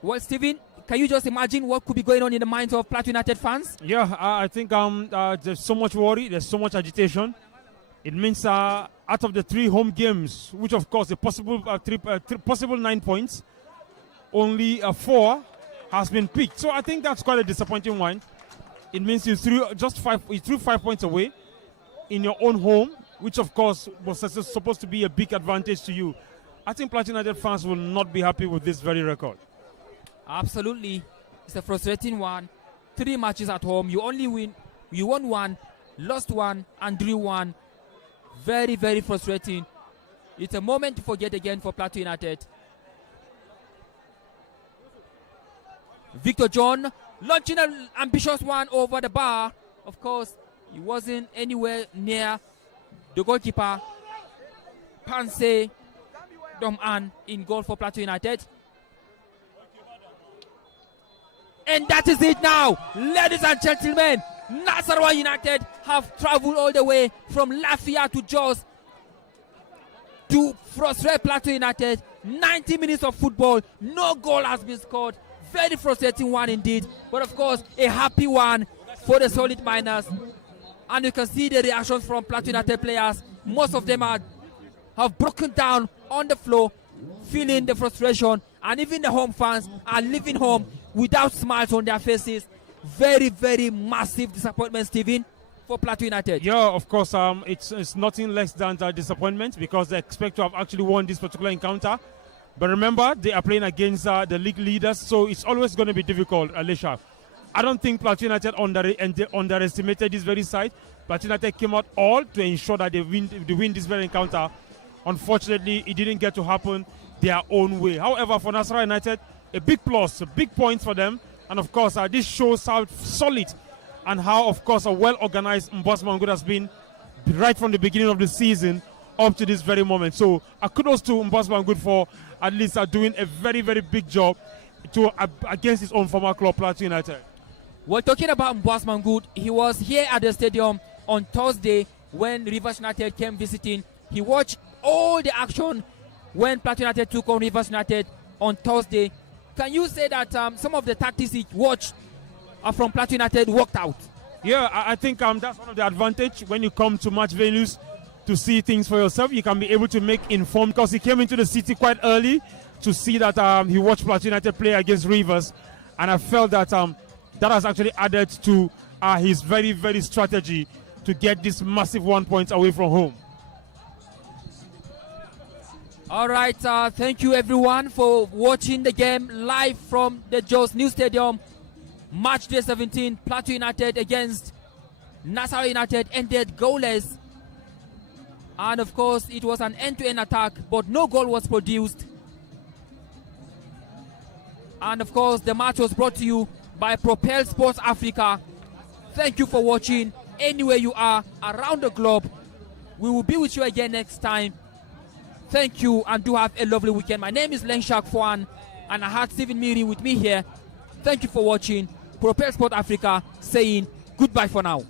Well, Stephen, can you just imagine what could be going on in the minds of Plateau United fans? Yeah, I think there's so much worry, there's so much agitation. It means out of the 3 home games, which of course the possible possible 9 points, only 4 has been picked. So I think that's quite a disappointing one. It means you threw 5 points away in your own home, which of course was supposed to be a big advantage to you. I think Plateau United fans will not be happy with this very record. Absolutely. It's a frustrating one. 3 matches at home. You won 1, lost 1, and drew 1. Very, very frustrating. It's a moment to forget again for Plateau United. Victor John launching an ambitious one over the bar. Of course, he wasn't anywhere near the goalkeeper, Panse Dom-An, in goal for Plateau United. And that is it now, ladies and gentlemen. NASARAWA United have traveled all the way from Lafia to Jos to frustrate Plateau United. 90 minutes of football, no goal has been scored. Very frustrating one indeed, but of course a happy one for the Solid Miners. And you can see the reactions from Plateau United players. Most of them have broken down on the floor, feeling the frustration, and even the home fans are leaving home without smiles on their faces. Very, very massive disappointment, Stephen, for Plateau United. Yeah, of course, it's nothing less than disappointment, because they expect to have actually won this particular encounter. But remember, they are playing against the league leaders, so it's always going to be difficult, Alicia. I don't think Plateau United underestimated this very side. Plateau United came out all to ensure that they win this very encounter. Unfortunately, it didn't get to happen their own way. However, for NASARAWA United, a big plus, a big point for them. And of course, this shows how solid and how, of course, a well-organized Mbosman has been right from the beginning of the season up to this very moment. So kudos to Mbosman for at least doing a very, very big job against his own former club, Plateau United. Well, talking about Mbosman, he was here at the stadium on Thursday when Rivers United came visiting. He watched all the action when Plateau United took on Rivers United on Thursday. Can you say that some of the tactics he watched from Plateau United worked out? Yeah, I think that's one of the advantage when you come to match venues to see things for yourself. You can be able to make informed, because he came into the city quite early to see that he watched Plateau United play against Rivers, and I felt that that has actually added to his very, very strategy to get this massive 1 point away from home. All right, thank you everyone for watching the game live from the Jos New Stadium. Match day 17, Plateau United against Nasarawa United ended goalless. And of course, it was an end-to-end attack, but no goal was produced. And of course, the match was brought to you by Propel Sports Africa. Thank you for watching. Anywhere you are around the globe, we will be with you again next time. Thank you and do have a lovely weekend. My name is Lenshak Fwan and I had Stephen Miri with me here. Thank you for watching. Propel Sport Africa saying goodbye for now.